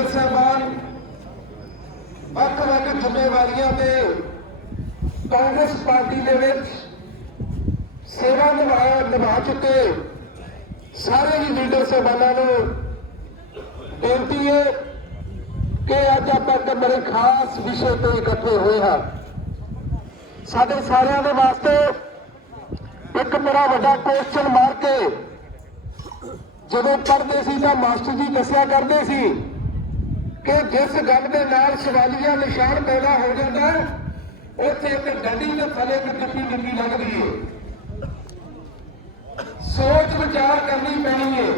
Leader साहबान ਵੱਖ-ਵੱਖ ਜ਼ਿੰਮੇਵਾਰੀਆਂ ਤੇ कांग्रेस पार्टी ਦੇ ਵਿੱਚ सेवा निभा चुके सारे ही लीडर साहबानों को बेनती है कि अज आप बड़े खास विषय पर इकट्ठे हुए हैं। साडे सारिਆਂ ਦੇ वास्ते एक बड़ा ਵੱਡਾ क्वेश्चन मार के ਜਦੋਂ पढ़ते सी ਤਾਂ मास्टर जी दसिया करते सी कि जिस गल के नाल सवालिया निशान पैदा हो जाता है उत्थे एक डंडी के थले एक टप्पी डंडी लगती है। सोच विचार करनी पैनी है।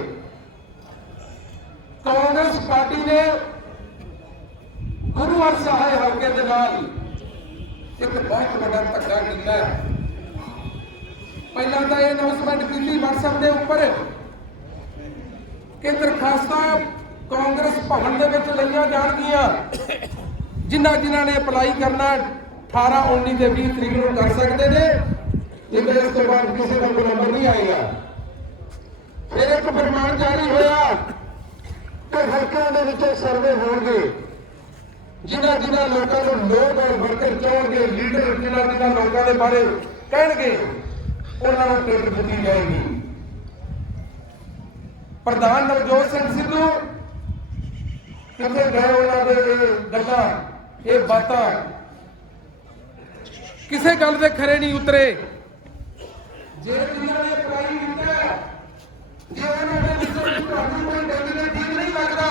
कांग्रेस पार्टी ने गुरु हरसहाय हल्के दे नाल एक बहुत बड़ा धक्का किया है। पहला तो यह अनाउंसमेंट की व्हाट्सएप के उपर कि दरखास्तां कांग्रेस भवन दे विच लईआं जाणगीआं। जिन्हां जिन्हां ने अपलाई करना 18, 19 ते 20 तरीक नूं कर सकते हैं। लेकिन इस तो बाद किसी का कोई नंबर नहीं आएगा। फिर एक फरमान जारी होया कि हल्कों के विच सर्वे होणगे। जिन्हां जिन्हां लोगों को लोग और वर्कर चाहोगे लीडर जिन्हां जिन्हां लोगों के बारे कहणगे उन्हां नूं टिकट दित्ती जाएगी। प्रधान नवजोत सिंह सिद्धू किथे गए उन्होंने गल्लां ये बातां किसी गल के खरे नहीं उतरे। जे जिन्होंने अप्लाई किया जे उन्होंने कोई कैंडिडेट ठीक नहीं लगता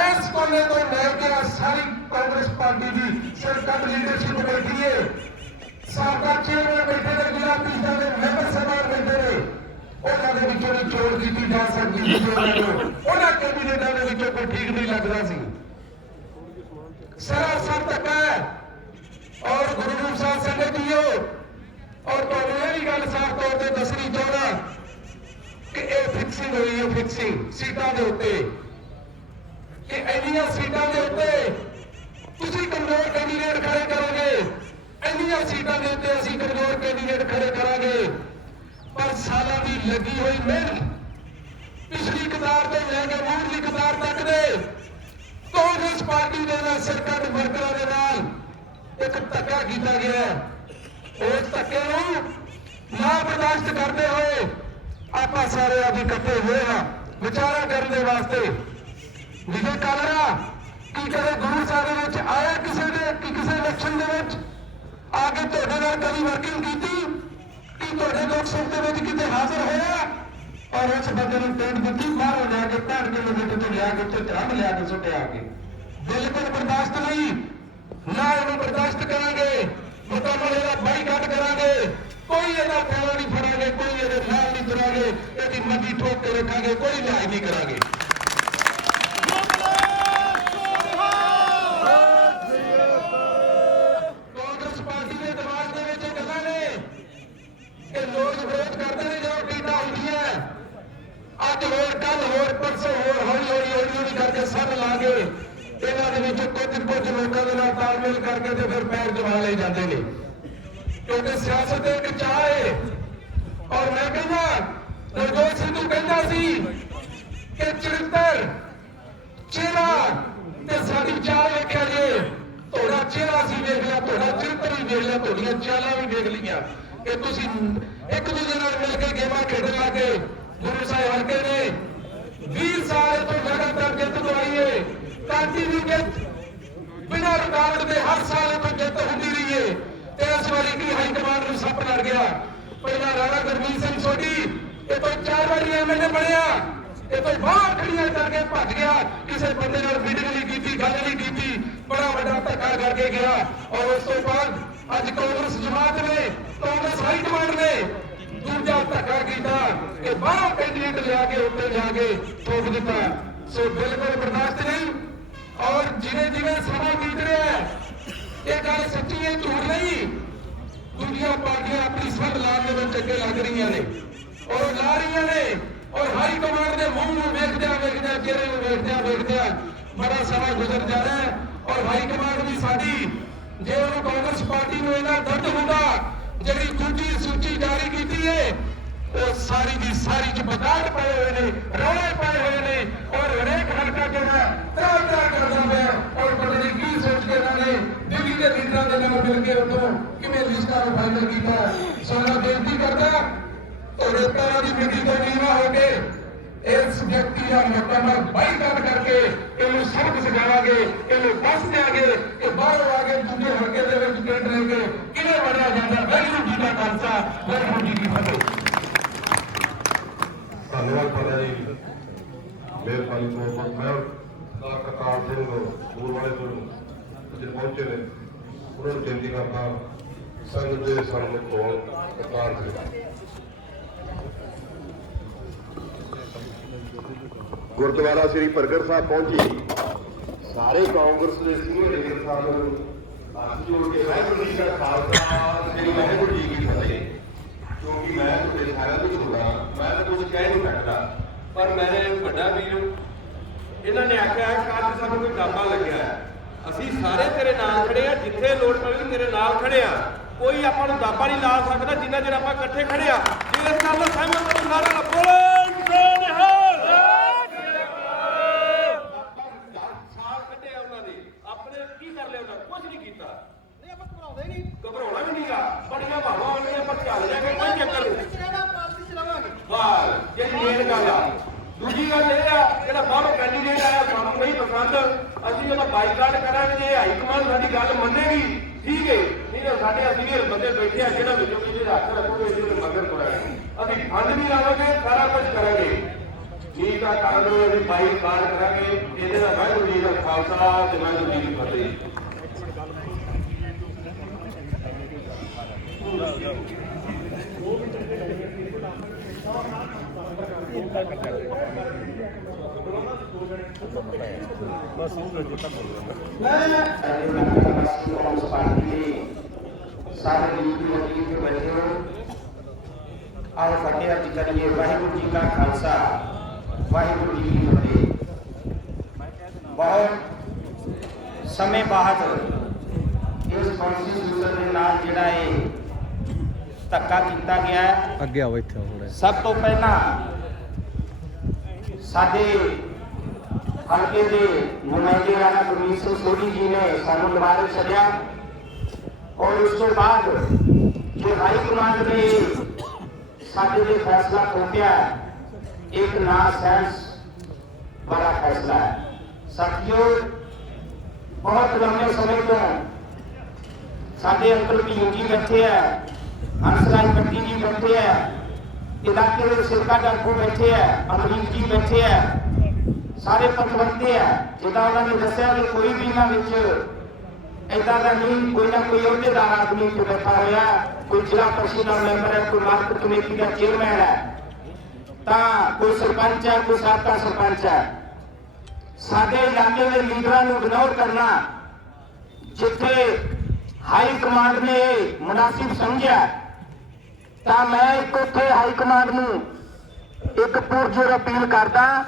इस कोने तो लैके सारी कांग्रेस पार्टी की सरकार लीडरशिप बैठी है। साबका चेयरमैन बैठे ने जिला परिषद के मैंबर साहब बैठे ने उन्होंने विचों चोण की जा सकती उन्होंने कैंडिडेटों के विचों कोई ठीक नहीं लगता सी। सरासर धक्का है और गुरु रूप साहब संगत जीओ और तो यह भी गल साफ तौर पर दसनी चाहना कि यह फिक्सिंग हुई है। फिक्सिंग सीटां के उत्ते कि इन्नियां सीटां के उत्ते तुसीं कमजोर कैंडीडेट खड़े करोगे इन्नियां सीटां के उत्ते असीं कमजोर कैंडीडेट खड़े करांगे। पर सालां दी लगी हुई मेहनत पिछली कतार तो लैके मूरली कतार तक दे कांग्रेस पार्टी के नाल सरकार वर्करां दे नाल एक धक्का किया गया है। उस धक्के ना बर्दाश्त करते हुए आप सारे अभी इकट्ठे हुए हैं विचारा करने वास्ते। विजय कालरा की कदे गुरु साहब आया किसी ने कि किसी इलेक्शन आके तुहाडे नाल कभी वर्किंग की कि तुहाडे लोक सभा के किते हाजिर होया और उस बंदे ने टेंट दी बाहरों लिया के 3 किलोमीटर तो लिया के चढ़ लिया के सुटे आके बिल्कुल बर्दाश्त नहीं ना इन्हें बर्दाश्त करांगे। मुकाबले का बाईकाट करांगे। कोई ਇਹਦਾ ਖਿਆਲ नहीं फड़ांगे कोई ਇਹਦੇ ਨਾਲ नहीं तुरांगे ਇਹਦੀ मंदी ठोक के रखांगे कोई न्याय नहीं करांगे। कांग्रेस पार्टी के दिमाग ਦੇ ਵਿੱਚ ਗੱਲਾਂ ਨੇ ਕਿ ਲੋਕ ਵਿਰੋਧ ਕਰਦੇ ਨੇ ਜਦੋਂ ਟੀਟਾ ਹੁੰਦੀਆਂ ਅੱਜ ਹੋਰ ਕੱਲ ਹੋਰ ਪਰਸੋਂ ਹੋਰ ਹੌਲੀ ਹੌਲੀ करके ਸਭ ਲਾਗੇ ਇਹਨਾਂ ਦੇ ਵਿੱਚ ਕੁਝ ਲੋਕਾਂ ਦੇ ਨਾਲ ਤਾਲਮੇਲ ਕਰਕੇ ਤੇ ਫਿਰ ਪੈਰ ਜਮਾ ਲਏ ਜਾਂਦੇ ਨੇ क्योंकि सियासत एक चाह है। और मैं कहना नवजोत सिद्धू कहता सी कि चरित्र चेहरा ते साडी चाह वेख्या जे थोड़ा चेहरा सी देख लिया थोड़ा चरित्र भी देख लिया थोड़ियां चालां भी देख लिया कि तुसीं एक दूजे नाल मिल के गेमां खेडण लगे। गुरु साहिब हल्के ने 20 साल तो लगातार जित दवाई है कंटिन्यू बिना रुकावट के हर साल तो जित होंदी रही है। इस बारी की हाईकमान में सप लड़ गया। पहला राणा गुरमीत सिंह सोढी ये तो 4 बारी एमएलए बनया ये तो बाहर खड़ियां करके भज गया किसी बंदे नाल मीटिंग नहीं की गल नहीं की बड़ा बड़ा धक्का करके गया। और उस तो बाद अज कांग्रेस जमात ने कांग्रेस हाईकमान ने दूजा धक्का किया कि बाहरों कैंडीडेट लिया के उत्ते जाके ठोक दिता। सो बिल्कुल बर्दाश्त नहीं। और जिवें जिवें समा बीत रहा है ये गल सच्ची है झूठ नहीं। दूसरी पार्टियां अपनी सब लाने में अगे लग रही ने और ला रही ने और हाई कमांड के मुंह में वेखद्या चेहरे में वेखद्या बड़ा समा गुजर जा रहा है। और हाई कमांड भी साडी जे कांग्रेस पार्टी में इन्ना दर्द होंदा जिहड़ी दूजी सूची जारी की है वो सारी की सारी च बगाड़ पाए हुए ने रौले पाए हुए ने और हरेक हल्का जो है ਦੇ ਨਾਲ ਮਿਲ ਕੇ ਉਦੋਂ ਕਿਵੇਂ ਲਿਸਟਾਂ ਨੂੰ ਫਾਈਨਲ ਕੀਤਾ। ਸੋ ਮੈਂ ਬੇਨਤੀ ਕਰਦਾ ਤੁਹਾਡੇ ਪੈਰਾਂ ਦੀ ਮਿੱਟੀ ਤੋਂ ਨੀਵਾਂ ਹੋ ਕੇ ਇਸ ਵਿਅਕਤੀ ਦਾ ਮੁਕੰਮਲ ਬਾਈਕਾਟ ਕਰਕੇ ਇਹਨੂੰ ਸਬਕ ਸਿਖਾਵਾਂਗੇ, ਇਹਨੂੰ ਦੱਸ ਦਿਆਂਗੇ ਕਿ ਬਾਹਰੋਂ ਆ ਕੇ ਦੂਜੇ ਹਲਕੇ ਦੇ ਵਿੱਚ ਪਿੰਡ ਰਹਿ ਕੇ ਕਿਵੇਂ ਵੜਿਆ ਜਾਂਦਾ। ਵਾਹਿਗੁਰੂ ਜੀ ਦਾ ਖਾਲਸਾ, ਵਾਹਿਗੁਰੂ ਜੀ ਕੀ ਫਤਿਹ। ਧੰਨਵਾਦ ਪਾਦਾ ਜੀ, ਮਿਹਰਬਾਨੀ ਤੋਂ ਮੈਂ ਕਰਤਾਰ ਸਿੰਘ ਦੂਰ ਵਾਲੇ ਤੋਂ ਜਿਹੜੇ ਪਹੁੰਚੇ ਨੇ ਉਹਨਾਂ ਨੂੰ ਬੇਨਤੀ ਕਰਦਾ ਸੰਗਤ ਦੇ ਸਾਹਮਣੇ ਕੋਲ ਕਰਤਾਰ ਸਿੰਘ ਗੁਰਦੁਆਰਾ ਸ੍ਰੀ ਪ੍ਰਗਟ ਸਾਹਿਬ ਪਹੁੰਚੀ। ਸਾਰੇ ਕਾਂਗਰਸ ਦੇ ਸੀਨੀਅਰ ਲੀਡਰ ਸਾਹਿਬ ਨੂੰ ਹੱਥ ਜੋੜ ਕੇ ਵਾਹਿਗੁਰੂ ਜੀ ਦਾ ਖਾਲਸਾ ਸ੍ਰੀ ਵਾਹਿਗੁਰੂ ਜੀ ਕੀ ਫਤਿਹ। ਕਿਉਂਕਿ ਮੈਂ ਤੁਹਾਡੇ ਸਾਰਿਆਂ ਤੋਂ ਛੋਟਾ, ਮੈਂ ਤਾਂ ਕੁਝ ਕਹਿ ਨਹੀਂ ਸਕਦਾ, ਪਰ ਮੇਰੇ ਵੱਡਾ ਵੀਰ ਇਹਨਾਂ ਨੇ ਆਖਿਆ ਕਿ ਅੱਜ ਸਾਨੂੰ ਕੋਈ ਡਾਬਾ ਲੱਗਿਆ ਹੈ, ਅਸੀਂ ਸਾਰੇ ਤੇਰੇ ਨਾਲ ਖੜੇ ਆ, ਜਿੱਥੇ ਲੋੜ ਪਵੇ ਤੇਰੇ ਨਾਲ ਖੜੇ ਆ, ਕੋਈ ਆਪਾਂ ਨੂੰ ਦਾਬਾ ਨਹੀਂ ਲਾ ਸਕਦਾ ਜਿੰਨਾ ਚਿਰ ਆਪਾਂ ਇਕੱਠੇ ਖੜੇ ਆ। ਜੇ ਇਸ ਗੱਲ ਨਾਲ ਸਹਿਮਤ ਹੋ ਨਾਰਾ ਬੋਲੋ ਘਬਰਾਉਣਾ ਵੀ ਨਹੀਂਗਾ, ਬੜੀਆਂ ਭਾਵਾਂ ਆਉਣੀਆਂ ਪਰ ਚੱਲ ਜਾਗੇ, ਕੋਈ ਚੱਕਰ ਨਹੀਂ। ਬਸ ਜਿਹੜੀ ਮੇਨ ਗੱਲ ਆ। ਦੂਜੀ ਗੱਲ ਇਹ ਆ ਜਿਹੜਾ ਬਾਹਰੋਂ ਕੈਂਡੀਡੇਟ ਆਇਆ ਸਾਨੂੰ ਨਹੀਂ ਪਸੰਦ, ਅਸੀਂ ਉਹਦਾ ਬਾਈਕਾਟ ਕਰਾਂਗੇ। ਜੇ ਹਾਈ ਕਮਾਂਡ ਸਾਡੀ ਗੱਲ ਮੰਨੇਗੀ ਠੀਕ ਹੈ, ਨਹੀਂ ਤਾਂ ਸਾਡੇ ਸੀਨੀਅਰ ਬੰਦੇ ਬੈਠੇ ਆ ਜਿਹੜਾ ਵਿੱਚੋਂ ਕਿਸੇ ਹੱਥ ਰੱਖੋਗੇ ਇਹਦੇ ਮਗਰ ਤੁਰਾਂਗੇ, ਅਸੀਂ ਫੰਡ ਵੀ ਲਾਵਾਂਗੇ, ਸਾਰਾ ਕੁਝ ਕਰਾਂਗੇ। ਜੀ ਤਾਂ ਕਾਂਗਰਸ ਅਸੀਂ ਬਾਈਕਾਟ ਕਰਾਂਗੇ। ਇਹਦੇ ਨਾਲ ਵਾਹਿਗੁਰੂ ਜੀ ਦਾ ਖਾਲਸਾ ਤੇ ਵਾਹਿਗੁਰੂ ਜੀ ਕੀ ਫਤਿਹ। ਸਾਰੇ ਲੀਡਰ ਕੇ ਬੈਠੇ ਹੋ, ਆਓ ਫਤਿਹ ਅਰਜ ਕਰੀਏ। ਵਾਹਿਗੁਰੂ ਜੀ ਕਾ ਖਾਲਸਾ, ਵਾਹਿਗੁਰੂ ਜੀ ਕੀ ਫਤਿਹ। ਬਹੁਤ ਸਮੇਂ ਬਾਅਦ ਇਸ ਕੌਂਸਟੀਟਿਊਸ਼ਨ ਦੇ ਨਾਲ ਜਿਹੜਾ ਇਹ ਧੱਕਾ ਕੀਤਾ ਗਿਆ ਹੈ। ਅੱਗੇ ਆਓ ਇੱਥੇ ਥੋੜਾ। ਸਭ ਤੋਂ ਪਹਿਲਾਂ ਸਾਡੇ ਹਲਕੇ ਦੇ ਨੁਮਾਇੰਦੇ ਰਾਣਾ ਗੁਰਮੀਤ ਸਿੰਘ ਸੋਢੀ ਜੀ ਨੇ ਸਾਨੂੰ ਮੁਬਾਰਕ ਛੱਡਿਆ ਔਰ ਉਸ ਤੋਂ ਬਾਅਦ ਜੋ ਹਾਈ ਕਮਾਂਡ ਨੇ ਸਾਡੇ ਦੇ ਫੈਸਲਾ ਥੋਪਿਆ, ਇੱਕ ਨਾ ਸੈਂਸ ਬੜਾ ਫੈਸਲਾ ਹੈ। ਸਾਥੀਓ, ਬਹੁਤ ਲੰਮੇ ਸਮੇਂ ਤੋਂ ਸਾਡੇ ਅੰਕਲ ਭੀਮ ਜੀ ਬੈਠੇ ਆ, ਹੰਸਰਾਜ ਪੱਟੀ ਜੀ ਬੈਠੇ ਆ, ਇਲਾਕੇ ਦੇ ਸਿਰਕਾ ਡਾਕੂ ਬੈਠੇ ਆ, ਅਮਰੀਕ ਜੀ ਬੈਠੇ ਆ, ਸਾਰੇ ਪਤਵੰਤੇ ਆ। ਜਿੱਦਾਂ ਉਹਨਾਂ ਨੇ ਦੱਸਿਆ ਕਿ ਕੋਈ ਵੀ ਇਹਨਾਂ ਵਿੱਚ ਏਦਾਂ ਦਾ ਨਹੀਂ, ਕੋਈ ਨਾ ਕੋਈ ਅਹੁਦੇਦਾਰ ਆਦਮੀ ਇੱਥੇ ਬੈਠਾ ਹੋਇਆ, ਕੋਈ ਜ਼ਿਲ੍ਹਾ ਪਰਿਸ਼ਦ ਦਾ ਮੈਂਬਰ ਹੈ, ਕੋਈ ਮਾਰਕੀਟ ਕਮੇਟੀ ਦਾ ਚੇਅਰਮੈਨ ਹੈ, ਤਾਂ ਕੋਈ ਸਰਪੰਚ ਹੈ, ਕੋਈ ਸਾਬਕਾ ਸਰਪੰਚ ਹੈ। ਸਾਡੇ ਇਲਾਕੇ ਦੇ ਲੀਡਰਾਂ ਨੂੰ ਇਗਨੋਰ ਕਰਨਾ, ਜਿੱਥੇ ਹਾਈ ਕਮਾਂਡ ਨੇ ਮੁਨਾਸਿਬ ਸਮਝਿਆ, ਤਾਂ ਮੈਂ ਉੱਥੇ ਹਾਈ ਕਮਾਂਡ ਨੂੰ ਇੱਕ ਪੁਰਜੋਰ ਅਪੀਲ ਕਰਦਾ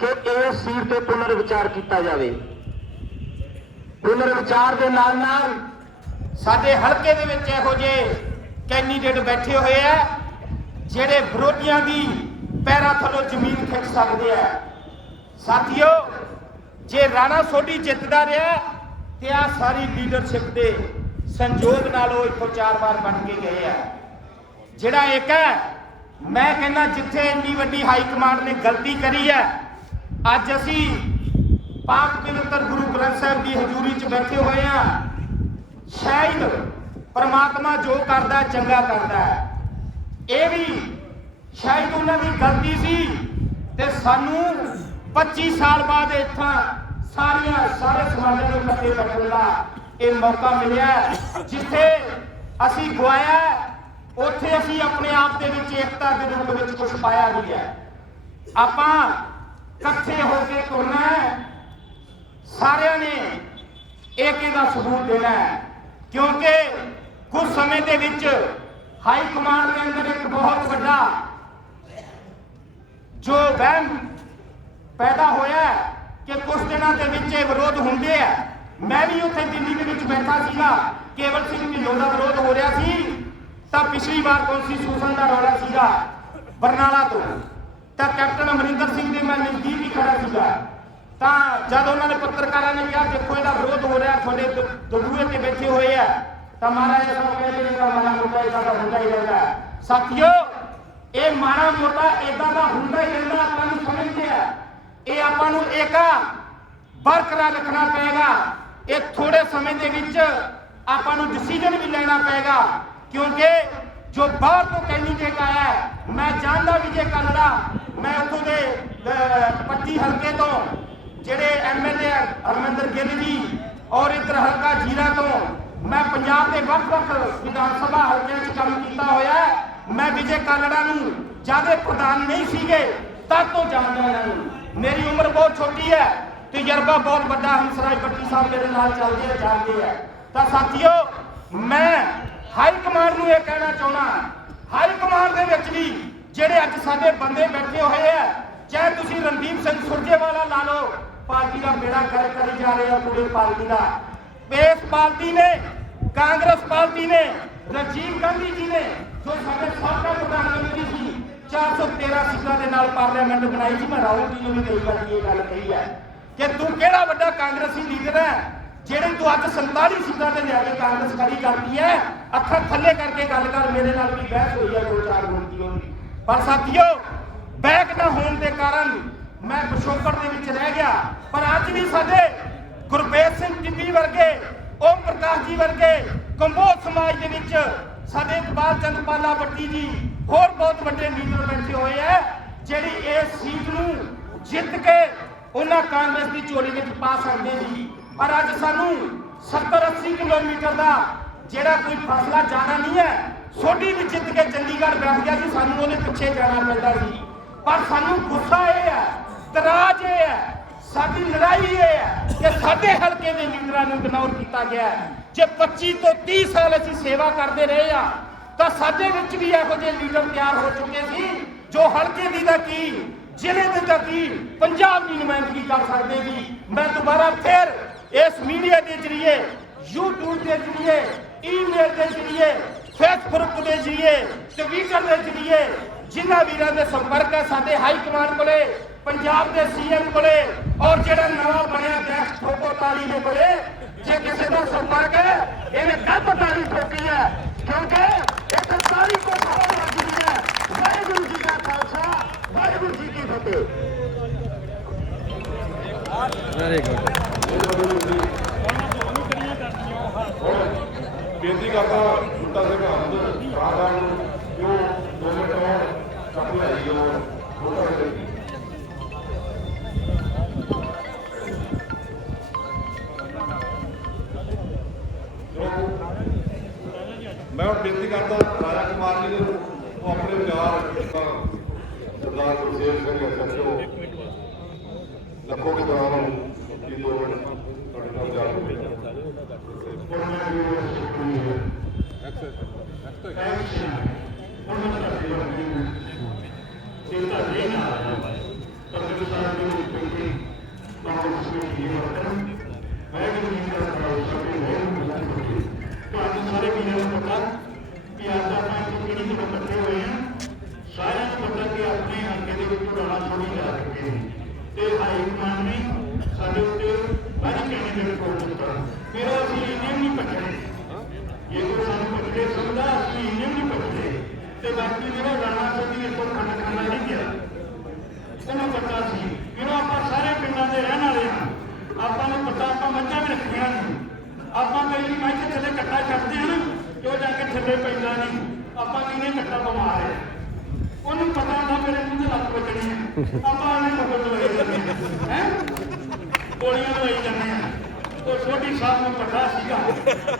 ਕਿ ਇਸ ਸੀਟ ਤੇ ਪੁਨਰ ਵਿਚਾਰ ਕੀਤਾ ਜਾਵੇ। ਪੁਨਰ ਵਿਚਾਰ ਦੇ ਨਾਲ ਨਾਲ ਸਾਡੇ ਹਲਕੇ ਦੇ ਵਿੱਚ ਇਹੋ ਜਿਹੇ ਕੈਂਡੀਡੇਟ ਬੈਠੇ ਹੋਏ ਆ ਜਿਹੜੇ ਵਿਰੋਧੀਆਂ ਦੀ ਪੈਰਾਂ ਥੱਲੋਂ ਜ਼ਮੀਨ ਖਿੱਚ ਸਕਦੇ ਆ। ਸਾਥੀਓ, ਜੇ ਰਾਣਾ ਸੋਢੀ ਜਿੱਤਦਾ ਰਿਹਾ ਤੇ ਆ ਸਾਰੀ ਲੀਡਰਸ਼ਿਪ ਦੇ ਸੰਯੋਗ ਨਾਲ ਉਹ ਇੱਥੋਂ 4 ਵਾਰ ਬਣ ਕੇ ਗਏ ਆ। ਜਿਹੜਾ ਇੱਕ ਹੈ, ਮੈਂ ਕਹਿੰਦਾ ਜਿੱਥੇ ਇੰਨੀ ਵੱਡੀ ਹਾਈ ਕਮਾਂਡ ਨੇ ਗਲਤੀ ਕਰੀ ਹੈ, ਅੱਜ ਅਸੀਂ ਪਾਕ ਪਵਿੱਤਰ ਗੁਰੂ ਗ੍ਰੰਥ ਸਾਹਿਬ ਦੀ ਹਜ਼ੂਰੀ 'ਚ ਬੈਠੇ ਹੋਏ ਆ। ਸ਼ਾਇਦ ਪਰਮਾਤਮਾ ਜੋ ਕਰਦਾ ਚੰਗਾ ਕਰਦਾ ਹੈ, ਇਹ ਵੀ ਸ਼ਾਇਦ ਉਹਨਾਂ ਦੀ ਗਲਤੀ ਸੀ ਤੇ ਸਾਨੂੰ 25 ਸਾਲ ਬਾਅਦ ਇੱਥਾਂ ਸਾਰੇ ਸਮਾਜਾਂ ਨੂੰ ਇਕੱਠੇ ਬੈਠਣ ਦਾ ਇਹ ਮੌਕਾ ਮਿਲਿਆ। ਜਿੱਥੇ ਅਸੀਂ ਗਵਾਇਆ ਉੱਥੇ ਅਸੀਂ ਆਪਣੇ ਆਪ ਦੇ ਵਿੱਚ ਏਕਤਾ ਦੇ ਰੂਪ ਵਿੱਚ ਕੁਝ ਪਾਇਆ ਵੀ ਹੈ। ਆਪਾਂ ਇਕੱਠੇ ਹੋ ਕੇ ਤੁਰਨਾ ਹੈ, ਸਾਰਿਆਂ ਨੇ ਏਕੇ ਦਾ ਸਬੂਤ ਦੇਣਾ ਹੈ, ਕਿਉਂਕਿ ਕੁਝ ਸਮੇਂ ਦੇ ਵਿੱਚ ਹਾਈ ਕਮਾਂਡ ਦੇ ਅੰਦਰ ਇੱਕ ਬਹੁਤ ਵੱਡਾ ਜੋ ਵਹਿਮ ਪੈਦਾ ਹੋਇਆ ਕਿ ਕੁਝ ਦਿਨਾਂ ਦੇ ਵਿੱਚ ਇਹ ਵਿਰੋਧ ਹੁੰਦੇ ਆ। ਮੈਂ ਵੀ ਉੱਥੇ ਦਿੱਲੀ ਦੇ ਵਿੱਚ ਬੈਠਾ ਸੀਗਾ, ਕੇਵਲ ਸਿੰਘ ਢਿੱਲੋਂ ਦਾ ਵਿਰੋਧ ਹੋ ਰਿਹਾ ਸੀ, ਤਾਂ ਪਿਛਲੀ ਵਾਰ ਕੌਂਸਟੀਟਿਊਸ਼ਨ ਦਾ ਰੌਲਾ ਸੀਗਾ ਬਰਨਾਲਾ ਤੋਂ, ਤਾਂ ਕੈਪਟਨ ਅਮਰਿੰਦਰ ਸਿੰਘ ਦੇ ਮੈਂ ਨਜ਼ਦੀਕ ਹੀ ਖੜਾ ਸੀਗਾ, ਤਾਂ जब उन्होंने पत्रकारों ने कहा देखो ਇਹਦਾ ਵਿਰੋਧ ਹੋ ਰਿਹਾ ਤੁਹਾਡੇ ਦਬੂਏ ਤੇ ਬੈਠੇ ਹੋਏ ਆ ਤਾਂ ਮਹਾਰਾਜ ਸਾਹਿਬ ਕਹਿੰਦੇ ਨੇ ਮਾੜਾ ਮੋਟਾ ਇਹਦਾ ਤਾਂ ਹੁੰਦਾ ਹੀ ਰਹਿੰਦਾ ਸਾਥੀਓ ਇਹ ਮਾੜਾ ਮੋਟਾ ਇਦਾਂ ਦਾ ਹੁੰਦਾ ਹੀ ਰਹਿੰਦਾ ਆਪਾਂ ਨੂੰ ਸਮਝਦੇ ਆ ਇਹ ਆਪਾਂ ਨੂੰ ਏਕਾ ਬਰਕਰਾਰ ਰੱਖਣਾ ਪਏਗਾ ਇਹ ਥੋੜੇ ਸਮੇਂ ਦੇ ਵਿੱਚ ਆਪਾਂ ਨੂੰ ਡਿਸੀਜਨ ਵੀ ਲੈਣਾ ਪਏਗਾ ਕਿਉਂਕਿ जो बाहर तो कैंडिडेट आया है मैं जानता विजय कालड़ा मैं उतों के पट्टी हल्के तो जेडे MLA हरमिंदर गिल जी और इधर हल्का जीरा तो मैं पंजाब के ਵੱਖ-ਵੱਖ विधान सभा हल्के काम किया होया मैं विजय कालड़ा नूं ज़्यादा प्रधान नहीं सीगे तद तो जानता इन्हां मेरी उम्र बहुत छोटी है तजर्बा बहुत बड़ा हंसराज भट्टी साहब मेरे नाल चलते हैं जानते हैं तो साथियों मैं हाई कमांड ਨੂੰ ਇਹ ਕਹਿਣਾ ਚਾਹੁੰਦਾ ਹਾਈ ਕਮਾਂਡ ਦੇ ਵਿੱਚ ਵੀ ਜਿਹੜੇ ਅੱਜ ਸਾਡੇ ਬੰਦੇ ਬੈਠੇ ਹੋਏ ਆ ਚਾਹੇ ਤੁਸੀਂ ਰਣਦੀਪ ਸਿੰਘ ਸੁਰਜੇਵਾਲਾ ਲਾ ਲਓ ਪਾਰਟੀ ਦਾ ਬੇੜਾ ਗਰਕ ਕਰੀ ਜਾ ਰਹੇ ਆ ਪੂਰੀ ਪਾਰਟੀ ਦਾ ਇਸ ਪਾਰਟੀ ਨੇ ਕਾਂਗਰਸ ਪਾਰਟੀ ਨੇ ਰਾਜੀਵ ਗਾਂਧੀ ਜੀ ਨੇ ਜੋ ਸਾਡੇ ਸਾਬਕਾ ਪ੍ਰਧਾਨ ਮੰਤਰੀ ਸੀ 413 ਸੀਟਾਂ ਦੇ ਨਾਲ ਪਾਰਲੀਮੈਂਟ ਬਣਾਈ ਸੀ ਮੈਂ ਰਾਹੁਲ ਜੀ ਨੂੰ ਵੀ ਕਈ ਵਾਰੀ ਇਹ ਗੱਲ ਕਹੀ ਹੈ ਕਿ ਤੂੰ ਕਿਹੜਾ ਵੱਡਾ ਕਾਂਗਰਸੀ ਲੀਡਰ ਹੈ ਜਿਹੜੇ ਤੂੰ ਅੱਜ 47 ਸੀਟਾਂ ਤੇ ਲਿਆ ਕੇ ਕਾਂਗਰਸ ਖੜੀ ਕਰਦੀ ਹੈ ਅੱਖਾਂ ਥੱਲੇ ਕਰਕੇ ਗੱਲ ਕਰ ਮੇਰੇ ਨਾਲ ਵੀ ਬਹਿਸ ਹੋਈ ਹੈ 2-4 ਮਿੰਟ ਦੀ ਹੋਈ ਪਰ ਸਾਥੀਓ ਬੈਕ ਨਾ ਹੋਣ ਦੇ ਕਾਰਨ ਮੈਂ ਪਿਛੋਕੜ ਦੇ ਵਿੱਚ ਰਹਿ ਗਿਆ ਪਰ ਅੱਜ ਵੀ ਸਾਡੇ ਗੁਰਬੇਜ ਸਿੰਘ ਟਿੱਬੀ ਵਰਗੇ ਓਮ ਪ੍ਰਕਾਸ਼ ਜੀ ਵਰਗੇ ਕੰਬੋਜ ਸਮਾਜ ਦੇ ਵਿੱਚ ਸਾਡੇ ਇਕਬਾਲ ਚੰਦ ਪਾਲਾ ਬੱਟੀ ਜੀ ਹੋਰ ਬਹੁਤ ਵੱਡੇ ਲੀਡਰ ਬੈਠੇ ਹੋਏ ਆ ਜਿਹੜੀ ਇਸ ਸੀਟ ਨੂੰ ਜਿੱਤ ਕੇ ਉਹਨਾਂ ਕਾਂਗਰਸ ਦੀ ਝੋਲੀ ਵਿੱਚ ਪਾ ਸਕਦੇ ਸੀ पर अज सानू 70-80 किलोमीटर का जेड़ा कोई फासला जाना नहीं है सोडी भी जित के चंडीगढ़ बैठ गया जी सानू ਉਹਦੇ ਪਿੱਛੇ जाना पैंदा सी पर सानू गुस्सा ये है तराज ये है साडी लड़ाई ये है कि साडे हलके दे लीडरां नूं इग्नोर किया गया है जे 25 तो 30 साल ਅਸੀਂ सेवा करते रहे आ ਤਾਂ ਸਾਡੇ ਵਿੱਚ ਵੀ ਇਹੋ ਜਿਹੇ ਲੀਡਰ ਤਿਆਰ ਹੋ ਚੁੱਕੇ ਸੀ ਜੋ ਹਲਕੇ ਦੀ ਦਾ ਕੀ ਜ਼ਿਲ੍ਹੇ ਦੇ ਦਾ ਕੀ ਪੰਜਾਬ ਦੀ ਨੁਮਾਇੰਦਗੀ ਕਰ ਸਕਦੇ ਸੀ ਮੈਂ ਦੁਬਾਰਾ ਫਿਰ इस मीडिया के जरिए यूट्यूब के जरिए ईमेल के जरिए फेसबुक के जरिए ट्विटर के जरिए जिन्होंने वीरों के संपर्क है साडे हाई कमान को पंजाब के CM को और जो नवा बनया अध्यक्ष ठोको ताली के को जे किसी का संपर्क है इन्हें गलत ताली ठोकी है क्योंकि एक ताली को बहुत लगती है वाहिगुरू जी का खालसा वाहिगुरू जी की फतेह वेरी गुड ਬੇਨਤੀ ਕਰਦਾ ਬੂਟਾ ਸਿੰਘ ਹੰਦ ਰਾਧਾਨ ਨੂੰ ਜੋ 2 ਮਿੰਟ ਹੋਰ ਚੱਕ ਲਈ ਜੋ ਬੂਟਾ ਸਿੰਘ ਮੈਂ ਹੁਣ ਬੇਨਤੀ ਕਰਦਾ ਰਾਜਾ ਕੁਮਾਰ ਜੀ ਨੂੰ ਉਹ ਆਪਣੇ ਵਿਚਾਰ ਸਰਦਾਰ ਗੁਰਸੇਵ ਸਿੰਘ SHO ਲੱਖੋ ਕੇ ਦੌਰਾਨ ਜੀ 2 ਮਿੰਟ ਤੁਹਾਡੇ ਨਾਲ ਵਿਚਾਰ ਹੋਵੇਗਾ ਸਾਰੇ ਵੀਰਾਂ ਨੂੰ ਪਤਾ ਕਿ ਅੱਜ ਆਪਾਂ ਕਿਹੜੀ ਜਗ੍ਹਾ ਇਕੱਠੇ ਹੋਏ ਹਾਂ ਸਾਰਿਆਂ ਨੂੰ ਪਤਾ ਕਿ ਆਪਣੇ ਹਲਕੇ ਦੇ ਵਿੱਚ ਰਾਣਾ ਛੋੜੀ ਜਾ ਚੁੱਕੇ ਨੇ ਤੇ ਹਾਈ ਕਮਾਂਡ ਨੇ ਸਾਡੇ ਉੱਤੇ ਬਾਰੀ ਕੈਂਡੀਡੇਟ ਕੋਲ ਦਿੱਤਾ ਮੇਰਾ ਅਸੀਂ ਇੰਨੇ ਨਹੀਂ ਪਛੜੇ ਇਹ ਕੋਈ ਸਾਨੂੰ ਪਛੜੇ ਸਮਝਦਾ ਅਸੀਂ ਇੰਨੇ ਨਹੀਂ ਪਛੜੇ ਤੇ ਬਾਕੀ ਜਿਹੜਾ ਰਾਣਾ ਛੋੜੀ ਇਸ ਤੋਂ ਖਾਣਾ ਨਹੀਂ ਗਿਆ ਉਹਨੂੰ ਪਤਾ ਸੀ ਕਿਉਂ ਆਪਾਂ ਸਾਰੇ ਪਿੰਡਾਂ ਦੇ ਰਹਿਣ ਵਾਲੇ ਹਾਂ ਆਪਾਂ ਨੂੰ ਪਤਾ ਆਪਾਂ ਮੱਝਾਂ ਵੀ ਰੱਖੀਆਂ ਨੇ ਆਪਾਂ ਕਈ ਮੱਝ ਥੱਲੇ ਕੱਟਾ ਛੱਡਦੇ ਹਾਂ ਕਿ ਉਹ ਜਾ ਕੇ ਥੱਲੇ ਪੈਂਦਾ ਨਹੀਂ ਆਪਾਂ ਕਿਹਨੇ ਕੱਟਾ ਬਿਮਾਰ ਹੈ ਉਹਨੂੰ ਪਤਾ ਹੁੰਦਾ ਮੇਰੇ ਮੂੰਹ ਤੇ ਲੱਤ ਵੱਜਣੀ ਹੈ ਆਪਾਂ ਉਹਨੇ ਮਗਰ ਲਵਾਈ ਜਾਂਦੇ ਹੈ ਗੋਲੀਆਂ ਲਵਾਈ ਜਾਂਦੇ ਆ ਉਹ ਛੋਟੀ ਸਾਹਿਬ ਨੂੰ ਪਤਾ ਸੀਗਾ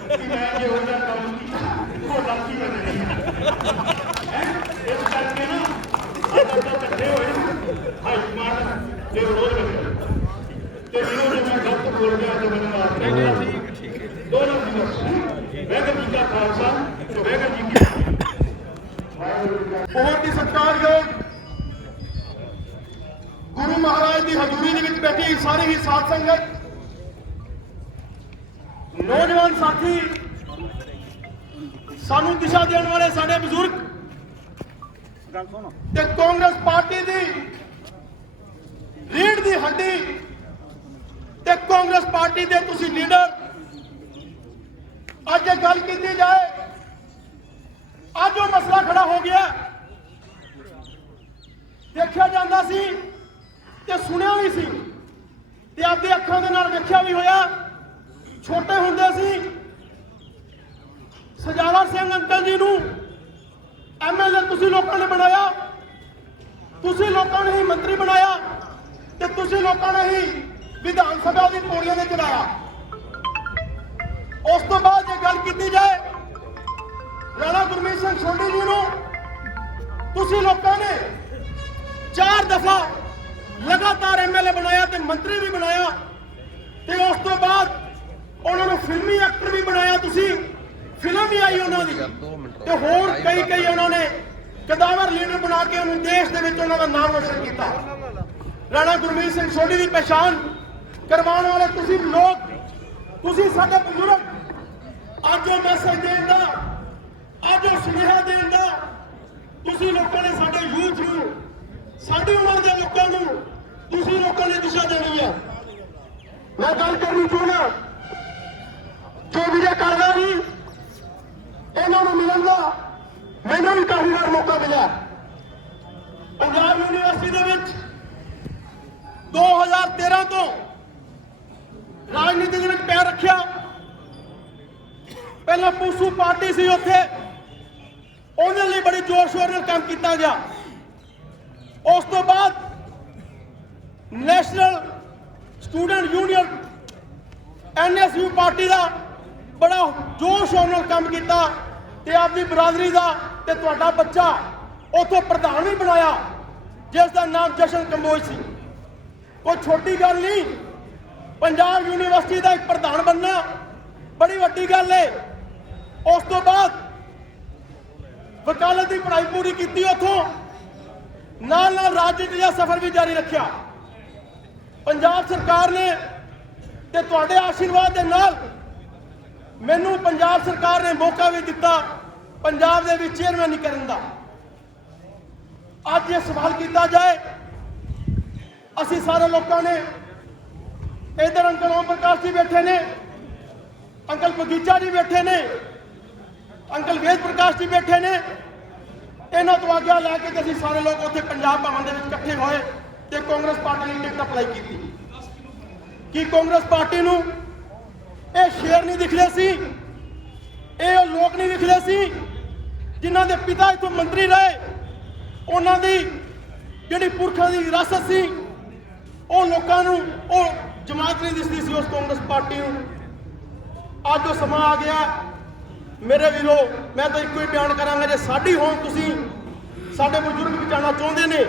ਕਿ ਮੈਂ ਜੇ ਉਹਦਾ ਕੰਮ ਕੀਤਾ ਉਹ ਲੱਤੀ ਵੱਜਣੀ ਹੈ ਇਸ ਕਰਕੇ ਨਾ ਆਪਾਂ ਇਕੱਠੇ ਹੋਏ ਹਾਈ ਕਮਾਂਡ ਦੇ ਵਿਰੋਧ ਵਿੱਚ ਤੇ ਜਿਹਨੂੰ ਜੇ ਮੈਂ ਗਲਤ ਬੋਲ ਗਿਆ ਤੇ ਮੈਨੂੰ ਮਾਰ ਦੇਣਾ दोनों दिवस वाहिगुरू जी का खालसा तो वाहिगुरू जी की बहुत ही सत्कारयोग गुरु महाराज की हजूरी ਦੇ ਵਿੱਚ ਬੈਠੀ ਸਾਰੀ ਹੀ ਸਾਧ ਸੰਗਤ ਨੌਜਵਾਨ ਸਾਥੀ ਸਾਨੂੰ ਦਿਸ਼ਾ ਦੇਣ ਵਾਲੇ ਸਾਡੇ ਬਜ਼ੁਰਗ ਤੇ ਕਾਂਗਰਸ ਪਾਰਟੀ ਦੀ ਰੀੜ ਦੀ ਹੱਡੀ ਤੇ ਕਾਂਗਰਸ ਪਾਰਟੀ ਦੇ ਤੁਸੀਂ ਲੀਡਰ ਅੱਜ ਗੱਲ ਕੀਤੀ ਜਾਏ, ਅੱਜ ਉਹ ਮਸਲਾ ਖੜਾ ਹੋ ਗਿਆ। ਦੇਖਿਆ ਜਾਂਦਾ ਸੀ ਤੇ ਸੁਣਿਆ ਵੀ ਸੀ ਤੇ ਆਪਣੀ ਅੱਖਾਂ ਦੇ ਨਾਲ ਵੇਖਿਆ ਵੀ ਹੋਇਆ। ਛੋਟੇ ਹੁੰਦੇ ਸੀ ਸਜਾਵਾ ਸਿੰਘ ਅੰਕਲ ਜੀ ਨੂੰ ਐਮਐਲਏ ਤੁਸੀਂ ਲੋਕਾਂ ਨੇ ਬਣਾਇਆ, ਤੁਸੀਂ ਲੋਕਾਂ ਨੇ ਹੀ ਮੰਤਰੀ ਬਣਾਇਆ ਤੇ ਤੁਸੀਂ ਲੋਕਾਂ ਨੇ ਹੀ ਵਿਧਾਨ ਸਭਾ ਦੀ ਪੌੜੀਆਂ ਤੇ ਚੜਾਇਆ। ਉਸ ਤੋਂ ਬਾਅਦ ਜੇ ਗੱਲ ਕੀਤੀ ਜਾਏ ਰਾਣਾ ਗੁਰਮੀਤ ਸਿੰਘ ਸੋਢੀ ਜੀ ਨੂੰ ਤੁਸੀਂ ਲੋਕਾਂ ਨੇ 4 ਦਫਾ ਲਗਾਤਾਰ ਐਮਐਲਏ ਬਣਾਇਆ ਤੇ ਮੰਤਰੀ ਵੀ ਬਣਾਇਆ ਤੇ ਉਸ ਤੋਂ ਬਾਅਦ ਉਹਨਾਂ ਨੂੰ ਫਿਲਮੀ ਐਕਟਰ ਵੀ ਬਣਾਇਆ। ਤੁਸੀਂ ਫਿਲਮ ਵੀ ਆਈ ਉਹਨਾਂ ਦੀ ਤੇ ਹੋਰ ਕਈ ਉਹਨਾਂ ਨੇ ਕਦਾਵਰ ਲੀਡਰ ਬਣਾ ਕੇ ਉਹਨੂੰ ਦੇਸ਼ ਦੇ ਵਿੱਚ ਉਹਨਾਂ ਦਾ ਨਾਮ ਰੋਸ਼ਨ ਕੀਤਾ। ਰਾਣਾ ਗੁਰਮੀਤ ਸਿੰਘ ਸੋਢੀ ਦੀ ਪਛਾਣ ਕਰਵਾਉਣ ਵਾਲੇ ਤੁਸੀਂ ਲੋਕ, ਤੁਸੀਂ ਸਾਡੇ ਬਜ਼ੁਰਗ, ਅੱਜ ਉਹ ਮੈਸੇਜ ਦੇਣ ਦਾ, ਅੱਜ ਉਹ ਸੁਨੇਹਾ ਦੇਣ ਦਾ ਤੁਸੀਂ ਲੋਕਾਂ ਨੇ ਸਾਡੇ ਯੂਥ ਨੂੰ, ਸਾਡੀ ਉਮਰ ਦੇ ਲੋਕਾਂ ਨੂੰ ਤੁਸੀਂ ਲੋਕਾਂ ਨੇ ਦਿਸ਼ਾ ਦੇਣੀ ਹੈ। ਮੈਂ ਗੱਲ ਕਰਨੀ ਚਾਹੁੰਦਾ ਜੋ ਵੀਰੇ ਕਰਦਾ ਵੀ ਇਹਨਾਂ ਨੂੰ ਮਿਲਣ ਦਾ ਮੈਨੂੰ ਵੀ ਕਾਫੀ ਵਾਰ ਮੌਕਾ ਮਿਲਿਆ। ਪੰਜਾਬ ਯੂਨੀਵਰਸਿਟੀ ਦੇ ਵਿੱਚ 2013 ਤੋਂ ਰਾਜਨੀਤੀ ਦੇ ਵਿੱਚ ਪੈਰ ਰੱਖਿਆ। ਪਹਿਲਾਂ ਪੂਸੂ ਪਾਰਟੀ ਸੀ, ਉੱਥੇ ਉਹਦੇ ਲਈ ਬੜੀ ਜ਼ੋਰ ਸ਼ੋਰ ਨਾਲ ਕੰਮ ਕੀਤਾ ਗਿਆ। ਉਸ ਤੋਂ ਬਾਅਦ national student union NSU party ਦਾ ਬੜਾ ਜ਼ੋਰ ਸ਼ੋਰ ਨਾਲ ਕੰਮ ਕੀਤਾ ਤੇ ਆਪਦੀ ਬਰਾਦਰੀ ਦਾ ਤੇ ਤੁਹਾਡਾ ਬੱਚਾ ਉੱਥੋਂ ਪ੍ਰਧਾਨ ਵੀ ਬਣਾਇਆ ਜਿਸ ਦਾ ਨਾਮ ਜਸ਼ਨ ਕੰਬੋਜ ਸੀ। ਕੋਈ ਛੋਟੀ ਗੱਲ ਨਹੀਂ, ਪੰਜਾਬ ਯੂਨੀਵਰਸਿਟੀ ਦਾ ਇੱਕ ਪ੍ਰਧਾਨ ਬਣਨਾ ਬੜੀ ਵੱਡੀ ਗੱਲ ਹੈ। ਉਸ ਤੋਂ ਬਾਅਦ ਵਕਾਲਤ ਦੀ ਪੜ੍ਹਾਈ ਪੂਰੀ ਕੀਤੀ, ਉੱਥੋਂ ਨਾਲ ਰਾਜਨੀਤੀ ਦਾ ਸਫ਼ਰ ਵੀ ਜਾਰੀ ਰੱਖਿਆ। ਪੰਜਾਬ ਸਰਕਾਰ ਨੇ ਤੇ ਤੁਹਾਡੇ ਆਸ਼ੀਰਵਾਦ ਦੇ ਨਾਲ ਮੈਨੂੰ ਪੰਜਾਬ ਸਰਕਾਰ ਨੇ ਮੌਕਾ ਵੀ ਦਿੱਤਾ ਪੰਜਾਬ ਦੇ ਵਿੱਚ ਚੇਅਰਮੈਨ ਕਰਨ ਦਾ। ਅੱਜ ਇਹ ਸਵਾਲ ਕੀਤਾ ਜਾਏ, ਅਸੀਂ ਸਾਰੇ ਲੋਕਾਂ ਨੇ, ਇਧਰ ਅੰਕਲ ਓਮ ਪ੍ਰਕਾਸ਼ ਜੀ ਬੈਠੇ ਨੇ, ਅੰਕਲ ਬਗੀਚਾ ਜੀ ਬੈਠੇ ਨੇ, ਅੰਕਲ ਵੇਦ ਪ੍ਰਕਾਸ਼ ਜੀ ਬੈਠੇ ਨੇ, ਇਹਨਾਂ ਤੋਂ ਆਗਿਆ ਲੈ ਕੇ ਅਸੀਂ ਸਾਰੇ ਲੋਕ ਉੱਥੇ ਪੰਜਾਬ ਭਵਨ ਦੇ ਵਿੱਚ ਇਕੱਠੇ ਹੋਏ ਤੇ ਕਾਂਗਰਸ ਪਾਰਟੀ ਨੇ ਟਿਕਟ ਅਪਲਾਈ ਕੀਤੀ। ਕਿ ਕਾਂਗਰਸ ਪਾਰਟੀ ਨੂੰ ਇਹ ਸ਼ੇਰ ਨਹੀਂ ਦਿਖਲੇ ਸੀ, ਇਹ ਲੋਕ ਨਹੀਂ ਦਿਖਲੇ ਸੀ ਜਿਨ੍ਹਾਂ ਦੇ ਪਿਤਾ ਇੱਥੋਂ ਮੰਤਰੀ ਰਹੇ, ਉਹਨਾਂ ਦੀ ਜਿਹੜੀ ਪੁਰਖਾਂ ਦੀ ਵਿਰਾਸਤ ਸੀ ਉਹ ਲੋਕਾਂ ਨੂੰ ਉਹ ਜਮਾਤ ਨਹੀਂ ਦਿਸਦੀ ਸੀ ਉਸ ਕਾਂਗਰਸ ਪਾਰਟੀ ਨੂੰ। ਅੱਜ ਉਹ ਸਮਾਂ ਆ ਗਿਆ ਮੇਰੇ ਵੀਰੋ, ਮੈਂ ਤਾਂ ਇੱਕੋ ਹੀ ਬਿਆਨ ਕਰਾਂਗਾ, ਜੇ ਸਾਡੀ ਹੋਂ ਤੁਸੀਂ ਸਾਡੇ ਬਜ਼ੁਰਗ ਬਚਾਉਣਾ ਚਾਹੁੰਦੇ ਨੇ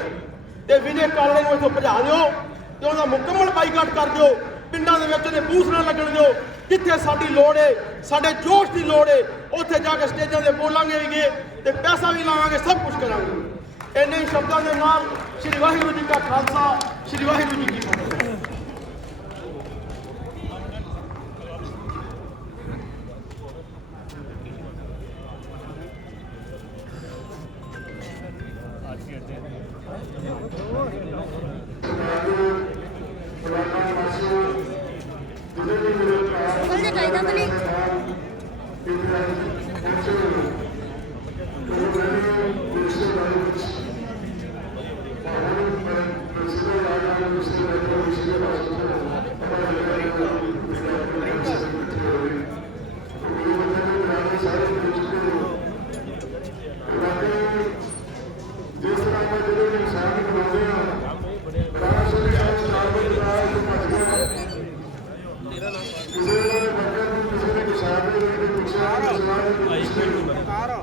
ਤੇ ਵਿਜੇ ਕਾਲੇ ਨੂੰ ਇੱਥੋਂ ਭਜਾ ਦਿਓ ਤੇ ਉਹਦਾ ਮੁਕੰਮਲ ਬਾਈਕਾਟ ਕਰ ਦਿਓ। ਪਿੰਡਾਂ ਦੇ ਵਿੱਚ ਉਹਦੇ ਬੂਥ ਨਾ ਲੱਗਣ ਦਿਓ। ਜਿੱਥੇ ਸਾਡੀ ਲੋੜ ਹੈ, ਸਾਡੇ ਜੋਸ਼ ਦੀ ਲੋੜ ਹੈ, ਉੱਥੇ ਜਾ ਕੇ ਸਟੇਜਾਂ ਤੇ ਬੋਲਾਂਗੇ ਵੀ ਤੇ ਪੈਸਾ ਵੀ ਲਾਵਾਂਗੇ, ਸਭ ਕੁਝ ਕਰਾਂਗੇ। ਇੰਨੇ ਹੀ ਸ਼ਬਦਾਂ ਦੇ ਨਾਲ ਸ਼੍ਰੀ ਵਾਹਿਗੁਰੂ ਜੀ ਕਾ ਖਾਲਸਾ, ਸ਼੍ਰੀ ਵਾਹਿਗੁਰੂ ਜੀ ਕੀ ਫਤਿਹ।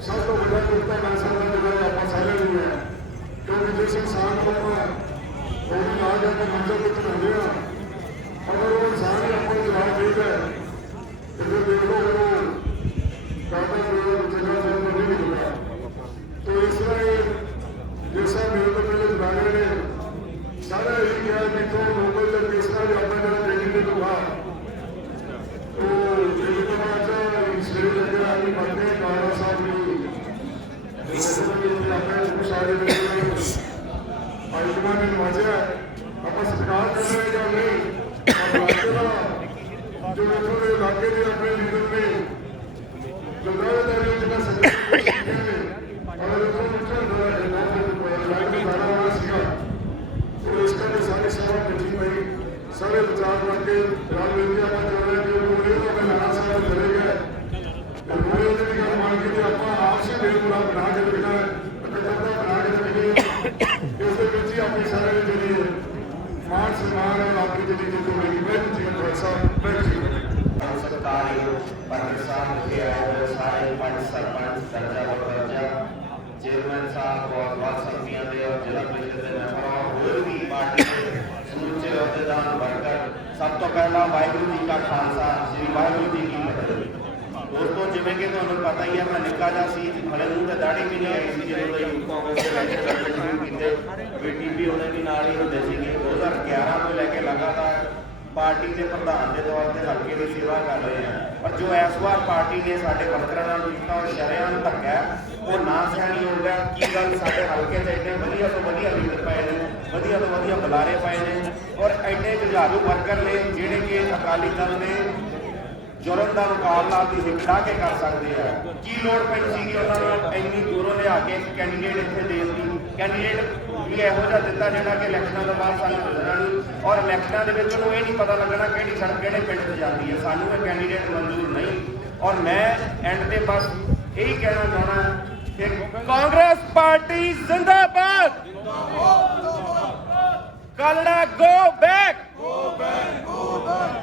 ਸਭ ਤੋਂ ਵੱਡਾ ਕੁੱਤਾ ਮੈਂ ਸਮਝਦਾ ਜਿਹੜਾ ਆਪਾਂ ਸਾਰੇ ਨੂੰ ਹੈ, ਕਿਉਂਕਿ ਜਿਸ ਇਨਸਾਨ ਨੂੰ ਆਪਾਂ ਉਹਦੀ ਲਾ ਜਾ ਕੇ ਮੰਜ਼ਲ ਵਿੱਚ ਹੁੰਦੇ ਆ, ਅਗਰ ਉਹ ਇਨਸਾਨ ਹੀ ਆਪਾਂ ਨੂੰ ਜਵਾਬ ਦੇਦਾ ਤੇ ਫਿਰ ਦੇਖ ਲਓ ਉਹ ਕਾਹਦਾ ਕੋਈ ਜਗ੍ਹਾ ਤੇ ਨਹੀਂ ਮਿਲਦਾ। तो इस तरह जैसा मेरे को पहले बुलाने ने सारा यही किया कि तो लोकल जब इस तरह अपना जरा देखने को कहा तो इसलिए लगे आगे बढ़ते हैं कारा साहब सारे हाईकमान ने नवाजा आप सरकार कर रहे ਜੋ ਇੱਥੋਂ ਦੇ ਇਲਾਕੇ ਦੇ ਆਪਣੇ ਲੀਡਰ ਨੇ ਜਗਦਾਵੇਦਾਰੀ ਜਿਹੜਾ ਸੈਕਟਰੀ ਨੇ ਔਰ ਇੱਥੋਂ ਉੱਠਣ ਦਾ ਲਾਈਨ ਦਾ ਖਾਣਾ ਹੋਇਆ ਸੀਗਾ ਉਹ ਇਸ ਕਰਕੇ ਸਾਰੀ ਸਭਾ ਬੈਠੀ ਹੋਈ ਸਾਰੇ ਵਿਚਾਰ ਕਰਕੇ ਰਾਜ ਵੇਲੇ ਆਪਾਂ ਚੱਲ ਰਹੇ ਕਿ ਉਹ ਇਹ ਤਾਂ ਨਾਨਾ ਸਾਹਿਬ ਚਲੇ ਗਏ ਤੇ ਉਹ ਇਹਦੀ ਗੱਲ ਮੰਨ ਕੇ ਤੇ ਆਪਾਂ ਆਪਸੇ ਬੇਮੁਰਾ ਬਣਾ ਕੇ ਰੱਖਣਾ ਹੈ ਇਕੱਠਾ ਬਣਾ ਕੇ ਰੱਖੀਏ ਇਸ ਦੇ ਵਿੱਚ ਹੀ ਆਪਣੀ ਸਾਰੇ ਜਿਹੜੀ ਮਾਨ ਸਨਮਾਨ ਹੈ ਆਪਣੀ ਜਿਹੜੀ ਜਿੱਤ ਹੋਏਗੀ ਮੈਂ ਜੀ ਸਾਹਿਬ ਮੈਂ ਜੀ ਸਰਕਾਰੀ ਪੰਡਿਤ ਸਾਹਿਬ के आए सारे पंच सरपंच दर्जा दर्जा चेयरमैन साहब और वार्ड समितियां दे और जिला परिषद के मेंबर और होर भी पार्टी के समूचे अहदेदार वर्कर सब तो पहला वाहिगुरू जी का खालसा श्री वाहिगुरू जी की फतेह। दोस्तों जिवें कि तुहानूं पता ही है मैं निक्का जिहा सी हले मूँह ते दाढ़ी भी नहीं आई सी ਜਦੋਂ ਦਾ ਯੂਥ ਕਾਂਗਰਸ ਦੇ ਇਲੈਕਸ਼ਨ ਸ਼ੁਰੂ ਕੀਤੇ ਬੀਟੀਪੀ ਉਹਨੇ ਵੀ ਨਾਲ ਹੀ ਹੁੰਦੇ ਸੀਗੇ 2011 ਤੋਂ ਲੈ ਕੇ ਲਗਾਤਾਰ ਪਾਰਟੀ ਦੇ ਪ੍ਰਧਾਨ ਦੇ ਤੌਰ ਤੇ ਹਲਕੇ ਦੀ ਸੇਵਾ ਕਰ ਰਹੇ ਆ ਪਰ ਜੋ ਇਸ ਵਾਰ ਪਾਰਟੀ ਨੇ ਸਾਡੇ ਵਰਕਰਾਂ ਨਾਲ ਕੀਤਾ ਉਹ ਸ਼ਰੇਆਮ ਧੱਕਾ ਉਹ ਨਾ ਸਿਆਣੀ ਹੋ ਗਿਆ ਕੀ ਗੱਲ ਸਾਡੇ ਹਲਕੇ 'ਚ ਇੰਨੇ ਵਧੀਆ ਤੋਂ ਵਧੀਆ ਲੀਡਰ ਪਏ ਨੇ ਵਧੀਆ ਤੋਂ ਵਧੀਆ ਬੁਲਾਰੇ ਪਏ ਨੇ ਔਰ ਐਡੇ ਜੁਝਾਰੂ ਵਰਕਰ ਨੇ ਜਿਹੜੇ ਕਿ ਅਕਾਲੀ ਦਲ ਦੇ ਜੁਰਮ ਦਾ ਮੁਕਾਬਲਾ ਦੀ ਹਿੱਕਾ ਕੇ ਕਰ ਸਕਦੇ ਆ ਕੀ ਲੋੜ ਪੈਂਦੀ ਸੀ ਕਿ ਉਹਨਾਂ ਨੂੰ ਇੰਨੀ ਦੂਰੋਂ ਲਿਆ ਕੇ ਕੈਂਡੀਡੇਟ ਇੱਥੇ ਦੇਣ ਦੀ ਕੈਂਡੀਡੇਟ ਵੀ ਇਹੋ ਜਿਹਾ ਦਿੱਤਾ ਜਿਹੜਾ ਕਿ ਇਲੈਕਸ਼ਨਾਂ ਤੋਂ ਬਾਅਦ ਸਾਨੂੰ ਮਿਲਣਾ ਨਹੀਂ ਔਰ ਇਲੈਕਸ਼ਨਾਂ ਦੇ ਵਿੱਚ ਉਹਨੂੰ ਇਹ ਨਹੀਂ ਪਤਾ ਲੱਗਣਾ ਕਿਹੜੀ ਸੜਕ ਕਿਹੜੇ ਪਿੰਡ 'ਚ ਜਾਂਦੀ ਹੈ ਸਾਨੂੰ ਇਹ ਕੈਂਡੀਡੇਟ ਮਨਜ਼ੂਰ ਨਹੀਂ ਔਰ ਮੈਂ ਐਂਡ ਤੇ ਬਸ ਇਹੀ ਕਹਿਣਾ ਚਾਹੁੰਦਾ ਕਿ ਕਾਂਗਰਸ ਪਾਰਟੀ ਜ਼ਿੰਦਾਬਾਦ Kalra go back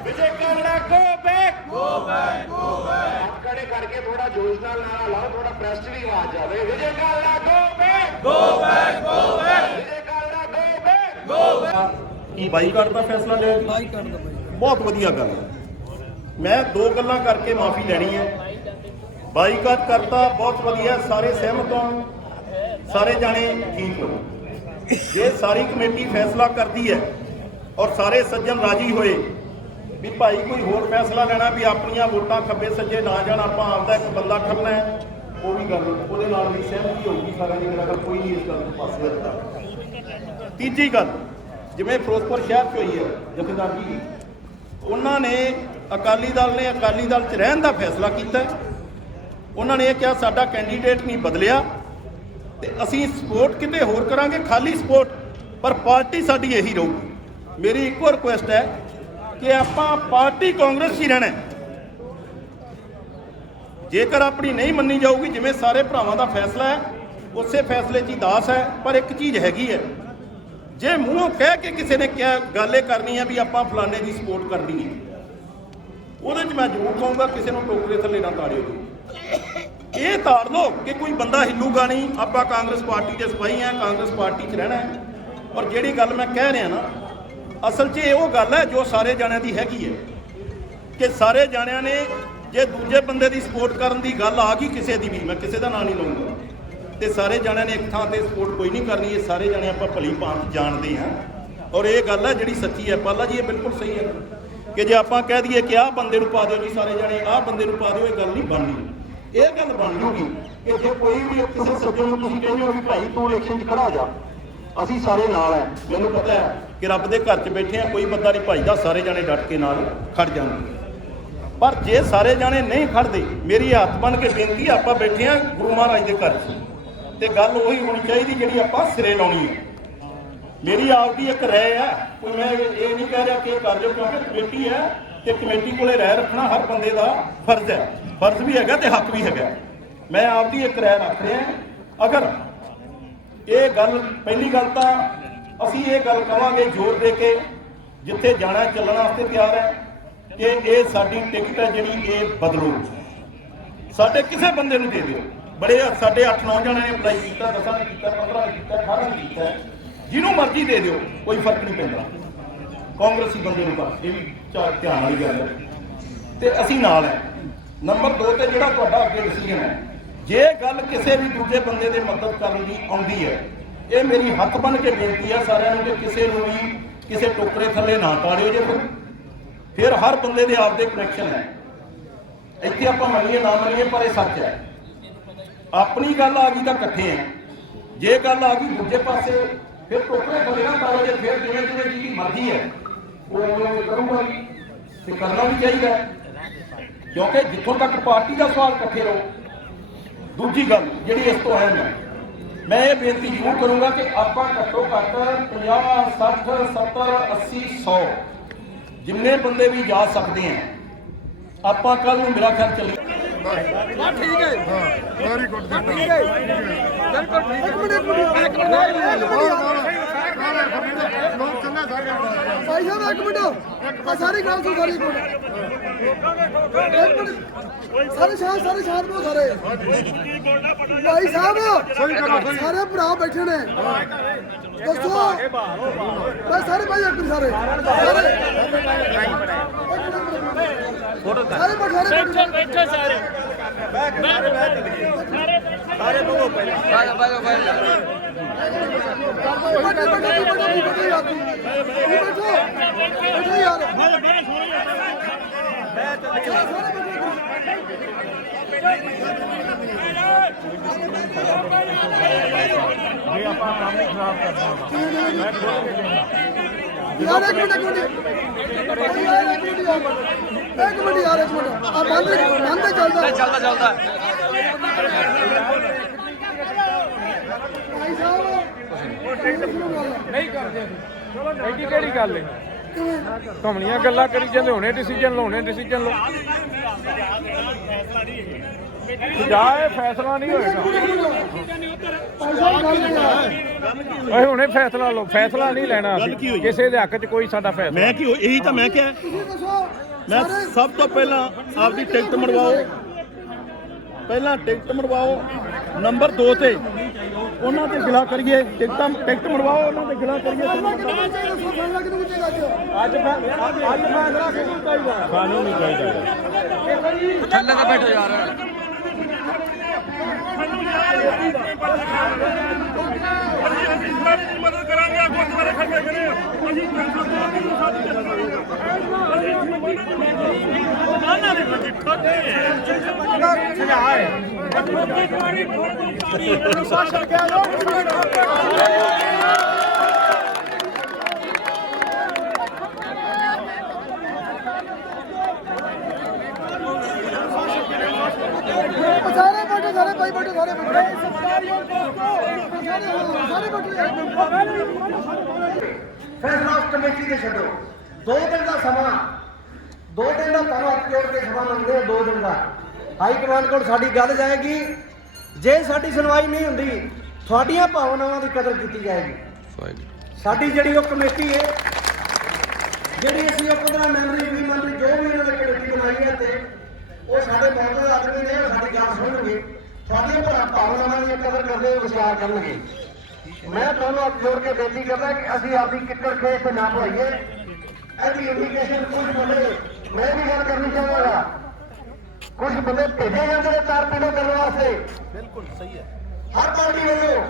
Vijay Kalra go back ਹੱਥ ਖੜੇ ਕਰਕੇ ਥੋੜਾ ਜੋਸ਼ ਨਾਲ ਨਾਰਾ ਲਾਓ ਥੋੜਾ ਪ੍ਰੈਸ 'ਚ ਵੀ ਆਵਾਜ਼ ਜਾਵੇ Vijay Kalra go back Vijay Kalra go back ਕੀ ਬਾਈਕਾਟ ਦਾ ਫੈਸਲਾ ਲਿਆ ਬਾਈਕਾਟ ਦਾ ਬਹੁਤ ਵਧੀਆ ਗੱਲ ਹੈ ਮੈਂ ਦੋ ਗੱਲਾਂ ਕਰਕੇ ਮਾਫੀ ਲੈਣੀ ਹੈ ਬਾਈਕਾਟ ਕਰਤਾ ਬਹੁਤ ਵਧੀਆ ਸਾਰੇ ਸਹਿਮਤ ਹੋ ਸਾਰੇ ਜਾਣੇ ਠੀਕ ਹੋ ਜੇ ਸਾਰੀ ਕਮੇਟੀ ਫੈਸਲਾ ਕਰਦੀ ਹੈ ਔਰ ਸਾਰੇ ਸੱਜਣ ਰਾਜੀ ਹੋਏ ਵੀ ਭਾਈ ਕੋਈ ਹੋਰ ਫੈਸਲਾ ਲੈਣਾ ਵੀ ਆਪਣੀਆਂ ਵੋਟਾਂ ਖੱਬੇ ਸੱਜੇ ਨਾ ਜਾਣ ਆਪਾਂ ਆਪਦਾ ਇੱਕ ਬੰਦਾ ਖੜਨਾ ਹੈ ਉਹ ਵੀ ਗੱਲ ਉਹਦੇ ਨਾਲ ਵੀ ਸਹਿਮਤੀ ਹੋਊਗੀ ਸਾਰਿਆਂ ਦੀ ਮੇਰਾ ਗੱਲ ਕੋਈ ਨਹੀਂ ਇਸ ਗੱਲ ਨੂੰ ਪਾਸੇ ਰੱਖਦਾ ਤੀਜੀ ਗੱਲ ਜਿਵੇਂ ਫਿਰੋਜ਼ਪੁਰ ਸ਼ਹਿਰ 'ਚ ਹੋਈ ਹੈ ਜਥੇਦਾਰ ਜੀ ਉਹਨਾਂ ਨੇ ਅਕਾਲੀ ਦਲ ਨੇ ਅਕਾਲੀ ਦਲ 'ਚ ਰਹਿਣ ਦਾ ਫੈਸਲਾ ਕੀਤਾ ਉਹਨਾਂ ਨੇ ਇਹ ਕਿਹਾ ਸਾਡਾ ਕੈਂਡੀਡੇਟ ਨਹੀਂ ਬਦਲਿਆ ਤੇ ਅਸੀਂ ਸਪੋਰਟ ਕਿਤੇ ਹੋਰ ਕਰਾਂਗੇ ਖਾਲੀ ਸਪੋਰਟ ਪਰ ਪਾਰਟੀ ਸਾਡੀ ਇਹੀ ਰਹੂਗੀ ਮੇਰੀ ਇੱਕੋ ਰਿਕੁਐਸਟ ਹੈ ਕਿ ਆਪਾਂ ਪਾਰਟੀ ਕਾਂਗਰਸ ਹੀ ਰਹਿਣਾ ਜੇਕਰ ਆਪਣੀ ਨਹੀਂ ਮੰਨੀ ਜਾਊਗੀ ਜਿਵੇਂ ਸਾਰੇ ਭਰਾਵਾਂ ਦਾ ਫੈਸਲਾ ਹੈ ਉਸੇ ਫੈਸਲੇ 'ਚ ਹੀ ਦਾਸ ਹੈ ਪਰ ਇੱਕ ਚੀਜ਼ ਹੈਗੀ ਹੈ ਜੇ ਮੂੰਹੋਂ ਕਹਿ ਕੇ ਕਿਸੇ ਨੇ ਕਿਹਾ ਗੱਲ ਇਹ ਕਰਨੀ ਹੈ ਵੀ ਆਪਾਂ ਫਲਾਣੇ ਦੀ ਸਪੋਰਟ ਕਰਨੀ ਹੈ ਉਹਦੇ 'ਚ ਮੈਂ ਜ਼ਰੂਰ ਕਹੂੰਗਾ ਕਿਸੇ ਨੂੰ ਟੋਕਰੇ ਥੱਲੇ ਨਾ ਤਾੜਿਓ ਇਹ ਤਾੜ ਲਓ ਕਿ ਕੋਈ ਬੰਦਾ ਹਿੱਲੂਗਾ ਨਹੀਂ ਆਪਾਂ ਕਾਂਗਰਸ ਪਾਰਟੀ ਦੇ ਸਿਪਾਹੀ ਹਾਂ ਕਾਂਗਰਸ ਪਾਰਟੀ 'ਚ ਰਹਿਣਾ ਹੈ ਔਰ ਜਿਹੜੀ ਗੱਲ ਮੈਂ ਕਹਿ ਰਿਹਾ ਨਾ ਅਸਲ 'ਚ ਇਹ ਉਹ ਗੱਲ ਹੈ ਜੋ ਸਾਰੇ ਜਾਣਿਆਂ ਦੀ ਹੈਗੀ ਹੈ ਕਿ ਸਾਰੇ ਜਾਣਿਆਂ ਨੇ ਜੇ ਦੂਜੇ ਬੰਦੇ ਦੀ ਸਪੋਰਟ ਕਰਨ ਦੀ ਗੱਲ ਆ ਗਈ ਕਿਸੇ ਦੀ ਵੀ ਮੈਂ ਕਿਸੇ ਦਾ ਨਾਂ ਨਹੀਂ ਲਊਂਗਾ ਤੇ ਸਾਰੇ ਜਾਣਿਆਂ ਨੇ ਇੱਕ ਥਾਂ ਤੇ ਸਪੋਰਟ ਕੋਈ ਨਹੀਂ ਕਰਨੀ ਇਹ ਸਾਰੇ ਜਾਣੇ ਆਪਾਂ ਭਲੀ ਭਾਂਤ ਜਾਣਦੇ ਹਾਂ ਔਰ ਇਹ ਗੱਲ ਹੈ ਜਿਹੜੀ ਸੱਚੀ ਹੈ ਪਾਲਾ ਜੀ ਇਹ ਬਿਲਕੁਲ ਸਹੀ ਹੈ ਕਿ ਜੇ ਆਪਾਂ ਕਹਿ ਦਈਏ ਕਿ ਆਹ ਬੰਦੇ ਨੂੰ ਪਾ ਦਿਓ ਜੀ ਸਾਰੇ ਜਾਣੇ ਆਹ ਬੰਦੇ ਨੂੰ ਪਾ ਦਿਓ ਇਹ ਗੱਲ ਨਹੀਂ ਬਣਨੀ ਇਹ ਗੱਲ ਬਣ ਜੂਗੀ ਕਿ ਜੇ ਕੋਈ ਵੀ ਕਿਸੇ ਸੱਜਣ ਨੂੰ ਤੁਸੀਂ ਕਹਿੰਦੇ ਹੋ ਵੀ ਭਾਈ ਤੂੰ ਇਲੈਕਸ਼ਨ 'ਚ ਖੜਾ ਜਾ ਅਸੀਂ ਸਾਰੇ ਨਾਲ ਹੈ ਮੈਨੂੰ ਪਤਾ ਹੈ ਕਿ ਰੱਬ ਦੇ ਘਰ 'ਚ ਬੈਠੇ ਆ ਕੋਈ ਬੰਦਾ ਨਹੀਂ ਭਜਦਾ ਸਾਰੇ ਜਾਣੇ ਡਟ ਕੇ ਨਾਲ ਖੜ ਜਾਣਗੇ ਪਰ ਜੇ ਸਾਰੇ ਜਾਣੇ ਨਹੀਂ ਖੜਦੇ ਮੇਰੀ ਹੱਥ ਬੰਨ ਕੇ ਬੇਨਤੀ ਆਪਾਂ ਬੈਠੇ ਆ ਗੁਰੂ ਮਹਾਰਾਜ ਦੇ ਘਰ 'ਚ ਤੇ ਗੱਲ ਉਹੀ ਹੋਣੀ ਚਾਹੀਦੀ ਜਿਹੜੀ ਆਪਾਂ ਸਿਰੇ ਲਾਉਣੀ ਹੈ ਮੇਰੀ ਆਪਦੀ ਇੱਕ ਰਾਏ ਹੈ ਕੋਈ ਮੈਂ ਇਹ ਨਹੀਂ ਕਹਿ ਰਿਹਾ ਕਿ ਇਹ ਕਰ ਲਿਓ ਕਿਉਂਕਿ ਕਮੇਟੀ ਹੈ ਤੇ ਕਮੇਟੀ ਕੋਲੇ ਰਾਏ ਰੱਖਣਾ ਹਰ ਬੰਦੇ ਦਾ ਫਰਜ਼ ਹੈ ਫਰਜ਼ ਵੀ ਹੈਗਾ ਤੇ ਹੱਕ ਵੀ ਹੈਗਾ ਮੈਂ ਆਪਦੀ ਇੱਕ ਰਾਏ ਰੱਖ ਰਿਹਾ ਅਗਰ ਇਹ ਗੱਲ ਪਹਿਲੀ ਗੱਲ ਤਾਂ ਅਸੀਂ ਇਹ ਗੱਲ ਕਵਾਂਗੇ ਜ਼ੋਰ ਦੇ ਕੇ ਜਿੱਥੇ ਜਾਣਾ ਚੱਲਣ ਵਾਸਤੇ ਤਿਆਰ ਹੈ ਕਿ ਇਹ ਸਾਡੀ ਟਿਕਟ ਹੈ ਜਿਹੜੀ ਇਹ ਬਦਲੋ ਸਾਡੇ ਕਿਸੇ ਬੰਦੇ ਨੂੰ ਦੇ ਦਿਓ ਬੜੇ ਸਾਡੇ 8-9 ਜਣਿਆਂ ਨੇ ਅਪਲਾਈ ਕੀਤਾ 10 ਨੇ ਕੀਤਾ 15 ਨੇ ਕੀਤਾ 18 ਨੇ ਕੀਤਾ ਜਿਹਨੂੰ ਮਰਜ਼ੀ ਦੇ ਦਿਓ ਕੋਈ ਫਰਕ ਨਹੀਂ ਪੈਂਦਾ ਕਾਂਗਰਸੀ ਬੰਦੇ ਨੂੰ ਤਾਂ ਇਹ ਵੀ ਧਿਆਨ ਵਾਲੀ ਗੱਲ ਹੈ ਤੇ ਅਸੀਂ ਨਾਲ ਹੈ ਨੰਬਰ 2 ਤੇ ਜਿਹੜਾ ਤੁਹਾਡਾ ਅੱਗੇ ਡਿਸੀਜਨ ਹੈ ਜੇ ਗੱਲ ਕਿਸੇ ਵੀ ਦੂਜੇ ਬੰਦੇ ਦੇ ਮਦਦ ਕਰਨ ਦੀ ਆਉਂਦੀ ਹੈ ਇਹ ਮੇਰੀ ਹੱਥ ਬੰਨ ਕੇ ਬੇਨਤੀ ਹੈ ਸਾਰਿਆਂ ਨੂੰ ਕਿ ਕਿਸੇ ਨੂੰ ਵੀ ਕਿਸੇ ਟੋਕਰੇ ਥੱਲੇ ਨਾ ਤਾੜਿਓ ਜੇ ਫਿਰ ਹਰ ਬੰਦੇ ਦੇ ਆਪਦੇ ਕਨੈਕਸ਼ਨ ਹੈ ਇੱਥੇ ਆਪਾਂ ਮੰਨੀਏ ਨਾ ਮੰਨੀਏ ਪਰ ਇਹ ਸੱਚ ਹੈ ਆਪਣੀ ਗੱਲ ਆ ਗਈ ਤਾਂ ਇਕੱਠੇ ਆ ਜੇ ਗੱਲ ਆ ਗਈ ਦੂਜੇ ਪਾਸੇ ਫਿਰ ਟੋਕਰੇ ਥੱਲੇ ਨਾ ਤਾੜੋ ਜੇ ਫਿਰ ਜਿਵੇਂ ਜਿਹਦੀ ਮਰਜ਼ੀ ਹੈ ਉਹ ਕਰੂਗਾ ਤੇ ਕਰਨਾ ਵੀ ਚਾਹੀਦਾ ਹੈ, ਕਿਉਂਕਿ ਜਿੱਥੋਂ ਤੱਕ ਪਾਰਟੀ ਦਾ ਸਵਾਲ ਇਕੱਠੇ ਰਹੋ। ਦੂਜੀ ਗੱਲ ਜਿਹੜੀ ਇਸ ਤੋਂ ਅਹਿਮ ਹੈ, ਮੈਂ ਇਹ ਬੇਨਤੀ ਜ਼ਰੂਰ ਕਰੂੰਗਾ ਕਿ ਆਪਾਂ ਘੱਟੋ ਘੱਟ 50 60 70 80 100 ਜਿੰਨੇ ਬੰਦੇ ਵੀ ਜਾ ਸਕਦੇ ਆ, ਆਪਾਂ ਕੱਲ ਨੂੰ ਮੇਰਾ ਖਿਆਲ ਚੱਲੀ ਠੀਕ ਹੈ ਵੈਰੀ ਗੁੱਡ ਬਿਲਕੁਲ ਭਾਈ ਸਾਹਿਬ ਇੱਕ ਮਿੰਟ ਆ ਸਾਰੀ ਗੱਲ ਸੁਣ ਸਾਰੀ ਇੱਕ ਮਿੰਟ ਸਾਰੇ ਸ਼ਾਹ ਬੋ ਸਾਰੇ ਭਾਈ ਸਾਹਿਬ ਸਾਰੇ ਭਰਾ ਬੈਠੇ ਨੇ ਦੱਸੋ ਬਸ ਸਾਰੇ ਭਾਈ ਇੱਕ ਮਿੰਟ ਸਾਰੇ ਸਾਰੇ ਬੈਠੋ ਸਾਰੇ ਸਾਰੇ ਬੋਲੋ ਪਹਿਲੇ ਆਪਾਂ ਕੰਮ ਹੀ ਖਰਾਬ ਕਰਨਾ ਯਾਰ ਇੱਕ ਮਿੰਟ ਯਾਰ ਇੱਕ ਮਿੰਟ ਆ ਬੰਦ ਚੱਲਦਾ ਭਾਈ ਸਾਹਿਬ ਨਹੀਂ ਕਰਦੇ ਚਲੋ ਐਡੀ ਕਿਹੜੀ ਗੱਲ ਹੈ ਘੁੰਮਣੀਆਂ ਗੱਲਾਂ ਕਰੀ ਜਾਂਦੇ ਹੁਣੇ ਡਿਸੀਜਨ ਲਓ ਜਾ ਇਹ ਫੈਸਲਾ ਨਹੀਂ ਹੋਏਗਾ ਓਏ ਹੁਣੇ ਫੈਸਲਾ ਲਓ ਫੈਸਲਾ ਨਹੀਂ ਲੈਣਾ ਅਸੀਂ ਕਿਸੇ ਦੇ ਹੱਕ 'ਚ ਕੋਈ ਸਾਡਾ ਫੈਸਲਾ ਮੈਂ ਕੀ ਇਹੀ ਤਾਂ ਮੈਂ ਕਿਹਾ ਮੈਂ ਸਭ ਤੋਂ ਪਹਿਲਾਂ ਆਪਦੀ ਟਿਕਟ ਮਰਵਾਓ ਨੰਬਰ 2 ਤੇ ਉਹਨਾਂ ਦੇ ਗਿਲਾ ਕਰੀਏ ਟਿਕਟ ਮਰਵਾਓ ਉਹਨਾਂ ਦੇ ਗਿਲਾ ਕਰੀਏ ਅੱਜ ਫੈਸਲਾ ਕਿਹਨੂੰ ਚਾਹੀਦਾ ਸਾਨੂੰ ਨਹੀਂ ਚਾਹੀਦਾ ਥੱਲੇ ਤਾਂ ਬੈਠੋ ਯਾਰ ਮਦਦ ਕਰਾਂਗੇ ਗੁਰਦੁਆਰੇ ਖੜੇ ਖੜੇ ਅਸੀਂ ਨਾ ਦੇ ਲੱਗੀ ਠੋਕੇ ਸਾਰੇ ਭਾਈ ਬੈਠੋ ਸਾਰੇ ਫੈਸਲਾ ਉਸ ਕਮੇਟੀ ਦੇ ਛੱਡੋ 2 ਦਿਨ ਦਾ ਸਮਾਂ 2 ਦਿਨ ਦਾ ਤੁਹਾਨੂੰ ਹੱਥ ਜੋੜ ਕੇ ਸਮਾਂ ਮੰਗਦੇ ਆ 2 ਦਿਨ ਦਾ ਹਾਈ ਕਮਾਂਡ ਕੋਲ ਸਾਡੀ ਗੱਲ ਜਾਏਗੀ ਜੇ ਸਾਡੀ ਸੁਣਵਾਈ ਨਹੀਂ ਹੁੰਦੀ ਤੁਹਾਡੀਆਂ ਭਾਵਨਾਵਾਂ ਦੀ ਕਦਰ ਕੀਤੀ ਜਾਏਗੀ ਸਾਡੀ ਜਿਹੜੀ ਉਹ ਕਮੇਟੀ ਹੈ ਜਿਹੜੀ ਅਸੀਂ ਉਹ 15 ਮੈਂਬਰੀ 20 ਮੈਂਬਰੀ ਜੋ ਵੀ ਇਹਨਾਂ ਨੇ ਕਮੇਟੀ ਬਣਾਈ ਹੈ ਤੇ ਉਹ ਸਾਡੇ ਮੌਜੂਦਾ ਆਦਮੀ ਨੇ ਸਾਡੀ ਗੱਲ ਸੁਣਨਗੇ ਤੁਹਾਡੀਆਂ ਭਾਵਨਾਵਾਂ ਦੀ ਕਦਰ ਕਰਦੇ ਹੋਏ ਵਿਚਾਰ ਕਰਨਗੇ ਮੈਂ ਤੁਹਾਨੂੰ ਹੱਥ ਜੋੜ ਕੇ ਬੇਨਤੀ ਕਰਦਾ ਕਿ ਅਸੀਂ ਆਪਦੀ ਕਿੱਕਰ ਖੇਤ ਤੇ ਨਾ ਪਾਈਏ ਇਹਦੀ ਇੰਡੀਕੇਸ਼ਨ ਕੁਝ ਬੰਦੇ ਮੈਂ ਵੀ ਗੱਲ ਕਰਨੀ ਚਾਹਾਂਗਾ ਕੁਝ ਬੰਦੇ ਭੇਜੇ ਜਾਂਦੇ ਨੇ 4 ਪਿੰਡੋਂ ਕਰਨ ਵਾਸਤੇ ਬਿਲਕੁਲ ਸਹੀ ਹੈ ਹਰ ਪਾਰਟੀ ਵੱਲੋਂ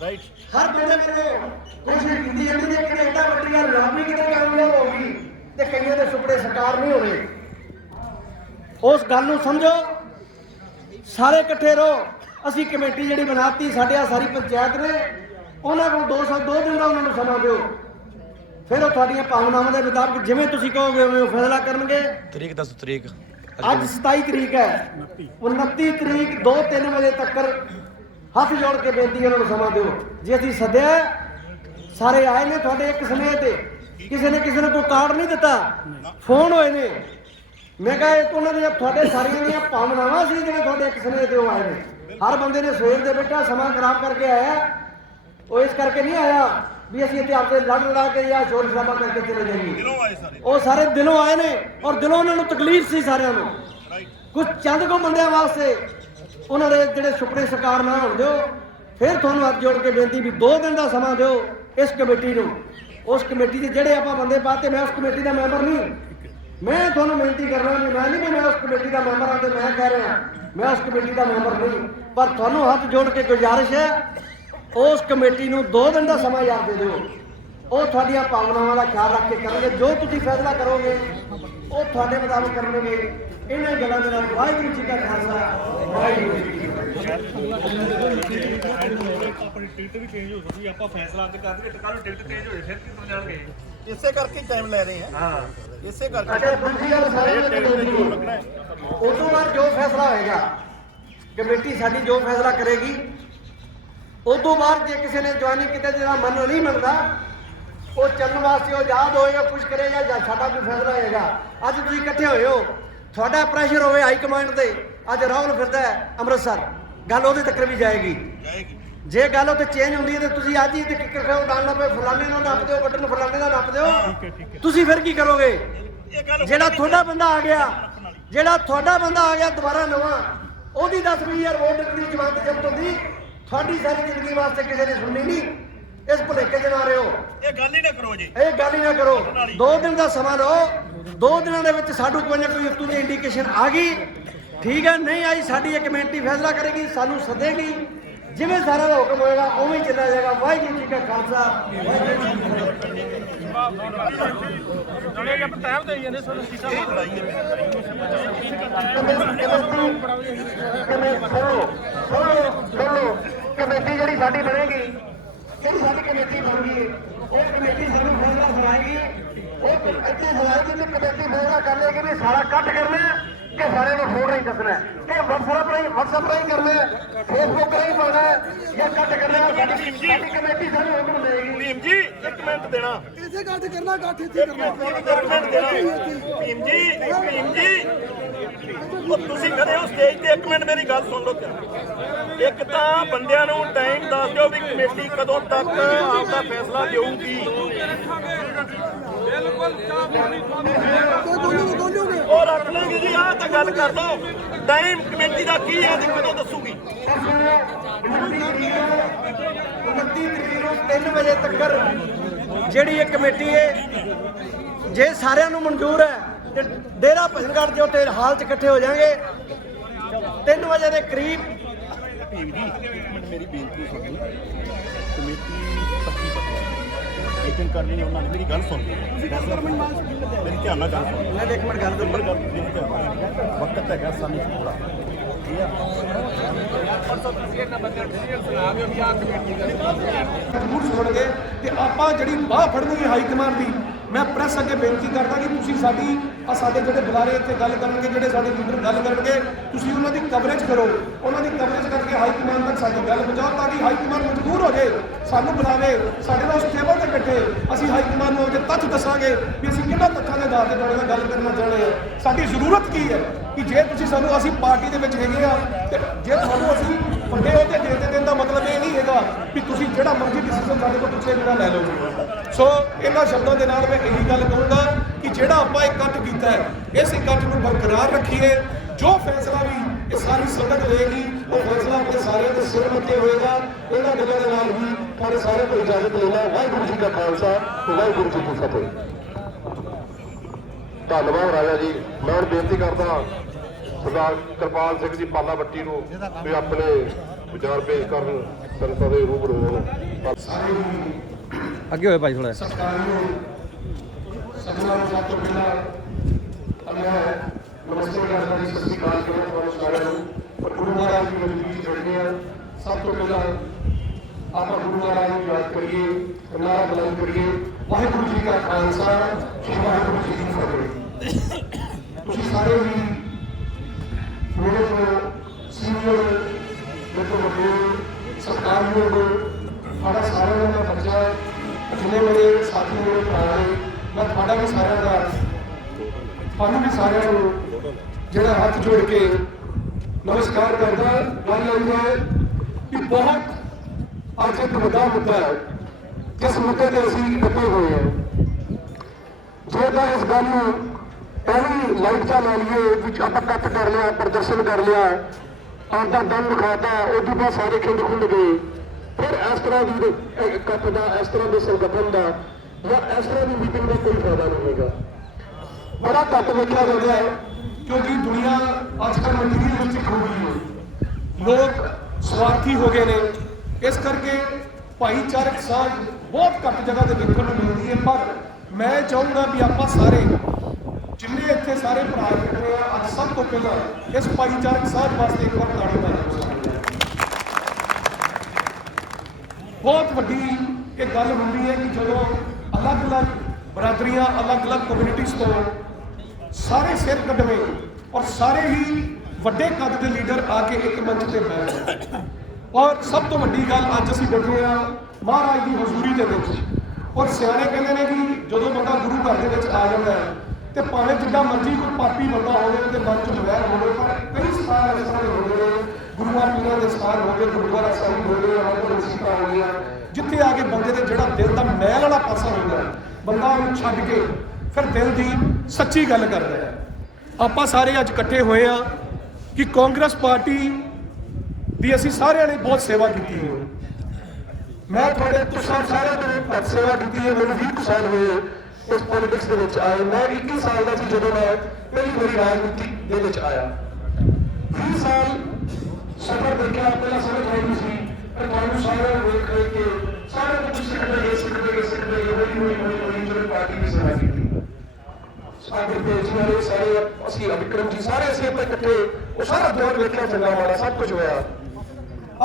ਰਾਈਟ ਹਰ ਬੰਦੇ ਵੱਲੋਂ ਕੁਝ ਕੀਤੀ ਜਾਂਦੀ ਹੈ ਕਿ ਐਡਾ ਵੱਡੀ ਗੱਲ ਲਾਭੀ ਕਿਤੇ ਕਾਮਯਾਬ ਹੋਊਗੀ ਤੇ ਕਈਆਂ ਦੇ ਸੁਪਨੇ ਸਾਕਾਰ ਨਹੀਂ ਹੋਣੇ ਉਸ ਗੱਲ ਨੂੰ ਸਮਝੋ ਸਾਰੇ ਇਕੱਠੇ ਰਹੋ ਅਸੀਂ ਕਮੇਟੀ ਜਿਹੜੀ ਬਣਾਤੀ ਸਾਡੇ ਆ ਸਾਰੀ ਪੰਚਾਇਤ ਨੇ ਉਹਨਾਂ ਕੋਲ 2 ਦਿਨ ਦਾ ਉਹਨਾਂ ਨੂੰ ਸਮਾਂ ਦਿਓ ਫਿਰ ਉਹ ਤੁਹਾਡੀਆਂ ਭਾਵਨਾਵਾਂ ਦੇ ਮੁਤਾਬਕ ਜਿਵੇਂ ਤੁਸੀਂ ਕਹੋਗੇ ਉਵੇਂ ਉਹ ਫੈਸਲਾ ਕਰਨਗੇ ਤਰੀਕ ਦੱਸ ਤਰੀਕ ਅੱਜ 27 ਤਰੀਕ ਹੈ 29 ਤਰੀਕ 2-3 ਵਜੇ ਤੱਕ ਹੱਥ ਜੋੜ ਕੇ ਬੇਨਤੀ ਉਹਨਾਂ ਨੂੰ ਸਮਾਂ ਦਿਓ ਜੇ ਅਸੀਂ ਸੱਦਿਆ ਸਾਰੇ ਆਏ ਨੇ ਤੁਹਾਡੇ ਇੱਕ ਸਮੇਂ ਤੇ ਕਿਸੇ ਨੇ ਕੋਈ ਕਾਰਡ ਨਹੀਂ ਦਿੱਤਾ ਫੋਨ ਹੋਏ ਨੇ ਮੈਂ ਕਹਾਂ ਉਹਨਾਂ ਦੀਆਂ ਤੁਹਾਡੇ ਸਾਰੀਆਂ ਦੀਆਂ ਭਾਵਨਾਵਾਂ ਸੀ ਜਿਹੜੇ ਤੁਹਾਡੇ ਇੱਕ ਸਮੇਂ ਤੇ ਉਹ ਆਏ ਨੇ ਹਰ ਬੰਦੇ ਨੇ ਸਵੇਰ ਦੇ ਬੈਠਾ ਸਮਾਂ ਖਰਾਬ ਕਰਕੇ ਆਇਆ ਉਹ ਇਸ ਕਰਕੇ ਨਹੀਂ ਆਇਆ ਵੀ ਅਸੀਂ ਇੱਥੇ ਆਪਦੇ ਲੜਾ ਕੇ ਜਾਂ ਸ਼ੋਰ ਸ਼ਰਾਬਾ ਕਰਕੇ ਚਲੇ ਜਾਈਏ ਉਹ ਸਾਰੇ ਦਿਲੋਂ ਆਏ ਨੇ ਔਰ ਦਿਲੋਂ ਉਹਨਾਂ ਨੂੰ ਤਕਲੀਫ ਸੀ ਸਾਰਿਆਂ ਨੂੰ ਕੁਝ ਚੰਦ ਕੋ ਬੰਦਿਆਂ ਵਾਸਤੇ ਉਹਨਾਂ ਦੇ ਜਿਹੜੇ ਸੁਪਨੇ ਸਾਕਾਰ ਨਾ ਹੋਣ ਦਿਓ ਫਿਰ ਤੁਹਾਨੂੰ ਹੱਥ ਜੋੜ ਕੇ ਬੇਨਤੀ ਵੀ 2 ਦਿਨ ਦਾ ਸਮਾਂ ਦਿਓ ਇਸ ਕਮੇਟੀ ਨੂੰ ਉਸ ਕਮੇਟੀ ਦੇ ਜਿਹੜੇ ਆਪਾਂ ਬੰਦੇ ਪਾਤੇ ਮੈਂ ਉਸ ਕਮੇਟੀ ਦਾ ਮੈਂਬਰ ਨਹੀਂ ਮੈਂ ਤੁਹਾਨੂੰ ਬੇਨਤੀ ਕਰ ਰਿਹਾ ਮੈਂ ਉਸ ਕਮੇਟੀ ਦਾ ਮੈਂਬਰ ਹਾਂ ਤੇ ਮੈਂ ਕਹਿ ਰਿਹਾ ਮੈਂ ਉਸ ਕਮੇਟੀ ਦਾ ਮੈਂਬਰ ਨਹੀਂ ਪਰ ਤੁਹਾਨੂੰ ਹੱਥ ਜੋੜ ਕੇ ਗੁਜ਼ਾਰਿਸ਼ ਹੈ ਉਸ ਕਮੇਟੀ ਨੂੰ 2 ਦਿਨ ਦਾ ਸਮਾਂ ਯਾਦ ਦੇ ਦਿਓ ਉਹ ਤੁਹਾਡੀਆਂ ਭਾਵਨਾਵਾਂ ਦਾ ਖਿਆਲ ਰੱਖ ਕੇ ਕਰਨਗੇ ਜੋ ਤੁਸੀਂ ਫੈਸਲਾ ਕਰੋਗੇ ਉਹ ਤੁਹਾਡੇ ਮੁਤਾਬਕ ਕਰਨਗੇ ਇਹਨਾਂ ਗੱਲਾਂ ਦੇ ਨਾਲ ਵਾਹਿਗੁਰੂ ਜੀ ਦਾ ਖਾਲਸਾ ਵਾਹਿਗੁਰੂ ਜੀ ਕੀ ਆਪਣੀ ਟਿਕਟ ਵੀ ਚੇਂਜ ਹੋ ਸਕਦੀ ਆਪਾਂ ਫੈਸਲਾ ਅੱਜ ਕਰ ਦਈਏ ਤੇ ਕੱਲ ਨੂੰ ਟਿਕਟ ਚੇਂਜ ਹੋ ਜਾਏ ਫਿਰ ਕਿੱਥੇ ਜਾਣਗੇ ਇਸੇ ਕਰਕੇ ਟਾਈਮ ਲੈ ਰਹੇ ਹਾਂ ਇਸੇ ਕਰਕੇ ਅੱਛਾ ਦੂਜੀ ਗੱਲ ਸਾਰਿਆਂ ਨੂੰ ਉਸ ਤੋਂ ਬਾਅਦ ਜੋ ਫੈਸਲਾ ਹੋਏਗਾ ਕਮੇਟੀ ਸਾਡੀ ਜੋ ਫੈਸਲਾ ਕਰੇਗੀ ਉਸ ਤੋਂ ਬਾਅਦ ਜੇ ਕਿਸੇ ਨੇ ਜੁਆਇਨਿੰਗ ਕੀਤਾ ਜਿਹੜਾ ਮਨ ਨਹੀਂ ਮੰਨਦਾ ਉਹ ਚੱਲਣ ਵਾਸਤੇ ਉਹ ਆਜ਼ਾਦ ਹੋਏਗਾ ਕੁਝ ਕਰੇਗਾ ਜਾਂ ਸਾਡਾ ਕੋਈ ਫੈਸਲਾ ਹੋਏਗਾ। ਅੱਜ ਤੁਸੀਂ ਇਕੱਠੇ ਹੋਏ ਹੋ ਤੁਹਾਡਾ ਪ੍ਰੈਸ਼ਰ ਹੋਵੇ ਹਾਈ ਕਮਾਂਡ ਤੇ ਅੱਜ ਰਾਹੁਲ ਫਿਰਦਾ ਹੈ ਅੰਮ੍ਰਿਤਸਰ ਗੱਲ ਉਹਦੇ ਤੱਕ ਵੀ ਜਾਏਗੀ ਜੇ ਗੱਲ ਉੱਥੇ ਚੇਂਜ ਹੁੰਦੀ ਹੈ ਤੇ ਤੁਸੀਂ ਅੱਜ ਹੀ ਤੇ ਕਿੱਕਰ ਖਾਓ ਉਡਾਣ ਲੱਪੇ ਫਲਾਣੇ ਨਾਲ ਨੱਪ ਦਿਓ ਬਟਨ ਫਲਾਣੇ ਨਾਲ ਨੱਪ ਦਿਓ ਤੁਸੀਂ ਫਿਰ ਕੀ ਕਰੋਗੇ। ਜਿਹੜਾ ਤੁਹਾਡਾ ਬੰਦਾ ਆ ਗਿਆ ਦੁਬਾਰਾ ਨਵਾਂ ਉਹਦੀ 10,000 ਵੋਟ ਦੀ ਜਮਾਨਤ ਜ਼ਬਤ ਹੁੰਦੀ ਤੁਹਾਡੀ ਸਾਰੀ ਜ਼ਿੰਦਗੀ ਵਾਸਤੇ ਕਿਸੇ ਨੇ ਸੁਣਨੀ ਨਹੀਂ। ਇਸ ਭੁਲੇਖੇ 'ਚ ਨਾ ਰਹੋ ਇਹ ਗੱਲ ਹੀ ਨਾ ਕਰੋ ਜੀ 2 ਦਿਨ ਦਾ ਸਮਾਂ ਲਓ 2 ਦਿਨਾਂ ਦੇ ਵਿੱਚ ਸਾਨੂੰ ਕੋਈ ਨਾ ਕੋਈ ਉੱਤੋਂ ਦੀ ਇੰਡੀਕੇਸ਼ਨ ਆ ਗਈ ਠੀਕ ਹੈ ਨਹੀਂ ਆਈ ਸਾਡੀ ਇਹ ਕਮੇਟੀ ਫੈਸਲਾ ਕਰੇਗੀ ਸਾਨੂੰ ਸੱਦੇਗੀ ਜਿਵੇਂ ਸਾਰਾ ਦਾ ਹੁਕਮ ਹੋਏਗਾ ਉਵੇਂ ਹੀ ਚੱਲਿਆ ਜਾਏਗਾ। ਵਾਹਿਗੁਰੂ ਜੀ ਕਾ ਖਾਲਸਾ ਕਮੇਟੀ ਜਿਹੜੀ ਸਾਡੀ ਬਣੇਗੀ ਜਿਹੜੀ ਸਾਡੀ ਕਮੇਟੀ ਬਣ ਗਈ ਉਹ ਕਮੇਟੀ ਸਾਨੂੰ ਫੈਸਲਾ ਸੁਣਾਏਗੀ ਉਹ ਇੱਥੇ ਸੁਣਾਏਗੀ ਤੇ ਕਮੇਟੀ ਫੈਸਲਾ ਕਰ ਲੇਗੀ ਵੀ ਸਾਰਾ ਕੱਟ ਕਰਨਾ ਕਿ ਸਾਰਿਆਂ ਨੂੰ ਫੋਨ ਨਹੀਂ ਦੱਸਣਾ ਕਿ WhatsApp ਰਾਹੀਂ ਕਰਨਾ Facebook ਰਾਹੀਂ ਪਾਉਣਾ ਜਾਂ ਕੱਟ ਕਰਨਾ ਸਾਡੀ ਕਮੇਟੀ ਸਾਨੂੰ ਹੁਕਮ ਦੇਗੀ। ਭੀਮ ਜੀ 1 ਮਿੰਟ ਦੇਣਾ ਇਸੇ ਗੱਠ ਕਰਨਾ ਗੱਠ ਇੱਥੇ ਕਰਨਾ ਭੀਮ ਜੀ ਉਹ ਤੁਸੀਂ ਕਦੇ ਹੋ ਸਟੇਜ ਤੇ 1 ਮਿੰਟ ਮੇਰੀ ਗੱਲ ਸੁਣ ਲਓ ਇੱਕ ਤਾਂ ਬੰਦਿਆਂ ਨੂੰ ਟਾਈਮ ਦੱਸ ਦਿਓ ਵੀ ਕਮੇਟੀ ਕਦੋਂ ਤੱਕ ਆਪਦਾ ਫੈਸਲਾ ਦੇਊਗੀ ਉਹ ਰੱਖ ਲਾਂਗੇ ਜੀ ਆਹ ਤਾਂ ਗੱਲ ਕਰ ਲਓ ਟਾਈਮ ਕਮੇਟੀ ਦਾ ਕੀ ਹੈ ਤੇ ਕਦੋਂ ਦੱਸੂਗੀ 29 ਤਰੀਕ ਨੂੰ 3 ਵਜੇ ਤੱਕ ਜਿਹੜੀ ਇਹ ਕਮੇਟੀ ਹੈ ਜੇ ਸਾਰਿਆਂ ਨੂੰ ਮਨਜ਼ੂਰ ਹੈ ਤੇ ਡੇਰਾ ਭਜਨਗੜ੍ਹ ਦੇ ਉੱਤੇ ਹਾਲ 'ਚ ਇਕੱਠੇ ਹੋ ਜਾਣਗੇ 3 ਵਜੇ ਦੇ ਕਰੀਬ। ਮੇਰੀ ਬੇਨਤੀ ਸੁਣੋ ਕਮੇਟੀ 25 ਮੀਟਿੰਗ ਕਰਨੀ ਉਹਨਾਂ ਨੇ ਮੇਰੀ ਗੱਲ ਸੁਣ ਮੇਰੀ ਧਿਆਨ ਨਾਲ ਗੱਲ ਸੁਣ ਮੈਂ ਇੱਕ ਮਿੰਟ ਗੱਲ ਵਕਤ ਹੈਗਾ ਸਾਨੂੰ ਥੋੜਾ ਜ਼ਰੂਰ ਸੁਣਨਗੇ ਤੇ ਆਪਾਂ ਜਿਹੜੀ ਬਾਹ ਫੜਨੀ ਹਾਈ ਕਮਾਂਡ ਦੀ ਮੈਂ ਪ੍ਰੈਸ ਅੱਗੇ ਬੇਨਤੀ ਕਰਦਾ ਕਿ ਤੁਸੀਂ ਸਾਡੇ ਜਿਹੜੇ ਬੁਲਾਰੇ ਇੱਥੇ ਗੱਲ ਕਰਨਗੇ ਜਿਹੜੇ ਸਾਡੇ ਲੀਡਰ ਗੱਲ ਕਰਨਗੇ ਤੁਸੀਂ ਉਹਨਾਂ ਦੀ ਕਵਰੇਜ ਕਰੋ ਉਹਨਾਂ ਦੀ ਕਵਰੇਜ ਕਰਕੇ ਹਾਈ ਕਮਾਂਡ ਤੱਕ ਸਾਡੀ ਗੱਲ ਪਹੁੰਚਾਓ ਤਾਂ ਕਿ ਹਾਈ ਕਮਾਂਡ ਮਜਬੂਰ ਹੋ ਜਾਏ ਸਾਨੂੰ ਬੁਲਾਵੇ ਸਾਡੇ ਨਾਲ ਉਸ ਟੇਬਲ ਤੇ ਬੈਠੇ ਅਸੀਂ ਹਾਈ ਕਮਾਂਡ ਨੂੰ ਉਹਦੇ ਤੱਥ ਦੱਸਾਂਗੇ ਵੀ ਅਸੀਂ ਕਿੰਨਾ ਤੱਥਾਂ ਦੇ ਆਧਾਰ ਤੇ ਤੁਹਾਡੇ ਨਾਲ ਗੱਲ ਕਰਨਾ ਚਾਹੁੰਦੇ ਹਾਂ ਸਾਡੀ ਜ਼ਰੂਰਤ ਕੀ ਹੈ ਕਿ ਜੇ ਤੁਸੀਂ ਸਾਨੂੰ ਅਸੀਂ ਪਾਰਟੀ ਦੇ ਵਿੱਚ ਹੈਗੇ ਆ ਤੇ ਜੇ ਤੁਹਾਨੂੰ ਅਸੀਂ ਵੱਡੇ ਅਹੁਦੇ ਦੇ ਦੇਣ ਦਾ ਮਤਲਬ ਇਹ ਨਹੀਂ ਹੈਗਾ ਵੀ ਤੁਸੀਂ ਜਿਹੜਾ ਮਰਜ਼ੀ ਡਿਸੀਜਨ ਸਾਡੇ ਕੋਲ ਪਿੱਛੇ ਜਿਹੜਾ ਲੈ ਲਓਗੇ। ਸੋ ਇਹਨਾਂ ਸ਼ਬਦਾਂ ਦੇ ਨਾਲ ਮੈਂ ਇਹੀ ਗੱਲ ਕਹੂੰਗਾ ਕਿ ਜਿਹੜਾ ਆਪਾਂ ਇਕੱਠ ਕੀਤਾ ਹੈ ਇਸ ਇਕੱਠ ਨੂੰ ਬਰਕਰਾਰ ਰੱਖੀਏ ਜੋ ਫੈਸਲਾ ਵੀ ਇਹ ਸਾਰੀ ਸੰਗਤ ਲਏਗੀ ਉਹ ਫੈਸਲਾ ਆਪਣੇ ਸਾਰਿਆਂ ਦੇ ਸਿਰ ਮੱਥੇ ਹੋਏਗਾ। ਇਹਨਾਂ ਗੱਲਾਂ ਦੇ ਨਾਲ ਵੀ ਸਾਰੇ ਸਾਰਿਆਂ ਤੋਂ ਇਜਾਜ਼ਤ ਲੈਣਾ। ਵਾਹਿਗੁਰੂ ਜੀ ਕਾ ਖਾਲਸਾ ਵਾਹਿਗੁਰੂ ਜੀ ਕੀ ਫਤਿਹ। ਧੰਨਵਾਦ ਰਾਜਾ ਜੀ। ਮੈਂ ਹੁਣ ਬੇਨਤੀ ਕਰਦਾ ਸਰਦਾਰ ਕਿਰਪਾਲ ਸਿੰਘ ਜੀ ਪਾਲਾ ਬੱਟੀ ਨੂੰ ਵੀ ਆਪਣੇ ਵਿਚਾਰ ਪੇਸ਼ ਕਰਨ ਸੰਗਤਾਂ ਦੇ ਰੂਬਰੂ ਹੋਣ। ਅੱਗੇ ਹੋਏ ਭਾਈ ਥੋੜਾ ਸਤਿਕਾਰਯੋਗ ਸਭਨਾਂ ਨੂੰ ਸਭ ਤੋਂ ਪਹਿਲਾਂ ਮੈਂ ਨਮਸਤੇ ਕਰਦਾ ਜੀ, ਸਤਿ ਸ਼੍ਰੀ ਅਕਾਲ ਕਰਦਾ ਤੁਹਾਨੂੰ ਸਾਰਿਆਂ ਨੂੰ। ਗੁਰੂ ਮਹਾਰਾਜ ਦੀ ਮੌਜੂਦਗੀ ਜੁੜਦੇ ਹਾਂ। ਸਭ ਤੋਂ ਪਹਿਲਾਂ ਆਪਾਂ ਗੁਰੂ ਮਹਾਰਾਜ ਨੂੰ ਯਾਦ ਕਰੀਏ, ਨਾਰਾ ਬੁਲੰਦ ਕਰੀਏ, ਵਾਹਿਗੁਰੂ ਜੀ ਕਾ ਖਾਲਸਾ ਵਾਹਿਗੁਰੂ ਜੀ ਕੀ ਫਤਿਹ। ਤੁਸੀਂ ਸਾਰੇ ਵੀ ਮੇਰੇ ਤੋਂ ਸੀਨੀਅਰ ਮੇਰੇ ਤੋਂ ਵੱਡੇ ਸਤਿਕਾਰਯੋਗ ਤੁਹਾਡਾ ਸਾਰਿਆਂ ਦਾ ਮੈਂ ਬੱਚਾ ਜਿੰਨੇ ਮੇਰੇ ਸਾਥੀ ਮੇਰੇ ਭਰਾ ਨੇ ਮੈਂ ਤੁਹਾਡਾ ਵੀ ਸਾਰਿਆਂ ਦਾ ਤੁਹਾਨੂੰ ਵੀ ਸਾਰਿਆਂ ਨੂੰ ਜਿਹੜਾ ਹੱਥ ਜੋੜ ਕੇ ਨਮਸਕਾਰ ਕਰਦਾ। ਗੱਲ ਇਹ ਹੈ ਕਿ ਬਹੁਤ ਅੱਜ ਇੱਕ ਵੱਡਾ ਮੁੱਦਾ ਹੈ ਜਿਸ ਮੁੱਦੇ ਤੇ ਅਸੀਂ ਇਕੱਠੇ ਹੋਏ ਹਾਂ। ਜੇ ਤਾਂ ਇਸ ਗੱਲ ਨੂੰ ਪਹਿਲੀ ਲਾਈਟ ਚਾ ਲਾ ਲਈਏ ਵਿੱਚ ਆਪਾਂ ਕੱਟ ਕਰ ਲਿਆ, ਪ੍ਰਦਰਸ਼ਨ ਕਰ ਲਿਆ, ਆਪਦਾ ਦਮ ਵਿਖਾਤਾ, ਉਦੋਂ ਬਾਅਦ ਸਾਰੇ ਖੁੰਦ ਗਏ। ਫਿਰ ਇਸ ਤਰ੍ਹਾਂ ਦੀ ਇਕੱਠ ਦਾ, ਇਸ ਤਰ੍ਹਾਂ ਦੇ ਸੰਗਠਨ ਦਾ ਜਾਂ ਇਸ ਤਰ੍ਹਾਂ ਦੀ ਮੀਟਿੰਗ ਦਾ ਕੋਈ ਫਾਇਦਾ ਨਹੀਂ ਹੋਏਗਾ। ਬੜਾ ਘੱਟ ਵੇਖਿਆ ਜਾਂਦਾ ਹੈ ਕਿਉਂਕਿ ਦੁਨੀਆ ਅੱਜ ਕੱਲ੍ਹ ਮਟੀਰੀਅਲਿਸਟਿਕ ਹੋ ਗਈ ਹੈ, ਲੋਕ ਸਵਾਰਥੀ ਹੋ ਗਏ ਨੇ। ਇਸ ਕਰਕੇ ਭਾਈਚਾਰਕ ਸਾਂਝ ਬਹੁਤ ਘੱਟ ਜਗ੍ਹਾ ਤੇ ਦੇਖਣ ਨੂੰ ਮਿਲਦੀ ਹੈ। ਪਰ ਮੈਂ ਚਾਹੂੰਗਾ ਵੀ ਆਪਾਂ ਸਾਰੇ ਜਿੰਨੇ ਇੱਥੇ ਸਾਰੇ ਭਰਾ ਬੈਠੇ ਆ ਅੱਜ ਸਭ ਤੋਂ ਪਹਿਲਾਂ ਇਸ ਭਾਈਚਾਰਕ ਸਾਂਝ ਵਾਸਤੇ ਇੱਕ ਵਾਰ ਤਾੜੀ ਮਾਰੋ। ਬਹੁਤ ਵੱਡੀ ਇਹ ਗੱਲ ਹੁੰਦੀ ਹੈ ਕਿ ਜਦੋਂ ਅਲੱਗ-ਅਲੱਗ ਬਰਾਦਰੀਆਂ ਅਲੱਗ-ਅਲੱਗ ਕਮਿਊਨਿਟੀਜ਼ ਤੋਂ ਸਾਰੇ ਸਿਰ ਕੱਢਵੇਂ ਔਰ ਸਾਰੇ ਹੀ ਵੱਡੇ ਕੱਦ ਦੇ ਲੀਡਰ ਆ ਕੇ ਇੱਕ ਮੰਚ ਤੇ ਬੈਠੇ। ਔਰ ਸਭ ਤੋਂ ਵੱਡੀ ਗੱਲ, ਅੱਜ ਅਸੀਂ ਬੈਠੇ ਹਾਂ ਮਹਾਰਾਜ ਦੀ ਹਜ਼ੂਰੀ ਦੇ ਵਿੱਚ। ਔਰ ਸਿਆਣੇ ਕਹਿੰਦੇ ਨੇ ਕਿ ਜਦੋਂ ਬੰਦਾ ਗੁਰੂ ਘਰ ਦੇ ਵਿੱਚ ਆ ਜਾਂਦਾ ਹੈ ਤੇ ਭਾਵੇਂ ਜਿੱਦਾਂ ਮਰਜ਼ੀ ਕੋਈ ਪਾਪੀ ਬੰਦਾ ਹੋਵੇ ਉਹਦੇ ਮਨ 'ਚ ਵੈਰ ਹੋਵੇ, ਪਰ ਕਈ ਸਥਾਨ ਇਸ ਤਰ੍ਹਾਂ ਹੁੰਦੇ ਨੇ, ਗੁਰੂਆਂ ਪੀਰਾਂ ਦੇ ਸਥਾਨ ਹੋ ਗਏ, ਗੁਰਦੁਆਰਾ ਸਾਹਿਬ ਹੋ ਗਏ, ਅਮਰ ਮਸੀਤਾਂ ਹੋ ਗਈਆਂ, ਜਿੱਥੇ ਆ ਕੇ ਬੰਦੇ ਦੇ ਜਿਹੜਾ ਦਿਲ ਦਾ ਮੈਲ ਵਾਲਾ ਪਾਸਾ ਹੁੰਦਾ ਹੈ, ਬੰਦਾ ਉਹਨੂੰ ਛੱਡ ਕੇ ਫਿਰ ਦਿਲ ਦੀ ਸੱਚੀ ਗੱਲ ਕਰਦਾ ਹੈ। ਆਪਾਂ ਸਾਰੇ ਅੱਜ ਇਕੱਠੇ ਹੋਏ ਆ ਕਿ ਕਾਂਗਰਸ ਪਾਰਟੀ ਦੀ ਅਸੀਂ ਸਾਰਿਆਂ ਨੇ ਬਹੁਤ ਸੇਵਾ ਕੀਤੀ ਹੈ। ਮੈਂ ਤੁਹਾਡੇ ਤੁਸੀਂ ਸਾਰਿਆਂ ਤੋਂ ਬਹੁਤ ਸੇਵਾ ਕੀਤੀ ਹੈ। ਮੈਨੂੰ 20 ਸਾਲ ਹੋਏ ਇਸ ਪੋਲਿਟਿਕਸ ਦੇ ਵਿੱਚ ਆਏ। ਮੈਂ 21 ਸਾਲ ਦਾ ਸੀ ਜਦੋਂ ਮੈਂ ਪਹਿਲੀ ਵਾਰੀ ਰਾਜਨੀਤੀ ਦੇ ਵਿੱਚ ਆਇਆ। 20 ਸਾਲ ਸਫਰ ਦੇਖਿਆ, ਪਹਿਲਾਂ ਸਮਝ ਆਈ ਨਹੀਂ ਸੀ, ਪਰ ਤੁਹਾਨੂੰ ਸਾਰਿਆਂ ਨੂੰ ਵੇਖ ਕੇ ਸਾਰਿਆਂ ਨੂੰ ਕੁਝ ਸਿੱਖਦੇ ਹੌਲੀ ਜਦੋਂ ਪਾਰਟੀ ਦੀ ਸੇਵਾ ਕੀਤੀ। ਸਾਡੇ ਦੇਸ਼ ਵਾਲੇ ਸਾਰੇ ਅਸੀਂ ਵਿਕਰਮ ਜੀ ਸਾਰੇ ਅਸੀਂ ਆਪਣੇ ਇਕੱਠੇ ਉਹ ਸਾਰਾ ਦੌਰ ਵੇਖਿਆ, ਚੰਗਾ ਮਾੜਾ ਸਭ ਕੁਝ ਹੋਇਆ।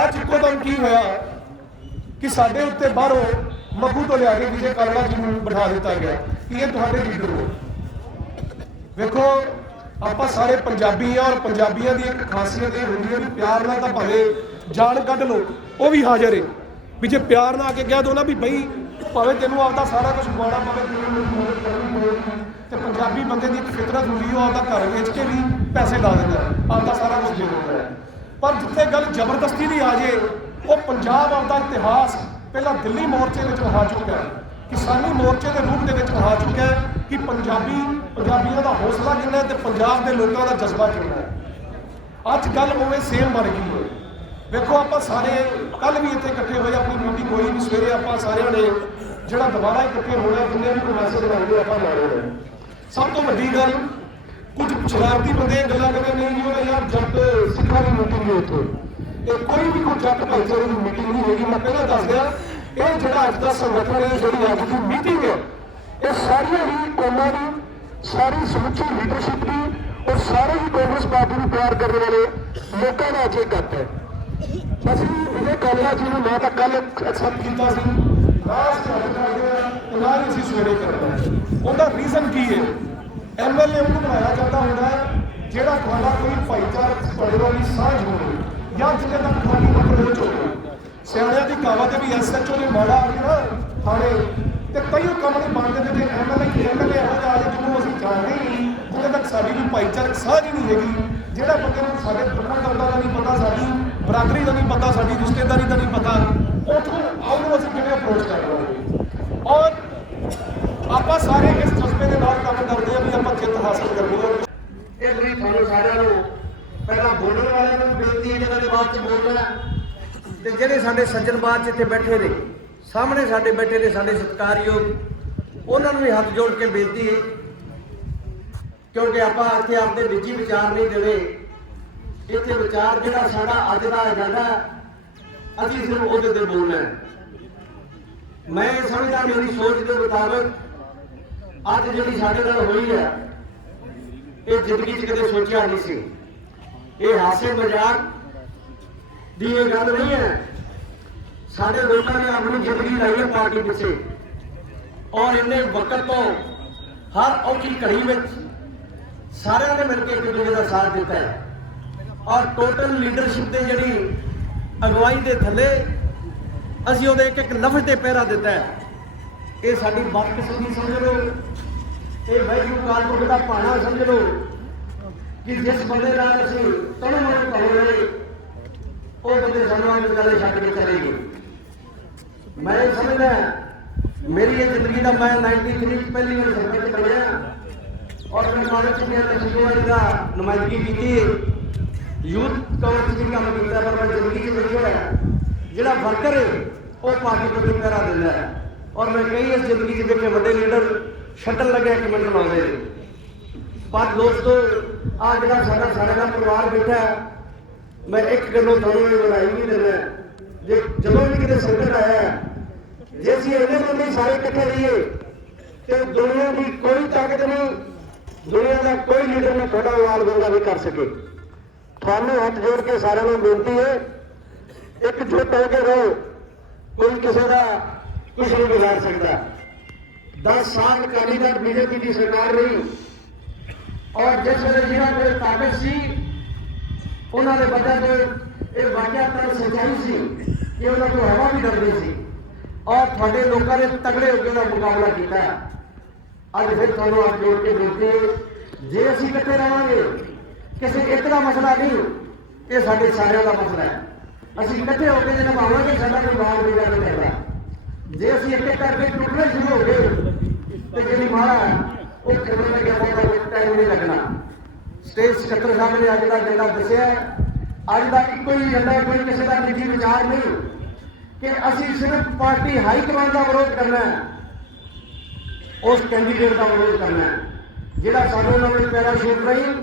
ਅੱਜ ਇੱਕੋਦਮ ਕੀ ਹੋਇਆ ਕਿ ਸਾਡੇ ਉੱਤੇ ਬਾਹਰੋਂ ਮੱਗੂ ਤੋਂ ਲਿਆ ਕੇ ਵਿਜੇ ਕਾਲੜਾ ਜੀ ਨੂੰ ਬਿਠਾ ਦਿੱਤਾ ਗਿਆ ਕਿ ਇਹ ਤੁਹਾਡੇ ਲੀਡਰ ਹੋ। ਵੇਖੋ ਆਪਾਂ ਸਾਰੇ ਪੰਜਾਬੀ ਆ ਔਰ ਪੰਜਾਬੀਆਂ ਦੀ ਇੱਕ ਖਾਸੀਅਤ ਇਹ ਹੁੰਦੀ ਹੈ ਵੀ ਪਿਆਰ ਨਾਲ ਤਾਂ ਭਾਵੇਂ ਜਾਨ ਕੱਢ ਲਓ ਉਹ ਵੀ ਹਾਜ਼ਰ ਹੈ, ਵੀ ਜੇ ਪਿਆਰ ਨਾਲ ਆ ਕੇ ਕਹਿ ਦੋ ਨਾ ਵੀ ਬਈ ਭਾਵੇਂ ਤੈਨੂੰ ਆਪਦਾ ਸਾਰਾ ਕੁਝ ਗਵਾਉਣਾ ਪਵੇ ਤੇ ਪੰਜਾਬੀ ਬੰਦੇ ਦੀ ਇੱਕ ਫਿਤਰਤ ਹੁੰਦੀ ਉਹ ਆਪਦਾ ਘਰ ਵੇਚ ਕੇ ਵੀ ਪੈਸੇ ਲਾ ਦਿੰਦਾ, ਆਪਦਾ ਸਾਰਾ ਕੁਝ ਦੇ ਦਿੰਦਾ ਹੈ। ਪਰ ਜਿੱਥੇ ਗੱਲ ਜ਼ਬਰਦਸਤੀ ਦੀ ਆ ਜੇ, ਉਹ ਪੰਜਾਬ ਆਪਦਾ ਇਤਿਹਾਸ ਪਹਿਲਾਂ ਦਿੱਲੀ ਮੋਰਚੇ ਵਿੱਚ ਵਹਾ ਚੁੱਕਾ ਹੈ, ਕਿਸਾਨੀ ਮੋਰਚੇ ਦੇ ਰੂਪ ਦੇ ਵਿੱਚ ਵਹਾ ਚੁੱਕਾ ਹੈ ਕਿ ਪੰਜਾਬੀਆਂ ਦਾ ਹੌਸਲਾ ਕਿੰਨਾ ਹੈ ਤੇ ਪੰਜਾਬ ਦੇ ਲੋਕਾਂ ਦਾ ਜਜ਼ਬਾ ਕਿੰਨਾ ਹੈ। ਅੱਜ ਗੱਲ ਉਵੇਂ ਸੇਮ ਬਣ ਗਈ ਹੈ। ਵੇਖੋ ਆਪਾਂ ਸਾਰੇ ਕੱਲ ਵੀ ਇੱਥੇ ਇਕੱਠੇ ਹੋਏ, ਆਪਣੀ ਮੀਟਿੰਗ ਹੋਈ ਵੀ ਸਵੇਰੇ ਆਪਾਂ ਸਾਰਿਆਂ ਨੇ ਜਿਹੜਾ ਦੁਬਾਰਾ ਇਕੱਠੇ ਹੋਣਾ, ਜਿੰਨੇ ਵੀ ਕੋਈ ਮੈਸੇਜ ਲਾਉਂਦੇ ਆਪਾਂ ਲਾਉਣੇ ਨੇ। ਸਭ ਤੋਂ ਵੱਡੀ ਗੱਲ, ਕੁਝ ਸ਼ਰਾਰਤੀ ਬੰਦੇ ਗੱਲਾਂ ਕਰਦੇ ਨਹੀਂ ਜੀ ਉਹ ਯਾਰ ਜੱਟ ਸਿੱਖਾਂ ਦੀ ਮੀਟਿੰਗ ਹੈ ਉੱਥੇ, ਇਹ ਕੋਈ ਵੀ ਕੋਈ ਜੱਟ ਭਾਈਚਾਰੇ ਦੀ ਮੀਟਿੰਗ ਨਹੀਂ ਹੈਗੀ। ਮੈਂ ਪਹਿਲਾਂ ਦੱਸ ਦਿਆਂ, ਇਹ ਜਿਹੜਾ ਅੱਜ ਦਾ ਸੰਗਠਨ ਹੈ, ਜਿਹੜੀ ਅੱਜ ਦੀ ਮੀਟਿੰਗ ਹੈ, ਇਹ ਸਾਰੀਆਂ ਹੀ ਕੌਮਾਂ ਦੀ, ਸਾਰੀ ਸਮੁੱਚੀ ਲੀਡਰਸ਼ਿਪ ਦੀ ਔਰ ਸਾਰੇ ਹੀ ਕਾਂਗਰਸ ਪਾਰਟੀ ਨੂੰ ਪਿਆਰ ਕਰਨ ਵਾਲੇ ਲੋਕਾਂ ਦਾ ਅੱਜ ਇਹ ਇਕੱਠ ਹੈ। ਅਸੀਂ ਵਿਜੇ ਕਾਲੜਾ ਜੀ ਨੂੰ ਨਾ ਤਾਂ ਕੱਲ ਐਕਸੈਪਟ ਕੀਤਾ ਸੀ, ਨਾ ਹੀ ਅਸੀਂ ਸਵੇਰੇ ਕਰਨਾ। ਉਹਦਾ ਰੀਜ਼ਨ ਕੀ ਹੈ? ਐਮਐਲਏ ਉਹਨੂੰ ਬਣਾਇਆ ਜਾਂਦਾ ਹੁੰਦਾ ਜਿਹੜਾ ਤੁਹਾਡਾ ਕੋਈ ਭਾਈਚਾਰਕ ਤੁਹਾਡੇ ਵਾਲੀ ਸਾਂਝ ਹੋਵੇ ਜਾਂ ਜਿਹਦੇ ਤੱਕ ਤੁਹਾਡੀ ਅਪਰੋਚ ਹੋਵੇ। ਸਿਆਣਿਆਂ ਦੀ ਕਹਾਵਤ ਹੈ ਵੀ ਐਸਐਚਓ ਨੇ ਮਾੜਾ ਆ ਕੇ ਨਾ ਥਾਣੇ ਤੇ ਕਈ ਕੰਮ ਨਹੀਂ ਬਣਦੇ ਤੇ ਐਮਐਲਏ ਇਹੋ ਜਿਹਾ ਆ ਜਿਹਨੂੰ ਅਸੀਂ ਜਾਣਦੇ ਹੀ ਨਹੀਂ, ਜਿਹਦੇ ਤੱਕ ਸਾਡੀ ਕੋਈ ਭਾਈਚਾਰਕ ਸਾਂਝ ਹੀ ਨਹੀਂ ਹੈਗੀ, ਜਿਹੜਾ ਬੰਦੇ ਨੂੰ ਸਾਡੇ ਪੱਕਾ ਕਰਦਾ ਦਾ ਨਹੀਂ ਪਤਾ, ਸਾਡੀ ਬਰਾਦਰੀ ਦਾ ਨਹੀਂ ਪਤਾ, ਸਾਡੀ ਰਿਸ਼ਤੇਦਾਰੀ ਦਾ ਨਹੀਂ ਪਤਾ, ਉੱਥੋਂ ਉਹਨੂੰ ਅਸੀਂ ਕਿਵੇਂ ਅਪਰੋਚ ਕਰ ਲਵਾਂਗੇ। ਔਰ ਆਪਾਂ ਸਾਰੇ ਇਸ ਜਜ਼ਬੇ ਦੇ ਨਾਲ ਕੰਮ ਕਰਦੇ ਹਾਂ ਵੀ ਆਪਾਂ ਜਿੱਤ ਹਾਸਲ ਕਰਨੀ ਹੈ। ਇਹ ਲਈ ਤੁਹਾਨੂੰ ਸਾਰਿਆਂ ਨੂੰ ਪਹਿਲਾਂ ਬੋਲਣ ਵਾਲਿਆਂ ਨੂੰ ਬੇਨਤੀ ਹੈ ਜਿਹਨਾਂ ਦੇ ਬਾਅਦ ਚ ਬੋਲਣਾ, ਤੇ ਜਿਹੜੇ ਸਾਡੇ ਸੱਜਣਬਾਜ਼ ਇੱਥੇ ਬੈਠੇ ਨੇ, ਸਾਹਮਣੇ ਸਾਡੇ ਬੈਠੇ ਨੇ ਸਾਡੇ ਸਤਿਕਾਰਯੋਗ, ਉਹਨਾਂ ਨੂੰ ਵੀ ਹੱਥ ਜੋੜ ਕੇ ਬੇਨਤੀ ਹੈ, ਕਿਉਂਕਿ ਆਪਾਂ ਇੱਥੇ ਆਪਣੇ ਨਿੱਜੀ ਵਿਚਾਰ ਨਹੀਂ ਦੇਣੇ। ਇੱਥੇ ਵਿਚਾਰ ਜਿਹੜਾ ਸਾਡਾ ਅੱਜ ਦਾ ਏਜੰਡਾ ਅਸੀਂ ਸਿਰਫ ਉਹਦੇ ਤੇ ਬੋਲਣਾ ਹੈ। ਮੈਂ ਸਮਝਦਾ ਮੇਰੀ ਸੋਚ ਦੇ ਮੁਤਾਬਕ ਅੱਜ ਜਿਹੜੀ ਸਾਡੇ ਨਾਲ ਹੋਈ ਹੈ, ਇਹ ਜ਼ਿੰਦਗੀ 'ਚ ਕਦੇ ਸੋਚਿਆ ਨਹੀਂ ਸੀ। ਇਹ ਹਾਸੇ ਮਜ਼ਾਕ ਦੀ ਇਹ ਗੱਲ ਨਹੀਂ ਹੈ। ਸਾਡੇ ਲੋਕਾਂ ਨੇ ਆਪਣੀ ਜ਼ਿੰਦਗੀ ਲਾਈ ਹੈ ਪਾਰਟੀ ਪਿੱਛੇ, ਔਰ ਇੰਨੇ ਵਕਤ ਤੋਂ ਹਰ ਔਖੀ ਘੜੀ ਵਿੱਚ ਸਾਰਿਆਂ ਨੇ ਮਿਲ ਕੇ ਇੱਕ ਦੂਜੇ ਦਾ ਸਾਥ ਦਿੱਤਾ ਹੈ। ਔਰ ਟੋਟਲ ਲੀਡਰਸ਼ਿਪ ਦੇ ਜਿਹੜੀ ਅਗਵਾਈ ਦੇ ਥੱਲੇ ਅਸੀਂ ਉਹਦੇ ਇੱਕ ਇੱਕ ਲਫ਼ਜ਼ ਤੇ ਪਹਿਰਾ ਦਿੱਤਾ ਹੈ। ਇਹ ਸਾਡੀ ਬਦਕਿਸਮਤੀ ਸਮਝ ਲਓ, ਇਹ ਵੈਗੂ ਕਾਲਪੁਰ ਦਾ ਭਾਣਾ ਸਮਝ ਲਓ ਕਿ ਜਿਸ ਬੰਦੇ ਨਾਲ ਅਸੀਂ ਤਣੋ ਮਣ ਹੋਏ ਉਹ ਬੰਦੇ ਸਾਨੂੰ ਅੱਜ ਗਲੇ ਛੱਡ ਕੇ ਚਲੇ ਗਏ। ਮੈਂ ਸਮਝਦਾ ਮੇਰੀ ਇਹ ਜ਼ਿੰਦਗੀ ਦਾ ਮੈਂ 93 ਚ ਪਹਿਲੀ ਵਾਰ ਸਰਪੰਚ ਬਣਿਆ ਔਰ ਮੈਂ ਕਾਲਜ ਚ ਨਸ਼ੀਵਾਲੀ ਦਾ ਨੁਮਾਇੰਦਗੀ ਕੀਤੀ, ਯੂਥ ਕਾਂਗਰਸ ਦੀ ਕੰਮ ਕੀਤਾ, ਪਰ ਮੈਂ ਜ਼ਿੰਦਗੀ ਚ ਦੇਖਿਆ ਜਿਹੜਾ ਵਰਕਰ ਹੈ ਉਹ ਪਾਰਟੀ ਪ੍ਰਤੀ ਪਿਆਰਾ ਦਿੰਦਾ ਹੈ। ਔਰ ਮੈਂ ਕਈ ਇਸ ਜ਼ਿੰਦਗੀ 'ਚ ਦੇਖੇ ਵੱਡੇ ਲੀਡਰ ਛੱਡਣ ਲੱਗੇ ਇੱਕ ਮਿੰਟ ਲਾਉਂਦੇ ਨੇ। ਪਰ ਦੋਸਤੋ ਆ ਜਿਹੜਾ ਸਾਡੇ ਦਾ ਪਰਿਵਾਰ ਬੈਠਾ, ਮੈਂ ਇੱਕ ਗੱਲੋਂ ਤੁਹਾਨੂੰ ਇਹ ਵਧਾਈ ਵੀ ਦਿੰਦਾ, ਜੇ ਜਦੋਂ ਵੀ ਕਿਤੇ ਸੰਕਟ ਆਇਆ, ਜੇ ਅਸੀਂ ਇੰਨੇ ਬੰਦੇ ਸਾਰੇ ਇਕੱਠੇ ਰਹੀਏ ਤੇ ਦੁਨੀਆ ਦੀ ਕੋਈ ਤਾਕਤ ਨਹੀਂ, ਦੁਨੀਆ ਦਾ ਕੋਈ ਲੀਡਰ ਨਹੀਂ ਤੁਹਾਡਾ ਵਾਲ ਬੰਦਾ ਵੀ ਕਰ ਸਕੇ। ਤੁਹਾਨੂੰ ਹੱਥ ਜੋੜ ਕੇ ਸਾਰਿਆਂ ਨੂੰ ਬੇਨਤੀ ਹੈ, ਇੱਕਜੁੱਟ ਹੋ ਕੇ ਰਹੋ, ਕੋਈ ਕਿਸੇ ਦਾ ਕੁਝ ਨਹੀਂ ਵਿਗਾੜ ਸਕਦਾ। 10 ਸਾਲ ਅਕਾਲੀ ਦਲ ਬੀਜੇਪੀ ਦੀ ਸਰਕਾਰ ਰਹੀ ਔਰ ਜਿਸ ਵੇਲੇ ਜਿਹਨਾਂ ਕੋਲ ਤਾਕਤ ਸੀ ਉਹਨਾਂ ਦੇ ਵਜ੍ਹਾ ਤੋਂ ਇਹ ਵਾਕਿਆ ਤਾਂ ਸੱਚਾਈ ਸੀ ਕਿ ਉਹਨਾਂ ਤੋਂ ਹਵਾ ਵੀ ਡਰਦੀ ਸੀ ਔਰ ਤੁਹਾਡੇ ਲੋਕਾਂ ਨੇ ਤਗੜੇ ਹੋ ਕੇ ਉਹਦਾ ਮੁਕਾਬਲਾ ਕੀਤਾ। ਅੱਜ ਫਿਰ ਤੁਹਾਨੂੰ ਆਪ ਜੋੜ ਕੇ ਬੇਨਤੀ ਹੈ, ਜੇ ਅਸੀਂ ਇਕੱਠੇ ਰਹਾਂਗੇ ਕਿਸੇ ਇੱਕ ਦਾ ਮਸਲਾ ਨਹੀਂ, ਇਹ ਸਾਡੇ ਸਾਰਿਆਂ ਦਾ ਮਸਲਾ ਹੈ। ਅਸੀਂ ਇਕੱਠੇ ਹੋ ਕੇ ਜੇ ਨਿਭਾਵਾਂਗੇ ਸਾਡਾ ਕੋਈ ਮਾਲ ਨਹੀਂ ਜਾਣਾ ਚਾਹੀਦਾ। ਜੇ ਅਸੀਂ ਇੱਕ ਇੱਕ ਕਰਕੇ ਟੁੱਟਣੇ ਸ਼ੁਰੂ ਹੋ ਗਏ ਤੇ ਜਿਹੜੀ ਮਾਲਾ ਉਹ ਖੇਡਣ ਲੱਗਿਆ ਬਹੁਤ ਟਾਈਮ ਨਹੀਂ ਲੱਗਣਾ। ਸਟੇਜ ਸਕੱਤਰ ਸਾਹਿਬ ਨੇ ਅੱਜ ਦਾ ਏਜੰਡਾ ਦੱਸਿਆ। ਅੱਜ ਦਾ ਇੱਕੋ ਹੀ ਏਜੰਡਾ, ਕੋਈ ਕਿਸੇ ਦਾ ਨਿੱਜੀ ਵਿਚਾਰ ਨਹੀਂ ਕਿ ਅਸੀਂ ਸਿਰਫ ਪਾਰਟੀ ਹਾਈ ਕਮਾਂਡ ਦਾ ਵਿਰੋਧ ਕਰਨਾ ਹੈ, ਉਸ ਕੈਂਡੀਡੇਟ ਦਾ ਵਿਰੋਧ ਕਰਨਾ ਹੈ ਜਿਹੜਾ ਸਾਨੂੰ ਉਹਨਾਂ ਨੇ ਪੈਰਾਸ਼ੂਟ ਰਾਹੀਂ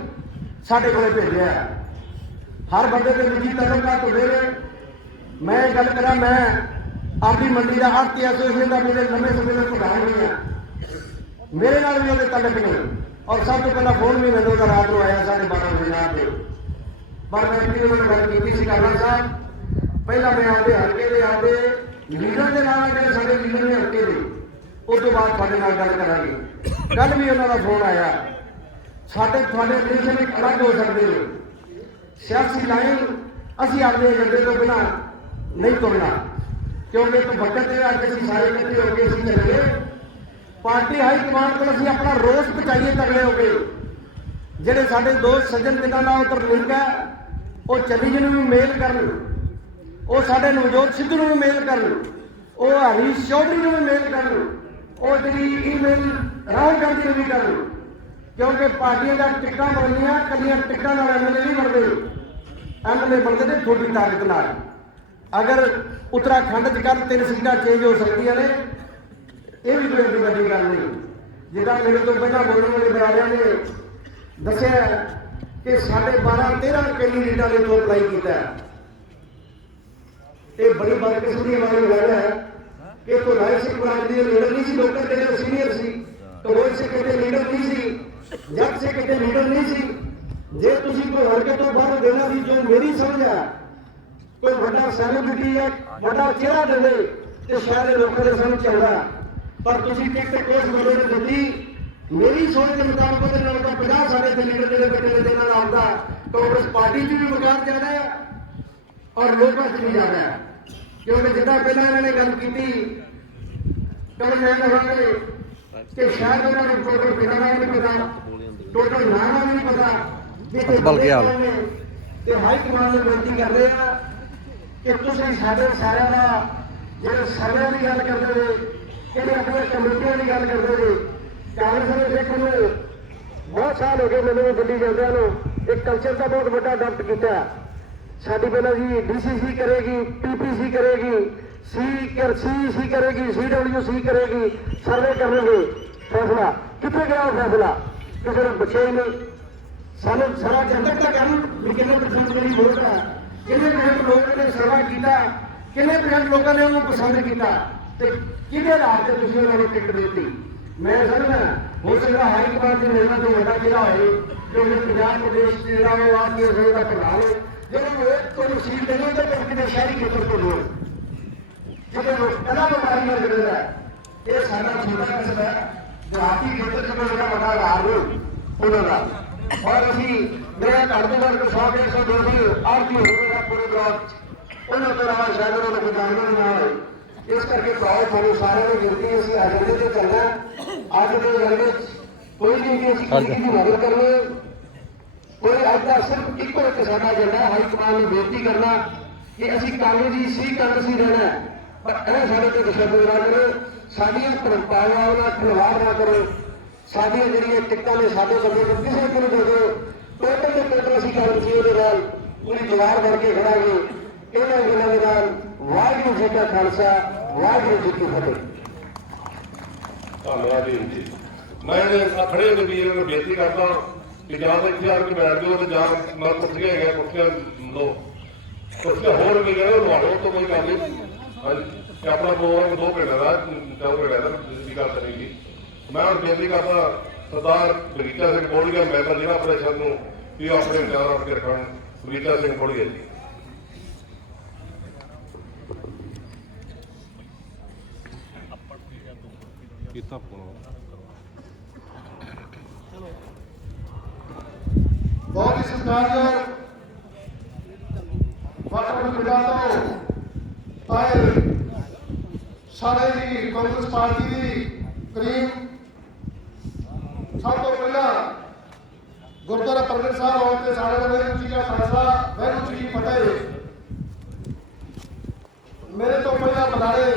ਸਾਡੇ ਕੋਲੇ ਭੇਜਿਆ। ਹਰ ਬੰਦੇ ਦੇ ਨਿੱਜੀ ਤਾਲੁਕਾਤ ਹੁੰਦੇ ਨੇ। ਮੈਂ ਗੱਲ ਕਰਾਂ, ਮੈਂ ਆਪਣੀ ਮੰਡੀ ਦਾ ਆੜ੍ਹਤੀ ਐਸੋਸੀਏਸ਼ਨ ਦਾ ਮੇਰੇ ਲੰਮੇ ਸਮੇਂ ਤੋਂ ਪ੍ਰਧਾਨ ਵੀ ਹਾਂ। ਮੇਰੇ ਨਾਲ ਵੀ ਉਹਦੇ ਤਾਲੁਕ ਨੇ ਔਰ ਸਭ ਤੋਂ ਪਹਿਲਾਂ ਫੋਨ ਵੀ ਮੈਨੂੰ ਤਾਂ ਰਾਤ ਨੂੰ ਆਇਆ 12:30 ਵਜੇ ਨਾਲ ਤੇ ਪਰ ਮੈਂ ਕਿਹਦੇ ਨਾਲ ਗੱਲ ਕੀਤੀ ਸੀ ਕਰਨਾ ਸਾਹਿਬ। ਪਹਿਲਾਂ ਮੈਂ ਆਪਦੇ ਹਲਕੇ ਦੇ ਆਪਦੇ ਲੀਡਰ ਦੇ ਨਾਲ ਜਿਹੜੇ ਸਾਡੇ ਲੀਡਰ ਨੇ ਹਲਕੇ ਦੇ, ਉਸ ਤੋਂ ਬਾਅਦ ਤੁਹਾਡੇ ਨਾਲ ਗੱਲ ਕਰਾਂਗੇ। ਕੱਲ ਵੀ ਉਹਨਾਂ ਦਾ ਫੋਨ ਆਇਆ। ਸਾਡੇ ਤੁਹਾਡੇ ਰਿਲੇਸ਼ਨ ਇੱਕ ਅਲੱਗ ਹੋ ਸਕਦੇ ਨੇ। ਸਿਆਸੀ ਲਾਈਨ ਅਸੀਂ ਆਪਣੇ ਏਜੰਡੇ ਤੋਂ ਬਿਨਾਂ ਨਹੀਂ ਤੁਰਨਾ ਕਿਉਂਕਿ ਇੱਕ ਵਕਤ ਹੈ ਅੱਜ ਅਸੀਂ ਸਾਰੇ ਇਕੱਠੇ ਹੋ ਕੇ ਅਸੀਂ ਚੱਲੇ ਪਾਰਟੀ ਹਾਈ ਕਮਾਂਡ ਕੋਲ ਅਸੀਂ ਆਪਣਾ ਰੋਸ ਪਹੁੰਚਾਈਏ ਤਗੜੇ ਹੋ ਕੇ। ਜਿਹੜੇ ਸਾਡੇ ਦੋਸਤ ਸੱਜਣ ਜਿਨ੍ਹਾਂ ਨਾਲ ਉੱਧਰ ਲਿੰਕ ਹੈ ਉਹ ਚੰਨੀ ਜੀ ਨੂੰ ਵੀ ਮੇਲ ਕਰਨ, ਉਹ ਸਾਡੇ ਨਵਜੋਤ ਸਿੱਧੂ ਨੂੰ ਵੀ ਮੇਲ ਕਰਨ, ਉਹ ਹਰੀਸ਼ ਚੌਧਰੀ ਨੂੰ ਵੀ ਮੇਲ ਕਰਨ, ਉਹ ਜਿਹੜੀ ਈਮੇਲ ਰਾਹੁਲ ਗਾਂਧੀ ਨੂੰ ਵੀ ਕਰਨ ਕਿਉਂਕਿ ਪਾਰਟੀਆਂ ਦਾ ਟਿਕਟਾਂ ਬਣਦੀਆਂ ਕੱਲੀਆਂ ਟਿਕਟਾਂ ਨਾਲ ਐਮਐਲਏ ਨਹੀਂ ਬਣਦੇ। ਐਮਐਲਏ ਬਣਦੇ ਨੇ ਤੁਹਾਡੀ ਤਾਕਤ ਨਾਲ। ਅਗਰ ਉੱਤਰਾਖੰਡ 'ਚ ਕੱਲ੍ਹ 3 ਸੀਟਾਂ ਚੇਂਜ ਹੋ ਸਕਦੀਆਂ ਨੇ, ਇਹ ਵੀ ਕੋਈ ਵੱਡੀ ਗੱਲ ਨਹੀਂ। ਜਿੱਦਾਂ ਮੇਰੇ ਤੋਂ ਪਹਿਲਾਂ ਬੋਲਣ ਵਾਲੇ ਬਰਾਦਰਾਂ ਨੇ ਦੱਸਿਆ ਕਿ ਸਾਡੇ 12-13 ਕੈਂਡੀਡੇਟਾਂ ਨੇ ਤੋਂ ਅਪਲਾਈ ਕੀਤਾ। ਇਹ ਬੜੀ ਬਦਕਿਸਮਤੀ ਵਾਲੀ ਗੱਲ ਹੈ ਕਿ ਧੁਲਾਈ ਸਿੰਘ ਬਰਾਦਰੀ ਦੇ ਲੀਡਰ ਨਹੀਂ ਸੀ, ਲੋਕਾਂ ਦੇ ਸੀਨੀਅਰ ਸੀ। ਕਬੋਲ ਸਿੰਘ ਕਿਤੇ ਲੀਡਰ ਨਹੀਂ ਸੀ, ਜੱਟ ਸਿੰਘ ਕਿਤੇ ਲੀਡਰ ਨਹੀਂ ਸੀ। ਜੇ ਤੁਸੀਂ ਕੋਈ ਹਲਕੇ ਤੋਂ ਬਾਹਰ ਦੇਣਾ ਸੀ, ਜੋ ਮੇਰੀ ਸਮਝ ਆ ਕੋਈ ਵੱਡਾ ਸੈਲੀਬ੍ਰਿਟੀ ਹੈ ਵੱਡਾ ਚਿਹਰਾ ਦੇਵੇ ਤੇ ਸ਼ਾਇਦ ਲੋਕਾਂ ਦੇ ਸਮਝ ਚੱਲਦਾ, ਪਰ ਤੁਸੀਂ ਟਿਕਟ ਉਸ ਬੰਦੇ ਨੂੰ ਦਿੱਤੀ। ਮੇਰੀ ਸੋਚ ਦੇ ਮੁਤਾਬਕ ਉਹਦੇ ਨਾਲ ਤਾਂ 50 ਸਾਡੇ ਤੇ ਲੀਡਰ ਜਿਹੜੇ ਬੈਠੇ ਦੇ ਨਾਲ ਆਉਂਦਾ। ਕਾਂਗਰਸ ਪਾਰਟੀ 'ਚ ਵੀ ਮੁਕਾਮ ਜ਼ਿਆਦਾ ਹੈ ਔਰ ਲੋਕਾਂ 'ਚ ਵੀ ਜ਼ਿਆਦਾ ਹੈ ਕਿਉਂਕਿ ਜਿੱਦਾਂ ਪਹਿਲਾਂ ਇਹਨਾਂ ਨੇ ਗੱਲ ਕੀਤੀ ਕੱਲ ਮੈਂ ਕਹਾਂਗੇ ਕਿ ਸ਼ਾਇਦ ਉਹਨਾਂ ਨੂੰ ਟੋਟਲ ਪਿੰਡਾਂ ਦਾ ਨਹੀਂ ਪਤਾ, ਟੋਟਲ ਨਾਂ ਦਾ ਨਹੀਂ ਪਤਾ। ਫੁੱਟਬਾਲ ਕੀ ਹਾਲ ਤੇ ਹਾਈ ਕਮਾਂਡ ਨੂੰ ਬੇਨਤੀ ਕਰਦੇ ਆ ਕਿ ਤੁਸੀਂ ਸਾਡੇ ਸਾਰਿਆਂ ਦਾ ਜਿਹੜੇ ਸਰਵੇ ਦੀ ਗੱਲ ਕਰਦੇ ਨੇ, ਕਿਹੜੇ ਆਪਣੇ ਕਮੇਟੀਆਂ ਦੀ ਗੱਲ ਕਰਦੇ ਨੇ। ਕਾਂਗਰਸ ਨੇ ਦੇਖੋ ਨੂੰ ਬਹੁਤ ਸਾਲ ਹੋ ਗਏ ਮੈਨੂੰ ਦਿੱਲੀ ਜਾਂਦਿਆਂ ਨੂੰ ਇੱਕ ਕਲਚਰ ਦਾ ਬਹੁਤ ਵੱਡਾ ਅਡਾਪਟ ਕੀਤਾ। ਸਾਡੀ ਪਹਿਲਾਂ ਜੀ ਡੀਸੀਸੀ ਕਰੇਗੀ, ਪੀਪੀਸੀ ਕਰੇਗੀ, ਸੀਸੀ ਕਰੇਗੀ, ਸੀਡਬਲਯੂਸੀ ਕਰੇਗੀ, ਸਰਵੇ ਕਰਨਗੇ। ਫੈਸਲਾ ਕਿੱਥੇ ਗਿਆ ਉਹ ਫੈਸਲਾ? ਕਿਸੇ ਨੂੰ ਪੁੱਛਿਆ ਹੀ ਨਹੀਂ। ਸਾਨੂੰ ਸਾਰਾ ਜਨਤਕ ਦਾ ਕਰਨ ਵੀ ਕਿੰਨੇ % ਮੇਰੀ ਵੋਟ ਹੈ, ਕਿੰਨੇ % ਲੋਕਾਂ ਨੇ ਸਰਵਾ ਕੀਤਾ, ਕਿੰਨੇ % ਲੋਕਾਂ ਨੇ ਉਹਨੂੰ ਪਸੰਦ ਕੀਤਾ ਤੇ ਕਿਹਦੇ ਆਧਾਰ ਤੇ ਤੁਸੀਂ ਉਹਨਾਂ ਨੂੰ ਟਿਕਟ ਦਿੱਤੀ। ਮੈਂ ਸਮਝਦਾ ਹੋ ਸਕਦਾ ਹਾਈ ਕਮਾਂਡ ਦੇ ਨਿਰਣਾ ਤੋਂ ਵੱਡਾ ਜਿਹੜਾ ਹੋਏ ਕਿਉਂਕਿ ਪੰਜਾਬ ਪ੍ਰਦੇਸ਼ ਜਿਹੜਾ ਉਹ ਆਪ ਦੇ ਦਾ ਪ੍ਰਧਾਨ ਹੈ ਜਿਹੜਾ ਤੁਹਾਨੂੰ ਸੀਟ ਦੇਣੀ ਤਾਂ ਕਿਤੇ ਸ਼ਹਿਰੀ ਖੇਤਰ ਤੋਂ ਲੋੜ ਜਦੋਂ ਪਹਿਲਾਂ ਬਿਮਾਰੀ ਨਾਲ ਜੁੜਦਾ ਇਹ ਸਾਡਾ ਛੋਟਾ ਕਸਬਾ ਹੈ। ਦਿਹਾਤੀ ਖੇਤਰ 'ਚ ਜਿਹੜਾ ਵੱਡਾ ਲਾਭ ਉਹਨਾਂ ਦਾ ਔਰ ਅਸੀਂ ਜਿਹੜਾ ਘੱਟ ਤੋਂ ਘੱਟ 100-150 200 ਆਰਟੀ ਹੋਵੇਗਾ ਪੂਰੇ ਬਲਾਕ 'ਚ ਉਹਨਾਂ ਤੋਂ ਇਲਾਵਾ ਸ਼ਾਇਦ ਉਹਨਾਂ ਨੂੰ ਕੋਈ ਜਾਣਨਾ ਨਾ ਹੋਵੇ। ਇਸ ਕਰਕੇ ਤੁਹਾਨੂੰ ਸਾਰਿਆਂ ਨੂੰ ਬੇਨਤੀ ਅਸੀਂ ਏਜੰਡੇ ਤੇ ਚੱਲਣਾ। ਅੱਜ ਦੇ ਏਜੰਡੇ ਕੋਈ ਨਹੀਂ ਕਿ ਅਸੀਂ ਕਿਸੇ ਦੀ ਮਦਦ ਕਰਨੀ, ਕੋਈ ਅੱਜ ਦਾ ਸਿਰਫ ਇੱਕੋ ਇੱਕ ਸਾਡਾ ਏਜੰਡਾ ਹਾਈ ਕਮਾਂਡ ਨੂੰ ਬੇਨਤੀ ਕਰਨਾ ਕਿ ਅਸੀਂ ਕਾਂਗਰਸੀ ਰਹਿਣਾ, ਪਰ ਇਹ ਸਾਡੇ ਤੇ ਤਸ਼ੱਦਦ ਨਾ ਕਰੋ, ਸਾਡੀਆਂ ਪਰੰਪਰਾਵਾਂ ਨਾਲ ਖਿਲਵਾੜ ਨਾ ਕਰੋ। ਸਾਡੀਆਂ ਜਿਹੜੀਆਂ ਟਿਕਟਾਂ ਨੇ ਸਾਡੇ ਬੰਦੇ ਨੂੰ ਕਿਸੇ ਨੂੰ ਦੇ ਦਿਓ। ਟੋਟਲ ਦੇ ਟੋਟਲ ਅਸੀਂ ਕਾਂਗਰਸੀ ਉਹਦੇ ਨਾਲ ਪੂਰੀ ਦੀਵਾਰ ਬਣ ਕੇ ਖੜਾਂਗੇ। ਇਹਨਾਂ ਗੱਲਾਂ ਦੇ ਨਾਲ ਵਾਹਿਗੁਰੂ ਜੀ ਕਾ ਖਾਲਸਾ, ਵਾਹਿਗੁਰੂ ਜੀ ਕੀ ਫਤਿਹ। ਧੰਨਵਾਦ ਜੀ। ਮੈਂ ਖੜੇ ਹੋ ਵੀਰ ਨੂੰ ਬੇਨਤੀ ਕਰਦਾ ਕਿ ਜਾਂ ਤਾਂ ਇੱਥੇ ਆ ਕੇ ਬੈਠ ਜਾਓ ਤੇ ਜਾਂ ਨਾਲ ਕੁਰਸੀਆਂ ਹੈਗੀਆਂ, ਕੁਰਸੀਆਂ ਲਓ, ਕੁਰਸੀਆਂ ਹੋਰ ਵੀ ਗਏ ਲਵਾੜੋ ਤੋਂ ਕੋਈ ਗੱਲ ਨਹੀਂ। ਹਾਂਜੀ ਤੇ ਆਪਣਾ ਪ੍ਰੋਗਰਾਮ 2 ਘੰਟੇ ਦਾ 4 ਘੰਟੇ ਦਾ ਦੀ ਗੱਲ ਕਰੇਗੀ। ਮੈਂ ਹੁਣ ਬੇਨਤੀ ਕਰਦਾ ਸਰਦਾਰ ਬਗੀਚਾ ਸਿੰਘ ਬੋਲੀਆ ਮੈਂਬਰ ਜ਼ਿਲ੍ਹਾ ਪ੍ਰੀਸ਼ਦ ਨੂੰ ਕਿ ਉਹ ਆਪਣੇ ਵਿਚਾਰ ਰੱਖ ਕੇ ਰੱਖਣ। ਬਗੀਚਾ ਸਿੰਘ ਬੋਲੀਆ ਜੀ। ਕੀਤਾ ਫੋਨ ਬਹੁਤ ਹੀ ਸਤਿਕਾਰਯੋਗ ਵਟਨ ਗੁਜਰਾਤ ਤੋਂ ਆਏ ਸਾਰੇ ਦੀ ਕਾਂਗਰਸ ਪਾਰਟੀ ਦੀ ਕਰੀਮ ਸਭ ਤੋਂ ਪਹਿਲਾਂ ਗੁਰਦੁਆਰਾ ਪ੍ਰਗਟ ਸਾਹਿਬ ਆਉਣ ਤੇ ਸਾਰੇ ਦਾ ਵਾਹਿਗੁਰੂ ਜੀ ਕਾ ਖਾਲਸਾ ਵਾਹਿਗੁਰੂ ਜੀ ਕੀ ਫਤਿਹ। ਮੇਰੇ ਤੋਂ ਪਹਿਲਾਂ ਬੁਲਾਰੇ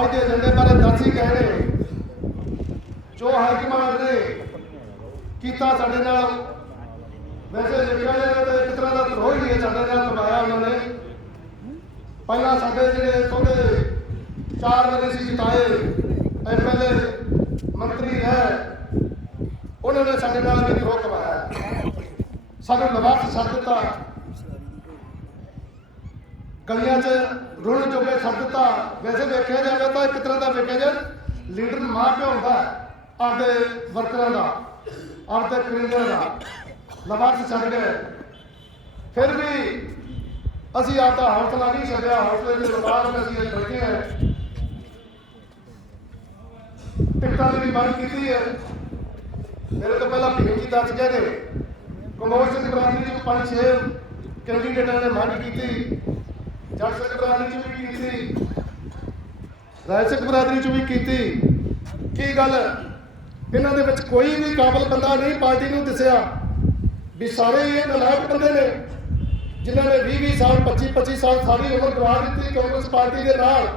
ਅੱਜ ਦੇ ਏਜੰਡੇ ਬਾਰੇ ਦੱਸ ਹੀ ਗਏ ਨੇ। ਜੋ ਹਾਈਕਮਾਂਡ ਨੇ ਕੀਤਾ ਸਾਡੇ ਨਾਲ, ਵੈਸੇ ਦੇਖਿਆ ਜਾਵੇ ਤਾਂ ਇੱਕ ਤਰ੍ਹਾਂ ਦਾ ਧਰੋਹ ਹੀ ਹੈ ਸਾਡੇ ਨਾਲ ਨਿਭਾਇਆ ਉਹਨਾਂ ਨੇ। ਪਹਿਲਾਂ ਸਾਡੇ ਜਿਹੜੇ ਥੋੜੇ 4 ਵਾਰੀ ਸੀ ਜਿਤਾਏ MLA ਮੰਤਰੀ ਹੈ, ਉਹਨਾਂ ਨੇ ਸਾਡੇ ਨਾਲ ਵੀ ਧਰੋਹ ਕਰਵਾਇਆ, ਸਾਨੂੰ ਲਵਾਸ ਛੱਡ ਦਿੱਤਾ, ਗਲੀਆਂ 'ਚ ਰੁਣ ਜੋਗੇ ਛੱਡ ਦਿੱਤਾ। ਵੈਸੇ ਵੇਖਿਆ ਜਾਵੇ ਤਾਂ ਇੱਕ ਤਰ੍ਹਾਂ ਦਾ ਵੇਖਿਆ ਜਾਵੇ ਲੀਡਰ ਮਾਂ ਪਿਓ ਹੁੰਦਾ ਆਪਦੇ ਵਰਕਰਾਂ ਦਾ, ਆਪਦੇ ਕਰਿੰਦਿਆਂ ਦਾ, ਲਵਾਸ ਛੱਡ ਗਏ। ਫਿਰ ਵੀ ਅਸੀਂ ਆਪਦਾ ਹੌਸਲਾ ਨਹੀਂ ਛੱਡਿਆ, ਹੌਸਲੇ ਦੇ ਮੁਤਾਬਕ ਵਿੱਚ ਅਸੀਂ ਬੈਠੇ ਹਾਂ। ਟਿਕਟਾਂ ਦੀ ਵੀ ਮੰਗ ਕੀਤੀ ਹੈ। ਮੇਰੇ ਤੋਂ ਪਹਿਲਾਂ ਭੀਮ ਜੀ ਦੱਸ ਗਏ ਨੇ, ਕਮੋਰ ਸਿੰਘ ਬਰਾਦਰੀ ਚ 5-6 ਕੈਂਡੀਡੇਟਾਂ ਨੇ ਮੰਗ ਕੀਤੀ, ਜੱਟ ਸਿੰਘ ਬਰਾਦਰੀ ਚ ਵੀ ਕੀਤੀ, ਰਾਏ ਸਿੰਘ ਬਰਾਦਰੀ ਚ ਵੀ ਕੀਤੀ। ਕੀ ਗੱਲ ਇਹਨਾਂ ਦੇ ਵਿੱਚ ਕੋਈ ਵੀ ਕਾਬਲ ਬੰਦਾ ਨਹੀਂ ਪਾਰਟੀ ਨੂੰ ਦਿਸਿਆ ਵੀ ਸਾਰੇ ਇਹ ਨਲਾਇਕ ਬੰਦੇ ਨੇ ਜਿਨ੍ਹਾਂ ਨੇ 20-20 ਸਾਲ 25-25 ਸਾਲ ਸਾਰੀ ਉਮਰ ਗਵਾ ਦਿੱਤੀ ਕਾਂਗਰਸ ਪਾਰਟੀ ਦੇ ਨਾਲ।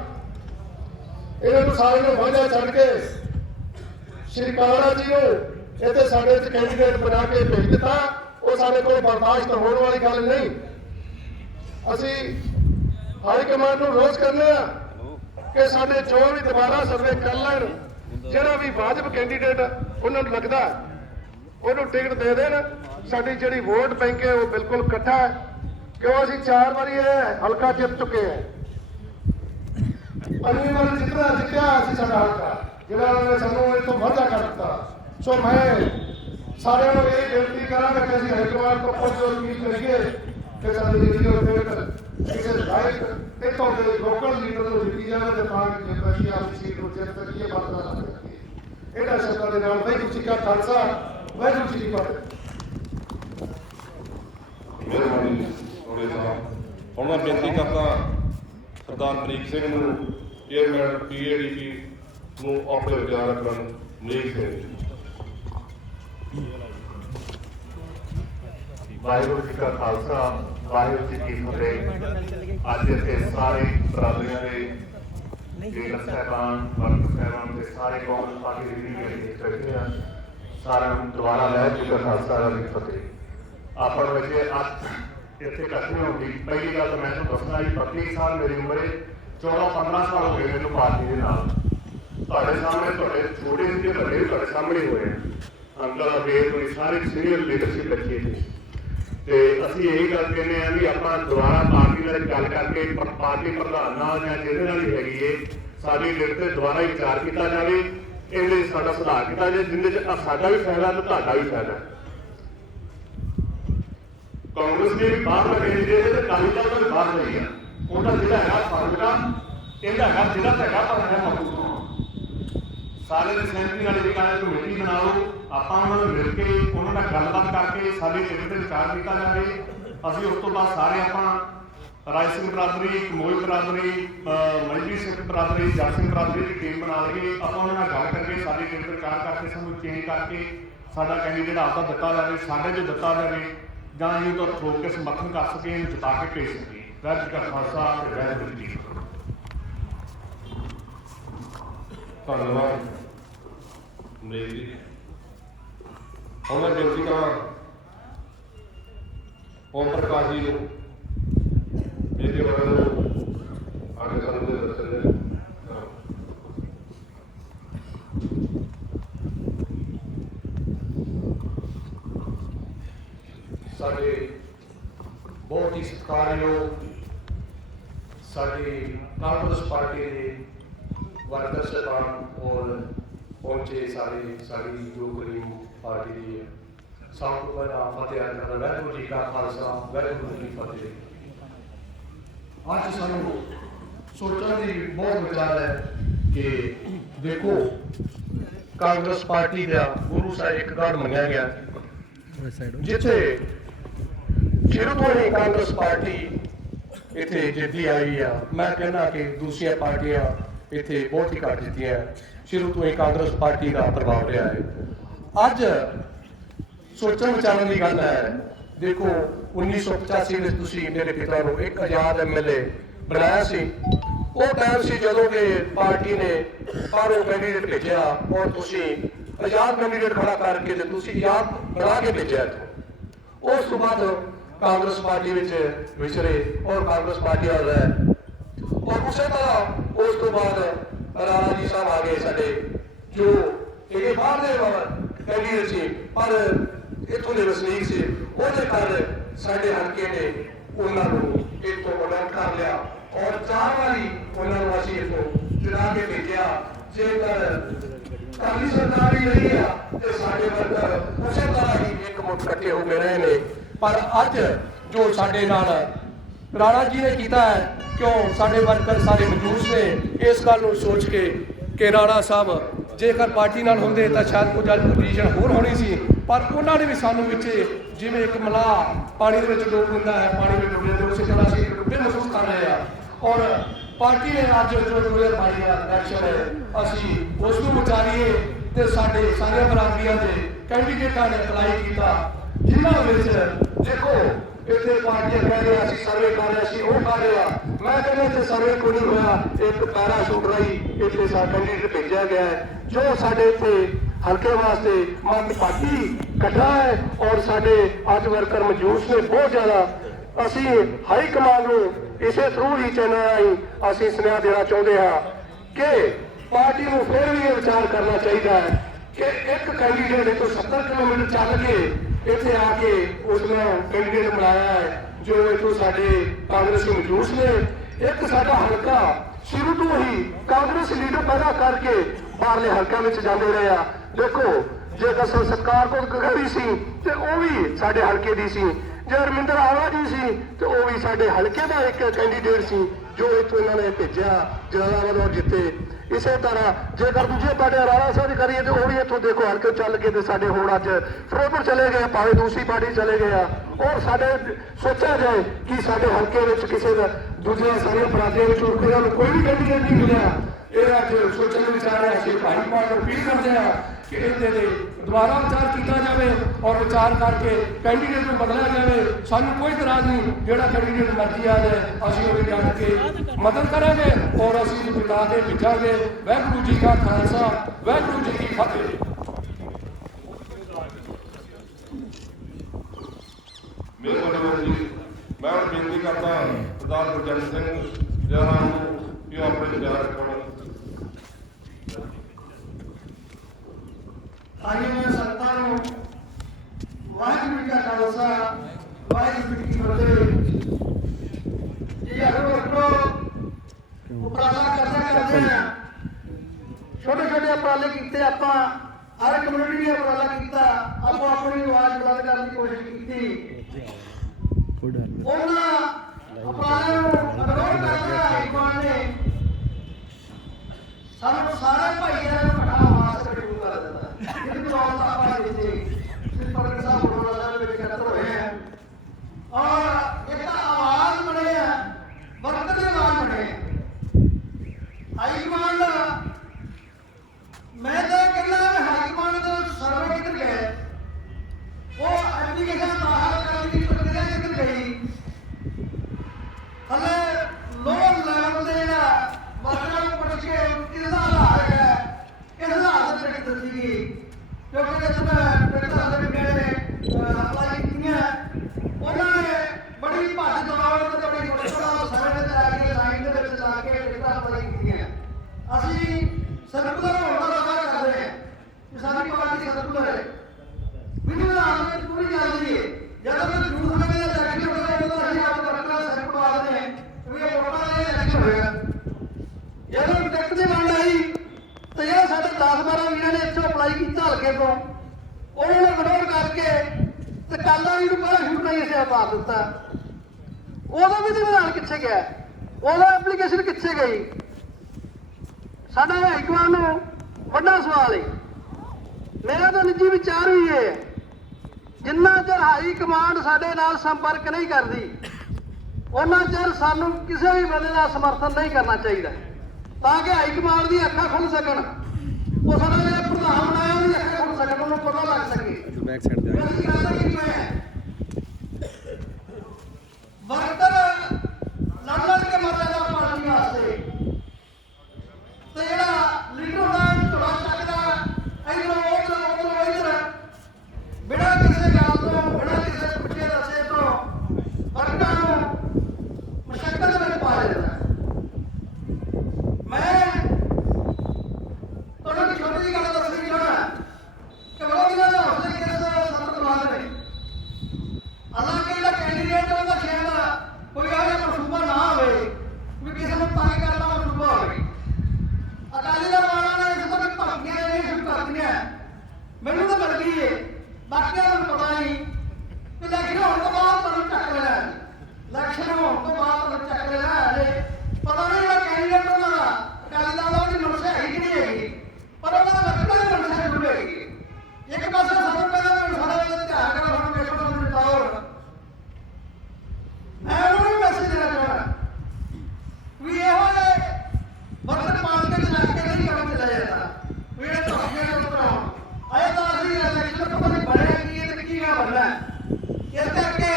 ਇਹਨਾਂ ਨੂੰ ਸਾਰੇ ਨੂੰ ਵਾਂਝਾ ਛੱਡ ਕੇ ਸ਼੍ਰੀ ਕਾਲਾ ਜੀ ਨੂੰ ਇੱਥੇ ਸਾਡੇ ਚ ਕੈਂਡੀਡੇਟ ਬਣਾ ਕੇ ਭੇਜ ਦਿੱਤਾ। ਉਹ ਸਾਡੇ ਕੋਲ ਬਰਦਾਸ਼ਤ ਹੋਣ ਵਾਲੀ ਗੱਲ ਨਹੀਂ। ਅਸੀਂ ਹਾਈ ਕਮਾਂਡ ਨੂੰ ਰੋਜ਼ ਕਹਿੰਦੇ ਆ ਕਿ ਸਾਡੇ ਜੋ ਵੀ ਦੁਬਾਰਾ ਸਰਵੇ ਕਰ ਲੈਣ, ਜਿਹੜਾ ਵੀ ਵਾਜਬ ਕੈਂਡੀਡੇਟ ਉਹਨਾਂ ਨੂੰ ਲੱਗਦਾ ਉਹਨੂੰ ਟਿਕਟ ਦੇ ਦੇਣ। ਸਾਡੀ ਜਿਹੜੀ ਵੋਟ ਬੈਂਕ ਹੈ ਉਹ ਬਿਲਕੁਲ ਇਕੱਠਾ ਹੈ, ਕਿਉਂ ਅਸੀਂ 4 ਵਾਰੀ ਇਹ ਹਲਕਾ ਜਿੱਤ ਚੁੱਕੇ ਹਾਂ। 5ਵੀਂ ਵਾਰ ਜਿੱਤਿਆ ਅਸੀਂ ਸਾਡਾ ਹਲਕਾ, ਜਿਹੜਾ ਉਹਨਾਂ ਨੇ ਸਾਨੂੰ ਇੱਥੋਂ ਵਾਅਦਾ ਕਰ ਦਿੱਤਾ। ਸੋ ਮੈਂ ਸਾਰਿਆਂ ਨੂੰ ਇਹ ਬੇਨਤੀ ਕਰਾਂਗਾ ਕਿ ਅਸੀਂ ਹਾਈਕਮਾਂਡ ਤੋਂ ਕੁਝ ਉਮੀਦ ਕਰੀਏ ਕਿ ਸਾਡੀ ਜਿਹੜੀ ਉਹ ਕਿਸੇ ਲਾਇਕ ਇੱਥੋਂ ਦੇ ਲੋਕਲ ਲੀਡਰ ਨੂੰ ਦਿੱਤੀ ਜਾਵੇ ਤੇ ਤਾਂ ਕਿ ਅਸੀਂ ਆਪਣੀ ਸੀਟ ਨੂੰ ਜਿੱਤ ਸਕੀਏ, ਬਾਤਾਂ ਨਾ ਕਰੀਏ। ਇਹਨਾਂ ਸ਼ਬਦਾਂ ਦੇ ਨਾਲ ਵਾਹਿਗੁਰੂ ਜੀ ਕਾ ਖਾਲਸਾ ਵਾਹਿਗੁਰੂ ਜੀ ਕੀ ਫਤਿਹ। ਮਿਹਰਬਾਨੀ ਥੋੜੇ ਸਾਹਿਬ। ਹੁਣ ਮੈਂ ਬੇਨਤੀ ਕਰਦਾ ਸਰਦਾਰ ਮਨੀਕ ਸਿੰਘ ਨੂੰ, ਚੇਅਰਮੈਨ PADP ਨੂੰ ਆਪਣੇ ਵਿਚਾਰ ਰੱਖਣ। ਮਨੀਕ ਸਿੰਘ। ਵਾਹਿਗੁਰੂ ਜੀ ਕਾ ਖਾਲਸਾ ਵਾਹਿਗੁਰੂ ਜੀ ਕੀ ਫਤਿਹ। ਅੱਜ ਇੱਥੇ ਸਾਰੇ ਬਰਾਦਰੀਆਂ ਦੇ ਲੀਡਰ ਸਾਹਿਬਾਨ, ਵਰਕਰ ਸਾਹਿਬਾਨ ਤੇ ਸਾਰੇ ਕਾਂਗਰਸ ਪਾਰਟੀ ਦੇ ਲੀਡਰ ਬੈਠੇ ਆ। ਸਾਰਿਆਂ ਨੂੰ ਦੁਬਾਰਾ ਵਾਹਿਗੁਰੂ ਜੀ ਕਾ ਖਾਲਸਾ ਵਾਹਿਗੁਰੂ ਜੀ ਕੀ ਫਤਿਹ। ਆਪਾਂ ਨੂੰ ਵੈਸੇ ਅੱਜ ਇੱਥੇ ਇਕੱਠੇ ਹੋਣ ਦੀ ਪਹਿਲੀ ਗੱਲ ਤਾਂ ਮੈਂ ਤੁਹਾਨੂੰ ਦੱਸਣਾ ਜੀ, 32 ਸਾਲ ਮੇਰੀ ਉਮਰ ਹੈ, 14-15 ਸਾਲ ਹੋ ਗਏ ਮੈਨੂੰ ਪਾਰਟੀ ਦੇ ਨਾਲ। ਤੁਹਾਡੇ ਸਾਹਮਣੇ ਤੁਹਾਡੇ ਛੋਟੇ ਜਿਹੇ ਵੱਡੇ ਤੁਹਾਡੇ ਸਾਹਮਣੇ ਹੋਏ ਆ। ਅੰਕਲ ਅਬੇਦ ਹੋਣੀ ਸਾਰੇ ਸੀਨੀਅਰ ਲੀਡਰਸ਼ਿਪ ਬੱਚੇ ਸੀ ਤੇ ਅਸੀਂ ਇਹੀ ਗੱਲ ਕਹਿੰਦੇ ਆ ਵੀ ਆਪਾਂ ਦੁਬਾਰਾ ਪਾਰਟੀ ਨਾਲ ਗੱਲ ਕਰਕੇ ਪਾਰਟੀ ਪ੍ਰਧਾਨ ਨਾਲ ਜਾਂ ਜਿਹਦੇ ਨਾਲ ਵੀ ਹੈਗੀ ਏ ਸਾਡੀ ਲੀਡਰ ਤੇ ਦੁਬਾਰਾ ਵਿਚਾਰ ਕੀਤਾ ਜਾਵੇ, ਇਹਦੇ ਸਾਡਾ ਸੁਧਾਰ ਕੀਤਾ ਜਾਵੇ, ਜਿੰਦੇ ਚ ਸਾਡਾ ਵੀ ਫਾਇਦਾ ਤੇ ਤੁਹਾਡਾ ਵੀ ਫਾਇਦਾ। ਕਾਂਗਰਸ ਨੇ ਵੀ ਬਾਹਰ ਲੱਗੇ ਜੇ ਤੇ ਅਕਾਲੀ ਦਲ ਤੋਂ ਬਾਹਰ ਨਹੀਂ ਆ। ਉਹਦਾ ਜਿਹੜਾ ਹੈਗਾ ਫਰਕਾ ਇਹਦਾ ਹੈਗਾ ਜਿਹੜਾ ਹੈਗਾ ਪਰ ਹੈ ਮੌਜੂਦ ਸਾਰੇ ਦੇ ਸਹਿਮਤੀ ਨਾਲ ਇਹ ਕਾਰਨ ਕਮੇਟੀ ਬਣਾਓ। ਆਪਾਂ ਉਹਨਾਂ ਨੂੰ ਮਿਲ ਕੇ ਉਹਨਾਂ ਨਾਲ ਗੱਲਬਾਤ ਕਰਕੇ ਸਾਡੀ ਟਿਕਟ ਤੇ ਵਿਚਾਰ ਕੀਤਾ ਜਾਵੇ। ਅਸੀਂ ਉਸ ਤੋਂ ਬਾਅਦ ਸਾਰੇ ਆਪਾਂ ਰਾਏ ਸਿੰਘ ਬਰਾਦਰੀ, ਕਮੋਈ ਬਰਾਦਰੀ, ਮਨਜੀਤ ਸਿੰਘ ਬਰਾਦਰੀ, ਜੱਟ ਸਿੰਘ ਬਰਾਦਰੀ ਦੀ ਟੀਮ ਬਣਾ ਲਈਏ। ਆਪਾਂ ਉਹਨਾਂ ਨਾਲ ਗੱਲ ਕਰਕੇ ਸਾਡੀ ਟਿਕਟ ਵਿਚਾਰ ਕਰਕੇ ਸਾਨੂੰ ਚੇਂਜ ਕਰਕੇ ਸਾਡਾ ਕੈਂਡੀਡੇਟ ਆਪਦਾ ਦਿੱਤਾ ਜਾਵੇ, ਸਾਡੇ ਜੋ ਦਿੱਤਾ ਜਾਵੇ ਜਾਂ ਜੀ ਤੋਂ ਠੋਕ ਕੇ ਸਮਰਥਨ ਕਰ ਸਕੇ, ਇਹਨੂੰ ਜਿਤਾ ਕੇ ਭੇਜ ਸਕੀਏ। ਵਾਹਿਗੁਰੂ ਜੀ ਕਾ ਖਾਲਸਾ ਤੇ ਵਾਹਿਗੁਰੂ ਜੀ ਕੀ ਫਤਿਹ। ਧੰਨਵਾਦ ਮਨੀਕ ਜੀ। ਹੁਣ ਮੈਂ ਬੇਨਤੀ ਕਰਾਂ ਓਮ ਪ੍ਰਕਾਸ਼ ਜੀ ਨੂੰ ਇਹਦੇ ਬਾਰੇ ਆਗੇ ਸਾਨੂੰ ਦੱਸਣ। ਸਾਡੇ ਬਹੁਤ ਹੀ ਸਤਿਕਾਰਯੋਗ ਸਾਡੀ ਕਾਂਗਰਸ ਪਾਰਟੀ ਦੇ ਵਰਕਰ ਸਾਹਿਬਾਨ ਔਰ ਪਹੁੰਚੇ ਸਾਡੀ ਜੋ ਕਰੀਮ ਪਾਰਟੀ ਦੀ ਸਭ ਤੋਂ ਪਹਿਲਾਂ ਫਤਿਹ ਕਰਦਾ ਵਾਹਿਗੁਰੂ ਜੀ ਕਾ ਖਾਲਸਾ ਵਾਹਿਗੁਰੂ ਜੀ ਕੀ ਫਤਿਹ। ਅੱਜ ਸਾਨੂੰ ਸੋਚਣ ਦੀ ਬਹੁਤ ਵਿਚਾਰ ਹੈ ਕਿ ਦੇਖੋ ਕਾਂਗਰਸ ਪਾਰਟੀ ਦਾ ਗੁਰੂ ਸਾਹਿਬ ਇੱਕ ਗੜ ਮੰਨਿਆ ਗਿਆ, ਜਿੱਥੇ ਸ਼ੁਰੂ ਤੋਂ ਹੀ ਕਾਂਗਰਸ ਪਾਰਟੀ ਇੱਥੇ ਜਿੱਤੀ ਆਈ ਆ। ਮੈਂ ਕਹਿੰਦਾ ਕਿ ਦੂਸਰੀਆਂ ਪਾਰਟੀਆਂ ਇੱਥੇ ਬਹੁਤ ਹੀ ਘੱਟ ਜਿੱਤੀਆਂ, ਸ਼ੁਰੂ ਤੋਂ ਹੀ ਕਾਂਗਰਸ ਪਾਰਟੀ ਦਾ ਪ੍ਰਭਾਵ ਰਿਹਾ ਹੈ। ਅੱਜ ਸੋਚਣ ਵਿਚਾਰਨ ਦੀ ਗੱਲ ਹੈ। ਦੇਖੋ 1985 ਵਿੱਚ ਤੁਸੀਂ ਮੇਰੇ ਪਿਤਾ ਨੂੰ ਇੱਕ ਆਜ਼ਾਦ MLA ਬਣਾਇਆ ਸੀ। ਉਹ ਟਾਈਮ ਸੀ ਜਦੋਂ ਕਿ ਪਾਰਟੀ ਨੇ ਬਾਹਰੋਂ ਕੈਂਡੀਡੇਟ ਭੇਜਿਆ ਔਰ ਤੁਸੀਂ ਆਜ਼ਾਦ ਕੈਂਡੀਡੇਟ ਖੜਾ ਕਰਕੇ ਤੇ ਤੁਸੀਂ ਆਜ਼ਾਦ ਬਣਾ ਕੇ ਭੇਜਿਆ ਇੱਥੋਂ। ਉਸ ਤੋਂ ਬਾਅਦ ਕਾਂਗਰਸ ਪਾਰਟੀ ਵਿੱਚ ਵਿਚਰੇ ਔਰ ਕਾਂਗਰਸ ਪਾਰਟੀ ਨਾਲ ਰਹੇ ਔਰ ਉਸੇ ਤਰ੍ਹਾਂ ਉਸ ਤੋਂ ਬਾਅਦ ਰਾਣਾ ਜੀ ਸਾਹਿਬ ਆ ਗਏ ਸਾਡੇ, ਜੋ ਇਹ ਬਾਹਰ ਦੇ ਕੈਂਡੀਡੇਟ ਸੀ ਪਰ ਇੱਥੋਂ ਦੇ ਵਸਨੀਕ ਸੀ। ਉਹਦੇ ਕਾਰਨ ਸਾਡੇ ਹਲਕੇ ਨੇ ਉਹਨਾਂ ਨੂੰ ਇੱਥੋਂ ਅਲੱਗ ਕਰ ਲਿਆ ਔਰ 4 ਵਾਰੀ ਉਹਨਾਂ ਨੂੰ ਅਸੀਂ ਇੱਥੋਂ ਚੁਣਾ ਕੇ ਭੇਜਿਆ। ਜੇਕਰ ਕਾਲੀ ਸਰਕਾਰ ਹੀ ਰਹੀ ਆ ਤੇ ਸਾਡੇ ਵਰਕਰ ਉਸੇ ਤਰ੍ਹਾਂ ਹੀ ਇੱਕ ਮੁੱਠ ਇਕੱਠੇ ਹੋ ਕੇ ਰਹੇ ਨੇ। ਪਰ ਅੱਜ ਜੋ ਸਾਡੇ ਨਾਲ ਰਾਣਾ ਜੀ ਨੇ ਕੀਤਾ ਹੈ, ਕਿਉਂ ਸਾਡੇ ਵਰਕਰ ਸਾਰੇ ਮਜਬੂਰ ਨੇ ਇਸ ਗੱਲ ਨੂੰ ਸੋਚ ਕੇ ਕਿ ਰਾਣਾ ਸਾਹਿਬ ਜੇਕਰ ਪਾਰਟੀ ਨਾਲ ਹੁੰਦੇ ਤਾਂ ਸ਼ਾਇਦ ਕੁਝ ਅੱਜ ਪੋਜੀਸ਼ਨ ਹੋਰ ਹੋਣੀ ਸੀ, ਪਰ ਉਹਨਾਂ ਨੇ ਵੀ ਸਾਨੂੰ ਵਿੱਚ ਜਿਵੇਂ ਇੱਕ ਮਲਾਹ ਪਾਣੀ ਦੇ ਵਿੱਚ ਡੋਬ ਦਿੰਦਾ ਹੈ, ਪਾਣੀ ਵਿੱਚ ਡੁੱਬਦੇ ਉਸੇ ਤਰ੍ਹਾਂ ਅਸੀਂ ਡੁੱਬੇ ਮਹਿਸੂਸ ਕਰ ਰਹੇ ਆ। ਔਰ ਪਾਰਟੀ ਨੇ ਅੱਜ ਜੋ 2022 ਦਾ ਇਲੈਕਸ਼ਨ ਹੈ ਅਸੀਂ ਉਸ ਨੂੰ ਵਿਚਾਰੀਏ ਤੇ ਸਾਡੇ ਸਾਰੀਆਂ ਬਰਾਦਰੀਆਂ ਦੇ ਕੈਂਡੀਡੇਟਾਂ ਨੇ ਅਪਲਾਈ ਕੀਤਾ, ਜਿਨ੍ਹਾਂ ਵਿੱਚ ਦੇਖੋ ਇੱਥੇ ਪਾਰਟੀਆਂ ਕਹਿ ਰਹੇ ਅਸੀਂ ਸਰਵੇ ਕਰ ਰਹੇ ਸੀ, ਉਹ ਕਰ ਰਹੇ ਆ। ਮੈਂ ਕਹਿੰਦਾ ਇੱਥੇ ਸਰਵੇ ਕੋਈ ਨਹੀਂ ਹੋਇਆ, ਇੱਕ ਪੈਰਾਸ਼ੂਟ ਰਾਹੀਂ ਇੱਥੇ ਸਾਡਾ ਕੈਂਡੀਡੇਟ ਭੇਜਿਆ ਗਿਆ ਹੈ ਜੋ ਸਾਡੇ ਇੱਥੇ ਹਲਕੇ ਵਾਸਤੇ ਮੰਦਭਾਗੀ ਘਟਨਾ ਹੈ ਔਰ ਸਾਡੇ ਅੱਜ ਵਰਕਰ ਮਜਬੂਰ ਨੇ ਬਹੁਤ ਜ਼ਿਆਦਾ। ਅਸੀਂ ਹਾਈ ਕਮਾਂਡ ਨੂੰ ਇਸੇ ਥਰੂ ਹੀ ਚੈਨਲ ਰਾਹੀਂ ਅਸੀਂ ਸੁਨੇਹਾ ਦੇਣਾ ਚਾਹੁੰਦੇ ਹਾਂ ਕਿ ਪਾਰਟੀ ਨੂੰ ਫਿਰ ਵੀ ਇਹ ਵਿਚਾਰ ਕਰਨਾ ਚਾਹੀਦਾ ਹੈ ਕਿ ਇੱਕ ਕੈਂਡੀਡੇਟ ਇੱਥੋਂ 70 ਕਿਲੋਮੀਟਰ ਚੱਲ ਕੇ ਇੱਥੇ ਆ ਕੇ ਉਸ ਨੂੰ ਕੈਂਡੀਡੇਟ ਬਣਾਇਆ ਹੈ ਜੋ ਇੱਥੋਂ ਸਾਡੇ ਕਾਂਗਰਸੀ ਮਜਬੂਰ ਨੇ। ਇੱਕ ਸਾਡਾ ਹਲਕਾ ਸ਼ੁਰੂ ਤੋਂ ਹੀ ਕਾਂਗਰਸ ਲੀਡਰ ਪੈਦਾ ਕਰਕੇ ਬਾਹਰਲੇ ਹਲਕਿਆਂ ਵਿੱਚ ਜਾਂਦੇ ਰਹੇ ਆ। ਦੇਖੋ ਜੇਕਰ ਸਰਕਾਰ ਕੋਲ ਗਗੜੀ ਸੀ ਤੇ ਉਹ ਵੀ ਸਾਡੇ ਹਲਕੇ ਦੀ ਸੀ, ਜੇ ਰਮਿੰਦਰ ਆਵਾ ਜੀ ਸੀ ਤੇ ਉਹ ਵੀ ਸਾਡੇ ਹਲਕੇ ਦਾ ਇੱਕ ਕੈਂਡੀਡੇਟ ਸੀ ਜੋ ਇੱਥੋਂ ਇਹਨਾਂ ਨੇ ਭੇਜਿਆ ਜਲਾਲਾਬਾਦ ਔਰ ਜਿੱਤੇ। ਇਸੇ ਤਰ੍ਹਾਂ ਜੇਕਰ ਦੂਜੇ ਪਾਰਟੀ ਰਾਣਾ ਸਾਹਿਬ ਦੀ ਕਰੀਏ ਤੇ ਉਹ ਵੀ ਇੱਥੋਂ ਦੇਖੋ ਹਲਕੇ ਚੱਲ ਕੇ ਤੇ ਸਾਡੇ ਹੁਣ ਅੱਜ ਫਿਰੋਜ਼ਪੁਰ ਚਲੇ ਗਏ, ਭਾਵੇਂ ਦੂਸਰੀ ਪਾਰਟੀ ਚਲੇ ਗਏ ਆ। ਔਰ ਸਾਡੇ ਸੋਚਿਆ ਜਾਏ ਕਿ ਸਾਡੇ ਹਲਕੇ ਵਿੱਚ ਕਿਸੇ ਦਾ ਦੂਜੀਆਂ ਸਾਰੀਆਂ ਬਰਾਦਰੀਆਂ ਵਿੱਚ ਉਹਨਾਂ ਨੂੰ ਕੋਈ ਵੀ ਕੈਂਡੀਡੇਟ ਨਹੀਂ ਮਿਲਿਆ। ਇਹ ਅੱਜ ਸੋਚਣ ਨੂੰ ਵਿਚਾਰ ਰਿਹਾ ਅਸੀਂ ਭਾਈ ਪਾਰਟੀ ਨੂੰ ਅਪੀਲ ਕਰਦੇ ਹਾਂ ਕਿ ਇਹਦੇ ਦੇ ਦੁਬਾਰਾ ਵਿਚਾਰ ਕੀਤਾ ਜਾਵੇ ਔਰ ਵਿਚਾਰ ਕਰਕੇ ਕੈਂਡੀਡੇਟ ਨੂੰ ਬਦਲਿਆ ਜਾਵੇ। ਸਾਨੂੰ ਕੋਈ ਇਤਰਾਜ਼ ਨਹੀਂ, ਜਿਹੜਾ ਕੈਂਡੀਡੇਟ ਮਰਜ਼ੀ ਆ ਜਾਏ ਅਸੀਂ ਉਹਦੀ ਡਟ ਕੇ ਮਦਦ ਕਰਾਂਗੇ ਔਰ ਅਸੀਂ ਜਿਤਾ ਕੇ ਭੇਜਾਂਗੇ। ਵਾਹਿਗੁਰੂ ਜੀ ਕਾ ਖਾਲਸਾ, ਵਾਹਿਗੁਰੂ ਜੀ ਕੀ ਫਤਿਹ। ਮਿਹਰਬਾਨੀ ਜੀ। ਮੈਂ ਹੁਣ ਬੇਨਤੀ ਕਰਦਾ ਸਰਦਾਰ ਗੁਰਜੰਟ ਸਿੰਘ ਜਹਾਂ ਨੂੰ ਕਿ ਉਹ ਆਪਣੇ ਵਿਚਾਰ ਰੱਖਣ। ਆਈਆਂ ਸੰਗਤਾਂ ਨੂੰ ਵਾਹਿਗੁਰੂ ਜੀ ਕਾ ਖਾਲਸਾ, ਵਾਹਿਗੁਰੂ ਜੀ ਕੀ ਫਤਿਹ। ਇਹ ਅਗਰੋਂ ਉਪਰਾਲਾ ਕਰਦੇ ਆ, ਛੋਟੇ ਛੋਟੇ ਉਪਰਾਲੇ ਕੀਤੇ ਆਪਾਂ, ਹਰ ਕਮਿਊਨਿਟੀ ਨੇ ਉਪਰਾਲਾ ਕੀਤਾ, ਆਪਾਂ ਆਪਣੀ ਆਵਾਜ਼ ਬੁਲੰਦ ਕਰਨ ਦੀ ਕੋਸ਼ਿਸ਼ ਕੀਤੀ। ਉਹਨਾਂ ਉਪਰਾਲਿਆਂ ਨੂੰ ਅਨੁਰੋਧ ਕਰਦਾ ਹਾਈਕਮਾਂਡ ਨੇ ਸਾਨੂੰ ਸਾਰੇ ਭਾਈਆਂ ਨੂੰ ਇਕੱਠਾ ਆਵਾਜ਼ ਕਰਕੇ ਸ਼ੁਰੂ ਕਰ ਦਿੱਤਾ। ਜਿਹਦੀ ਬਾਤ ਆਪਾਂ ਇੱਥੇ ਸ੍ਰੀ ਪ੍ਰਗਟ ਸਾਹਿਬ ਗੁਰਦੁਆਰਾ ਸਾਹਿਬ ਵਿੱਚ ਇਕੱਤਰ ਹੋਏ ਆ ਔਰ ਇੱਕ ਆਵਾਜ਼ ਬਣੇ ਆ, ਵਰਕਰ ਦੀ ਆਵਾਜ਼ ਬਣੇ ਆ। ਹਾਈਕਮਾਂਡ ਮੈਂ ਤਾਂ ਕਹਿੰਦਾ ਹਾਈਕਮਾਂਡ ਦਾ ਸਰਵੇ ਕਿੱਧਰ ਗਏ, ਉਹ ਐਪਲੀਕੇਸ਼ਨ ਦਾਖਲ ਕਰਨ ਦੀ ਪ੍ਰਕਿਰਿਆ ਕਿੱਧਰ ਗਈ। ਹਲੇ ਲੋਅਰ ਲੈਵਲ ਦੇ ਜਿਹੜਾ ਵਰਕਰਾਂ ਨੂੰ ਪੁੱਛ ਕੇ ਕਿਹਦਾ ਹਾਲਾਤ ਹੈ, ਕਿਸ ਹਾਲਾਤ ਵਿੱਚ ਦੱਸੀ ਗਈ, ਕਿਉਂਕਿ ਇਸ ਟਿਕਟਾਂ ਦੇ ਜਿਹੜੇ ਅਪਲਾਈ ਕੀਤੀਆਂ ਉਹਨਾਂ ਨੇ ਬੜੀ ਭੱਜ ਦੌੜ ਤੇ ਬੜੀ ਮੁਸ਼ਕਲ ਸਾਰੇ ਦੇ ਆ ਕੇ ਲਾਈਨ ਦੇ ਵਿੱਚ ਲਾ ਕੇ ਟਿਕਟਾਂ ਅਪਲਾਈ ਕੀਤੀਆਂ। ਅਸੀਂ ਸਰਕੂਲਰ ਹੋਣ ਦਾ ਦਾਅਵਾ ਕਰਦੇ ਹਾਂ ਕਿ ਸਾਡੀ ਪਾਰਟੀ ਸਰਕੂਲਰ ਹੈ, ਵਿਧਾਨ ਵਿੱਚ ਪੂਰੀ ਚੱਲਦੀ ਹੈ। ਜਦੋਂ ਮੈਂ ਜੂਨ ਸਮੇਂ ਦਾ ਇਲੈਕਸ਼ਨ ਹੋਇਆ ਉਦੋਂ ਅਸੀਂ ਆਪ ਵਰਕਰਾਂ ਸਰਕਟ ਪਾ ਦਿੰਦੇ ਹਾਂ ਵੀ ਇਹ ਵੋਟਾਂ ਦਾ ਇਲੈਕਸ਼ਨ ਹੋਇਆ। ਜਦੋਂ ਟਿਕਟ ਦੀ ਵੰਡ ਆਈ ਤੇ ਇਹ ਸਾਡੇ 10-12 ਵੀਰਾਂ ਨੇ ਇੱਥੋਂ ਅਪਲਾਈ ਕੀਤਾ ਹਲਕੇ ਤੋਂ, ਉਹਨਾਂ ਨੇ ਵਿਰੋਧ ਕਰਕੇ ਤੇ ਕਾਲਾ ਜੀ ਨੂੰ ਪਹਿਲਾਂ ਸ਼ੂਟ ਨਹੀਂ ਅਸੀਂ ਉਤਾਰ ਦਿੱਤਾ। ਉਦੋਂ ਵੀ ਵਿਧਾਨ ਕਿੱਥੇ ਗਿਆ, ਉਦੋਂ ਐਪਲੀਕੇਸ਼ਨ ਕਿੱਥੇ ਗਈ। ਸਾਡਾ ਹਾਈਕਮਾਂਡ ਨੂੰ ਵੱਡਾ ਸਵਾਲ ਹੈ। ਮੇਰਾ ਤਾਂ ਨਿੱਜੀ ਵਿਚਾਰ ਵੀ ਇਹ ਹੈ, ਜਿੰਨਾ ਚਿਰ ਹਾਈ ਕਮਾਂਡ ਸਾਡੇ ਨਾਲ ਸੰਪਰਕ ਨਹੀਂ ਕਰਦੀ ਉਹਨਾਂ ਚਿਰ ਸਾਨੂੰ ਕਿਸੇ ਵੀ ਬੰਦੇ ਦਾ ਸਮਰਥਨ ਨਹੀਂ ਕਰਨਾ ਚਾਹੀਦਾ, ਤਾਂ ਕਿ ਹਾਈ ਕਮਾਂਡ ਦੀ ਅੱਖਾਂ ਖੁੱਲ ਸਕਣ। ਉਹ ਸਾਡਾ ਜਿਹੜਾ ਪ੍ਰਧਾਨ ਬਣਾਇਆ ਉਹਦੀ ਅੱਖਾਂ ਖੁੱਲ ਸਕਣ, ਉਹਨੂੰ ਪਤਾ ਲੱਗ ਸਕੇ ਬੈਕ ਸਾਈਡ ਤੇ ਵਰਕਰ ਲੜ ਕੇ ਮਰ ਜਾਂਦਾ ਪਾਰਟੀ ਵਾਸਤੇ, ਤੇ ਜਿਹੜਾ ਲੀਡਰ ਹੁੰਦਾ ਝੋਲਾ ਚੱਕਦਾ ਇਧਰੋਂ ਉਧਰ ਬਿਨਾਂ ਕਿਸੇ ਗੱਲ ਤੋਂ, ਬਿਨਾਂ ਕਿਸੇ ਪੁੱਛੇ ਦੱਸੇ ਤੋਂ ਵਰਕਰਾਂ ਨੂੰ ਮੁਸ਼ੱਕਲ ਦੇ ਵਿੱਚ ਪਾ ਦਿੰਦਾ। ਮੈਂ ਤੁਹਾਨੂੰ ਇੱਕ ਛੋਟੀ ਜਿਹੀ ਗੱਲ ਦੱਸਣੀ ਚਾਹੁੰਦਾ ਕਿ ਵਿਰੋਧੀਆਂ ਦੇ ਹੌਸਲੇ ਕਿਸ ਸਬਕ ਬੁਲੰਦ ਨੇ। ਹਾਲਾਂਕਿ ਜਿਹੜਾ ਕੈਂਡੀਡੇਟ ਉਹਦਾ ਸ਼ਾਇਦ ਕੋਈ ਇਹੋ ਜਿਹਾ ਮਨਸੂਬਾ ਨਾ ਹੋਵੇ ਵੀ ਕਿਸੇ ਨੂੰ ਤੰਗ ਕਰਨ ਦਾ ਮਨਸੂਬਾ ਹੋਵੇ। ਅਕਾਲੀ ਦਲ ਵਾਲਿਆਂ ਨੇ ਇਸ ਤੱਕ ਧਮਕੀਆਂ ਦੇਣੀਆਂ ਸ਼ੁਰੂ ਕਰ ਦਿੱਤੀਆਂ, ਮੈਨੂੰ ਤਾਂ ਮਿਲ ਗਈ ਏ, ਬਾਕੀਆਂ ਨੂੰ ਪਤਾ ਨਹੀਂ ਕਿ ਇਲੈਕਸ਼ਨ ਹੋਣ ਤੋਂ ਬਾਅਦ ਤੁਹਾਨੂੰ ਚੱਕ ਲੈਣਾ, ਇਲੈਕਸ਼ਨ ਹੋਣ ਤੋਂ ਬਾਅਦ ਤੁਹਾਨੂੰ ਚੱਕ ਲੈਣਾ ਹੈ। ਪਤਾ ਨਹੀਂ ਜਿਹੜਾ ਕੈਂਡੀਡੇਟ ਉਹਨਾਂ ਦਾ ਅਕਾਲੀ ਦਲ ਦਾ ਉਹਦੀ ਮਨਸ਼ਾ ਹੈਗੀ ਕਿ ਨਹੀਂ ਹੈਗੀ, ਪਰ ਉਹਨਾਂ ਦਾ ਵਰਕਰਾਂ ਦੀ ਮਨਸ਼ਾ ਜ਼ਰੂਰ ਹੈਗੀ। ਇੱਕ ਪਾਸੇ ਸਾਨੂੰ ਕਹਿੰਦਾ ਵੀ ਸਾਡੇ ਵੱਲ ਧਿਆਨ ਕਰੋ, ਸਾਨੂੰ ਪੇਪਰ ਨੂੰ ਜਿਤਾਓ। ਮੈਂ ਉਹਨੂੰ ਵੀ ਮੈਸੇਜ ਦੇਣਾ ਚਾਹੁੰਦਾ ਵੀ ਇਹੋ ਜਿਹੇ ਵਰਕਰ ਪਾਰਟੀ ਦੇ ਲੱਗ ਕੇ ਨਹੀਂ ਕੰਮ ਚੱਲਿਆ ਜਾਂਦਾ ਵੀ ਇਹ ਧਮਕੀਆਂ ਦੇ ਉੱਪਰ ਆਉਣ। ਅਜੇ ਤਾਂ ਅਸੀਂ ਇਲੈਕਸ਼ਨ ਪਤਾ ਨਹੀਂ ਬਣਿਆ ਕੀ ਹੈ ਤੇ ਕੀ ਨਾ ਬਣਨਾ। ਇਸ ਕਰਕੇ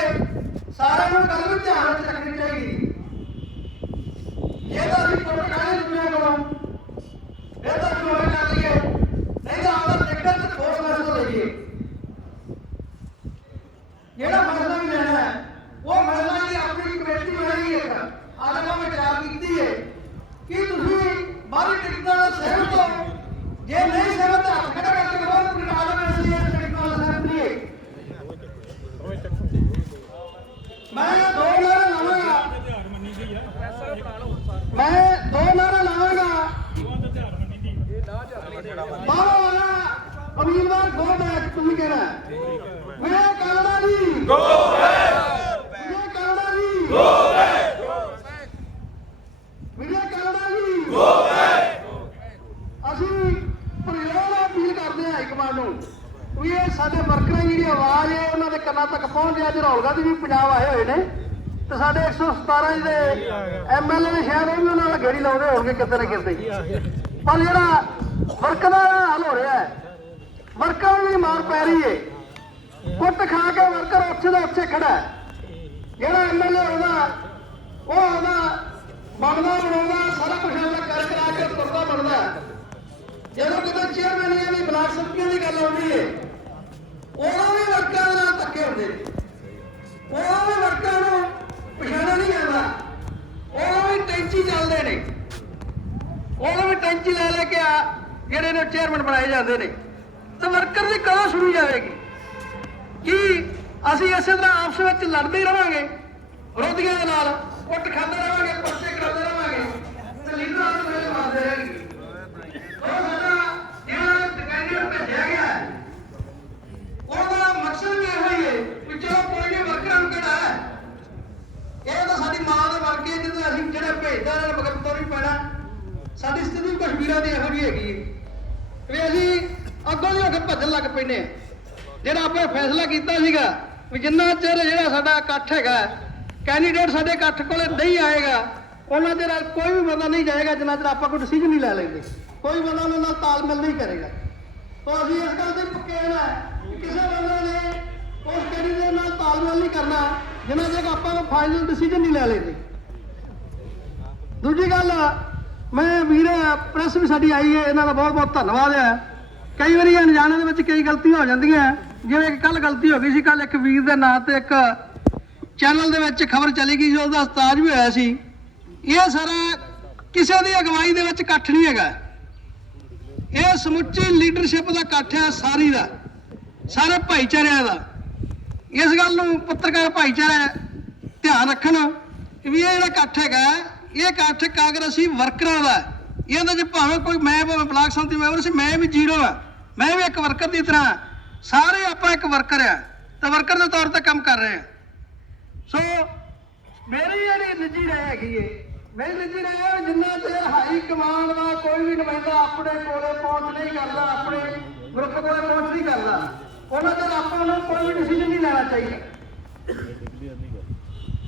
ਸਾਰਿਆਂ ਨੂੰ ਗੱਲ ਵੀ ਧਿਆਨ ਵਿੱਚ ਰੱਖਣੀ ਚਾਹੀਦੀ। ਇਹ ਤਾਂ ਅਸੀਂ ਟੁੱਟ ਖਾਣੇ ਦੁਨੀਆ ਕੋਲੋਂ ਇਹ ਤਾਂ ਜੋੜ ਕਰ ਲਈਏ, ਨਹੀਂ ਤਾਂ ਆਪਦਾ ਟਿਕਟ ਤੇ ਠੋਸ ਫੈਸਲਾ ਲਈਏ। ਜਿਹੜਾ ਫੈਸਲਾ ਵੀ ਲੈਣਾ ਹੈ ਉਹ ਫੈਸਲਾ ਦੀ ਆਪਣੀ ਕਮੇਟੀ ਬਣਾਈ ਹੈ। ਅੱਜ ਆਪਾਂ ਵਿਚਾਰ ਕੀਤੀ ਹੈ ਕਿ ਤੁਸੀਂ ਬਾਹਰੀ ਟਿਕਟਾਂ ਨਾਲ ਸਹਿਮਤ ਹੋ, ਜੇ ਨਹੀਂ ਸਹਿਮਤ ਹੱਥ ਖੜਾ ਕਰਕੇ ਬਹੁਤ ਪ੍ਰਕਾਰ ਨਾਲ ਅਸੀਂ ਇਸ ਟਿਕਟਾਂ ਨਾਲ ਸਹਿਮਤ ਨਹੀਂ ਹੈ। ਮੈਂ ਦੋ ਨਾਰਾ ਲਾਵਾਂਗਾ ਬਾਹਰੋਂ ਵਾਲਾ ਉਮੀਦਵਾਰ ਗੋ ਬੈਕ, ਤੁਸੀਂ ਕਹਿਣਾ ਵਿਜੇ ਕਾਲੜਾ ਜੀ ਗੋ ਬੈਕ, ਵਿਜੇ ਕਾਲੜਾ ਜੀ ਗੋ ਬੈਕ, ਵਿਜੇ ਕਾਲੜਾ ਜੀ ਗੋ ਬੈਕ। ਅਸੀਂ ਪ੍ਰਯੋਗ ਅਪੀਲ ਕਰਦੇ ਹਾਂ ਹਾਈਕਮਾਂਡ ਨੂੰ ਵੀ ਇਹ ਸਾਡੇ ਵਰਕਰਾਂ ਦੀ ਜਿਹੜੀ ਆਵਾਜ਼ ਹੈ ਉਹਨਾਂ ਦੇ ਕੰਨਾਂ ਤੱਕ ਪਹੁੰਚ ਜਾਏ। ਅੱਜ ਰਾਹੁਲ ਗਾਂਧੀ ਵੀ ਪੰਜਾਬ ਆਏ ਹੋਏ ਨੇ ਤੇ ਸਾਡੇ 117 ਜਿਹੜੇ ਐਮਐਲਏ ਨੇ ਸ਼ਾਇਦ ਉਹ ਵੀ ਉਹਨਾਂ ਨਾਲ ਗੇੜੀ ਲਾਉਂਦੇ ਹੋਣਗੇ ਕਿਤੇ ਨਾ ਕਿਤੇ, ਪਰ ਜਿਹੜਾ ਵਰਕਰਾਂ ਦਾ ਹਾਲ ਹੋ ਰਿਹਾ ਹੈ, ਵਰਕਰਾਂ ਨੂੰ ਵੀ ਮਾਰ ਪੈ ਰਹੀ ਹੈ। ਕੁੱਟ ਖਾ ਕੇ ਵਰਕਰ ਉੱਥੇ ਦਾ ਉੱਥੇ ਖੜਾ ਹੈ। ਜਿਹੜਾ ਐਮਐਲਏ ਆਉਂਦਾ ਉਹ ਆਉਂਦਾ ਬਣਦਾ ਬਣਾਉਂਦਾ ਸਾਰਾ ਕੁਝ ਉਹਦਾ ਕਰ ਕਰਾ ਕੇ ਤੁਰਦਾ ਬਣਦਾ। ਜਦੋਂ ਕਿਤੇ ਚੇਅਰਮੈਨੀਆਂ ਦੀ ਬਲਾਕ ਸੰਮਤੀਆਂ ਦੀ ਗੱਲ ਆਉਂਦੀ ਹੈ ਉਦੋਂ ਵੀ ਵਰਕਰਾਂ ਦੇ ਨਾਲ ਧੱਕੇ ਹੁੰਦੇ ਨੇ, ਉਦੋਂ ਵੀ ਵਰਕਰਾਂ ਨੂੰ ਪਛਾਣਿਆ ਨਹੀਂ ਜਾਂਦਾ, ਉਦੋਂ ਵੀ ਟੈਂਚੀ ਚੱਲਦੇ ਨੇ, ਉਦੋਂ ਵੀ ਟੈਂਚੀ ਲੈ ਕੇ ਜਿਹੜੇ ਨੇ ਚੇਅਰਮੈਨ ਬਣਾਏ ਜਾਂਦੇ ਨੇ। ਤਾਂ ਵਰਕਰ ਦੀ ਕਦੋਂ ਸੁਣੀ ਜਾਵੇਗੀ? ਕੀ ਅਸੀਂ ਇਸੇ ਤਰ੍ਹਾਂ ਆਪਸ ਵਿੱਚ ਲੜਦੇ ਰਹਾਂਗੇ ਵਿਰੋਧੀਆਂ ਦੇ ਨਾਲ, ਕੁੱਟ ਖਾਂਦੇ ਰਹਾਂਗੇ, ਪਰਚੇ ਕਰਾਉਂਦੇ ਰਹਾਂਗੇ ਤੇ ਲੀਡਰਾਂ ਨੂੰ ਵੇਲੇ ਮਾਰਦੇ ਰਹਿਣਗੇ? ਉਹ ਸਾਡਾ ਜਿਹੜਾ ਕੈਂਡੀਡੇਟ ਭੇਜਿਆ ਗਿਆ ਉਹਦਾ ਮਕਸਦ ਵੀ ਇਹੋ ਹੀ ਹੈ ਕਿ ਚਲੋ ਕੋਈ ਨਹੀਂ ਵਰਕਰਾਂ ਨੂੰ ਕਿਹੜਾ ਹੈ, ਇਹ ਤਾਂ ਸਾਡੀ ਮਾਂ ਦੇ ਵਰਗੇ ਜਦੋਂ ਅਸੀਂ ਜਿਹੜੇ ਭੇਜਦਾ ਇਹਨਾਂ ਮਗਰ ਤੋਂ ਨਹੀਂ ਪੈਣਾ। ਸਾਡੀ ਸਥਿਤੀ ਕਸ਼ਮੀਰਾਂ ਦੀ ਇਹੋ ਜਿਹੀ ਹੈਗੀ ਹੈ ਵੀ ਅਸੀਂ ਅੱਗੋਂ ਦੀ ਹੋ ਕੇ ਭੱਜਣ ਲੱਗ ਪੈਂਦੇ ਹਾਂ। ਜਿਹੜਾ ਆਪਾਂ ਫੈਸਲਾ ਕੀਤਾ ਸੀਗਾ ਵੀ ਜਿੰਨਾ ਚਿਰ ਜਿਹੜਾ ਸਾਡਾ ਇਕੱਠ ਹੈਗਾ ਕੈਂਡੀਡੇਟ ਸਾਡੇ ਇਕੱਠ ਕੋਲੇ ਨਹੀਂ ਆਏਗਾ ਉਹਨਾਂ ਚਿਰ ਕੋਈ ਵੀ ਬੰਦਾ ਨਹੀਂ ਜਾਏਗਾ ਜਿੰਨਾ ਚਿਰ ਆਪਾਂ ਕੋਈ ਡਿਸੀਜਨ ਨਹੀਂ ਲੈ ਲੈਂਦੇ, ਕੋਈ ਬੰਦਾ ਉਹਨਾਂ ਨਾਲ ਤਾਲਮੇਲ ਨਹੀਂ ਕਰੇਗਾ। ਤਾਂ ਅਸੀਂ ਇਸ ਗੱਲ ਤੇ ਪੱਕੇ ਰਹਿਣਾ ਕਿ ਕਿਸੇ ਬੰਦੇ ਨੇ ਉਸ ਕੈਂਡੀਡੇਟ ਨਾਲ ਤਾਲਮੇਲ ਨਹੀਂ ਕਰਨਾ ਜਿੰਨਾ ਚਿਰ ਆਪਾਂ ਕੋਈ ਫਾਈਨਲ ਡਿਸੀਜਨ ਨਹੀਂ ਲੈ ਲੈਂਦੇ। ਦੂਜੀ ਗੱਲ, ਮੈਂ ਵੀਰ ਪ੍ਰੈਸ ਵੀ ਸਾਡੀ ਆਈ ਹੈ, ਇਹਨਾਂ ਦਾ ਬਹੁਤ ਬਹੁਤ ਧੰਨਵਾਦ ਹੈ। ਕਈ ਵਾਰੀ ਅਣਜਾਣੇ ਦੇ ਵਿੱਚ ਕਈ ਗਲਤੀਆਂ ਹੋ ਜਾਂਦੀਆਂ, ਜਿਵੇਂ ਕੱਲ ਗਲਤੀ ਹੋ ਗਈ ਸੀ। ਕੱਲ ਇੱਕ ਵੀਰ ਦੇ ਨਾਂ ਤੇ ਇੱਕ ਚੈਨਲ ਦੇ ਵਿੱਚ ਖਬਰ ਚਲੀ ਗਈ ਸੀ, ਉਹਦਾ ਉਸਤਾਦ ਵੀ ਹੋਇਆ ਸੀ। ਇਹ ਸਾਰਾ ਕਿਸੇ ਦੀ ਅਗਵਾਈ ਦੇ ਵਿੱਚ ਇਕੱਠ ਨਹੀਂ ਹੈਗਾ, ਇਹ ਸਮੁੱਚੀ ਲੀਡਰਸ਼ਿਪ ਦਾ ਇਕੱਠ ਹੈ, ਸਾਰੀ ਦਾ, ਸਾਰੇ ਭਾਈਚਾਰਿਆਂ ਦਾ। ਇਸ ਗੱਲ ਨੂੰ ਪੱਤਰਕਾਰ ਭਾਈਚਾਰਾ ਧਿਆਨ ਰੱਖਣ ਵੀ ਇਹ ਜਿਹੜਾ ਇਕੱਠ ਹੈਗਾ ਇਹ ਇਕੱਠ ਕਾਂਗਰਸੀ ਵਰਕਰਾਂ ਦਾ। ਇਹਦੇ 'ਚ ਭਾਵੇਂ ਕੋਈ ਮੈਂ ਬਲਾਕ ਸੰਮਤੀ ਮੈਂਬਰ ਸੀ, ਮੈਂ ਵੀ ਜ਼ੀਰੋ ਆ, ਮੈਂ ਵੀ ਇੱਕ ਵਰਕਰ ਦੀ ਤਰ੍ਹਾਂ, ਸਾਰੇ ਆਪਾਂ ਇੱਕ ਵਰਕਰ ਆ ਤੇ ਵਰਕਰ ਦੇ ਤੌਰ ਤੇ ਕੰਮ ਕਰ ਰਹੇ ਆ। ਸੋ ਮੇਰੀ ਜਿਹੜੀ ਨਿੱਜੀ ਰਾਏ ਹੈਗੀ ਏ, ਮੇਰੀ ਨਿੱਜੀ ਰਾਏ ਹੈ ਜਿੰਨਾ ਚਿਰ ਹਾਈ ਕਮਾਂਡ ਦਾ ਕੋਈ ਵੀ ਨੁਮਾਇੰਦਾ ਆਪਣੇ ਕੋਲੇ ਪਹੁੰਚ ਨਹੀਂ ਕਰਦਾ, ਆਪਣੇ ਗਰੁੱਪ ਕੋਲੇ ਪਹੁੰਚ ਨਹੀਂ ਕਰਦਾ, ਉਹਨਾਂ ਚਿਰ ਆਪਾਂ ਨੂੰ ਕੋਈ ਵੀ ਡਿਸੀਜਨ ਨਹੀਂ ਲੈਣਾ ਚਾਹੀਦਾ।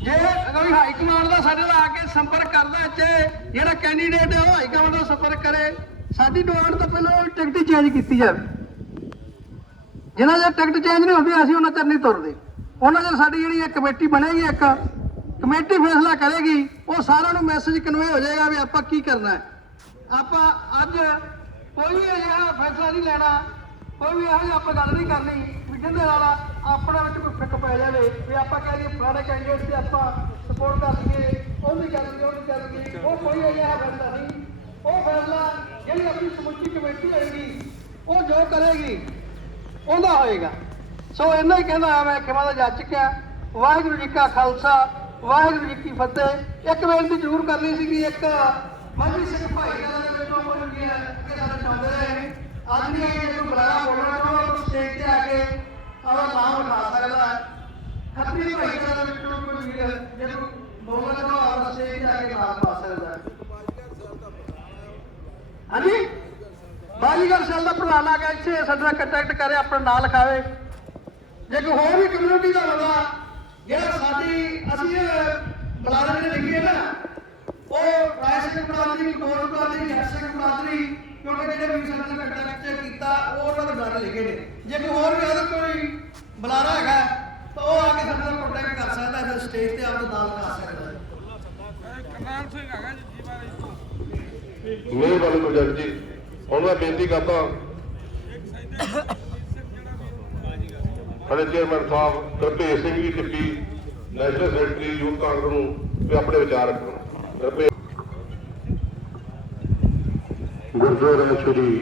ਜੇ ਅਗਰ ਹਾਈ ਕਮਾਂਡ ਦਾ ਸਾਡੇ ਨਾਲ ਆ ਕੇ ਸੰਪਰਕ ਕਰਦਾ, ਚਾਹੇ ਜਿਹੜਾ ਕੈਂਡੀਡੇਟ ਹੈ ਉਹ ਹਾਈ ਕਮਾਂਡ ਨਾਲ ਸੰਪਰਕ ਕਰੇ, ਸਾਡੀ ਡਿਮਾਂਡ ਤਾਂ ਪਹਿਲਾਂ ਉਹ ਟਿਕਟ ਹੀ ਚੇਂਜ ਕੀਤੀ ਜਾਵੇ। ਜਿਨ੍ਹਾਂ ਚਿਰ ਟਿਕਟ ਚੇਂਜ ਨਹੀਂ ਹੁੰਦੀ ਅਸੀਂ ਉਹਨਾਂ ਚਿਰ ਨਹੀਂ ਤੁਰਦੇ। ਉਹਨਾਂ ਚਿਰ ਸਾਡੀ ਜਿਹੜੀ ਇੱਕ ਕਮੇਟੀ ਬਣੇਗੀ, ਇੱਕ ਕਮੇਟੀ ਫੈਸਲਾ ਕਰੇਗੀ, ਉਹ ਸਾਰਿਆਂ ਨੂੰ ਮੈਸੇਜ ਕਨਵੇ ਹੋ ਜਾਏਗਾ ਵੀ ਆਪਾਂ ਕੀ ਕਰਨਾ ਹੈ। ਆਪਾਂ ਅੱਜ ਕੋਈ ਵੀ ਅਜਿਹਾ ਫੈਸਲਾ ਨਹੀਂ ਲੈਣਾ, ਕੋਈ ਵੀ ਇਹੋ ਜਿਹੀ ਆਪਾਂ ਗੱਲ ਨਹੀਂ ਕਰਨੀ ਵੀ ਜਿਹਦੇ ਨਾਲ ਆਪਣੇ ਵਿੱਚ ਕੋਈ ਫਿੱਕ ਪੈ ਜਾਵੇ ਵੀ ਆਪਾਂ ਕਹਿ ਦਈਏ ਫਲਾਣੇ ਕੈਂਡੀਡੇਟ ਦੀ ਆਪਾਂ ਸਪੋਰਟ ਕਰ ਲਈਏ, ਉਹ ਨਹੀਂ ਕਰ ਲਈਏ, ਉਹ ਨਹੀਂ ਕਰ ਲਈਏ। ਉਹ ਕੋਈ ਅਜਿਹਾ ਫੈਸਲਾ ਨਹੀਂ। ਉਹ ਫੈਸਲਾ ਜਿਹੜੀ ਆਪਣੀ ਸਮੁੱਚੀ ਕਮੇਟੀ ਹੋਏਗੀ ਉਹ ਜੋ ਕਰੇਗੀ ਉਹਦਾ ਹੋਏਗਾ। ਸੋ ਇੰਨਾ ਹੀ ਕਹਿੰਦਾ ਮੈਂ ਖਿਮਾ ਦਾ ਜਾ ਚੁੱਕਿਆ। ਵਾਹਿਗੁਰੂ ਜੀ ਕਾ ਖਾਲਸਾ, ਵਾਹਿਗੁਰੂ ਜੀ ਕੀ ਫਤਿਹ। ਇੱਕ ਬੇਨਤੀ ਜ਼ਰੂਰ ਕਰਨੀ ਸੀ ਕਿ ਇੱਕ ਮਾਝੀ ਸਿੰਘ ਭਾਈਚਾਰੇ ਦੇ ਵਿੱਚੋਂ ਕੋਈ ਵੀ ਅੱਗੇ ਸਾਡੇ ਚਾਹੁੰਦੇ ਰਹੇ ਅੱਜ ਵੀ ਇਹਨੂੰ ਬੁਲਾਇਆ ਬੋਲਣਾ ਚਾਹੁੰਦਾ ਤਾਂ ਸਟੇਜ ਤੇ ਆ ਕੇ ਆਪਣਾ ਨਾਮ ਲਿਖਾ ਸਕਦਾ ਹੈ। ਖੱਤਰੀ ਭਾਈਚਾਰੇ ਦੇ ਵਿੱਚੋਂ ਕੋਈ ਵੀ ਜਿਹਨੂੰ ਬੋਲਣਾ ਚਾਹੁੰਦਾ ਆਪਣਾ ਸਟੇਜ ਤੇ ਆ ਕੇ ਨਾਮ ਲਿਖਾ ਸਕਦਾ ਹੈ। ਹਾਂਜੀ, ਬਾਜੀਗਰ ਸੈੱਲ ਦਾ ਪ੍ਰਧਾਨ ਆ ਕੇ ਇੱਥੇ ਸਾਡੇ ਨਾਲ ਕੰਟੈਕਟ ਕਰੇ, ਆਪਣਾ ਨਾਮ ਲਿਖਾਵੇ। ਜੇ ਕੋਈ ਹੋਰ ਵੀ ਕਮਿਊਨਿਟੀ ਦਾ ਬੰਦਾ ਜਿਹੜਾ ਸਾਡੀ ਅਸੀਂ ਬੁਲਾਰੇ ਜਿਹੜੇ ਲਿਖੇ ਨਾ ਉਹ ਰਾਏ ਸਿੰਘ ਬਰਾਦਰੀ, ਕੋਟ ਬਰਾਦਰੀ, ਹਰ ਸਿੰਘ ਬਰਾਦਰੀ, ਕਿਉਂਕਿ ਜਿਹੜੇ ਵੀ ਸਾਡੇ ਨਾਲ ਕੰਟੈਕਟ ਕੀਤਾ ਉਹ ਉਹਨਾਂ ਦੇ ਬੁਲਾਰੇ ਲਿਖੇ ਨੇ। ਜੇ ਕੋਈ ਹੋਰ ਵੀ ਉਹਦਾ ਕੋਈ ਬੁਲਾਰਾ ਹੈਗਾ ਤਾਂ ਉਹ ਆ ਕੇ ਸਾਡੇ ਨਾਲ ਕੰਟੈਕਟ ਕਰ ਸਕਦਾ ਹੈ, ਸਟੇਜ ਤੇ ਆਪਣਾ ਨਾਮ ਲਿਖਾ ਸਕਦਾ ਹੈ। ਮਿਹਰਬਾਨੀ ਗੁਰਜੰਟ ਜੀ। ਹੁਣ ਮੈਂ ਬੇਨਤੀ ਕਰਦਾ ਸਾਡੇ ਚੇਅਰਮੈਨ ਸਾਹਿਬ Gurbhej Singh ji ਟਿੱਪੀ, national secretary youth Congress ਨੂੰ ਵੀ ਆਪਣੇ ਵਿਚਾਰ ਰੱਖਣ। ਗੁਰਦੁਆਰਾ ਸ਼੍ਰੀ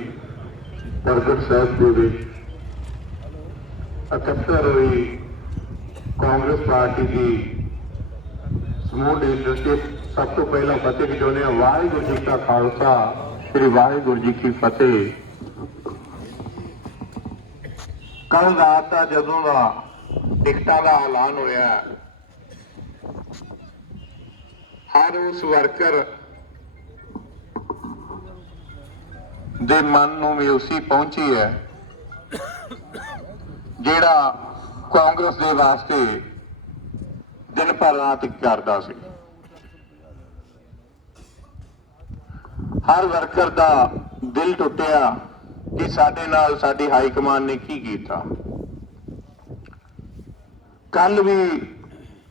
ਪ੍ਰਗਟ ਸਾਹਿਬ ਦੇ ਵਿੱਚ 71ਵੀਂ ਕਾਂਗਰਸ ਪਾਰਟੀ ਦੀ ਸਮੂਹ ਲੀਡਰਸ਼ਿਪ ਸਭ ਤੋਂ ਪਹਿਲਾਂ ਫਤਿਹ ਚਾਹੁੰਦੇ ਹਾਂ। ਵਾਹਿਗੁਰੂ ਜੀ ਕਾ ਖਾਲਸਾ, ਸ੍ਰੀ ਵਾਹਿਗੁਰੂ ਜੀ ਕੀ ਫਤਿਹ। ਕੱਲ ਰਾਤ ਦਾ ਜਦੋਂ ਦਾ ਟਿਕਟਾਂ ਦਾ ਐਲਾਨ ਹੋਇਆ, ਹਰ ਉਸ ਵਰਕਰ ਦੇ ਮਨ ਨੂੰ ਮਾਯੂਸੀ ਪਹੁੰਚੀ ਹੈ ਜਿਹੜਾ ਕਾਂਗਰਸ ਦੇ ਵਾਸਤੇ ਦਿਨ ਭਰ ਰਾਤ ਕਰਦਾ ਸੀ। ਹਰ ਵਰਕਰ ਦਾ ਦਿਲ ਟੁੱਟਿਆ ਕਿ ਸਾਡੇ ਨਾਲ ਸਾਡੀ ਹਾਈ ਕਮਾਂਡ ਨੇ ਕੀ ਕੀਤਾ। ਕੱਲ ਵੀ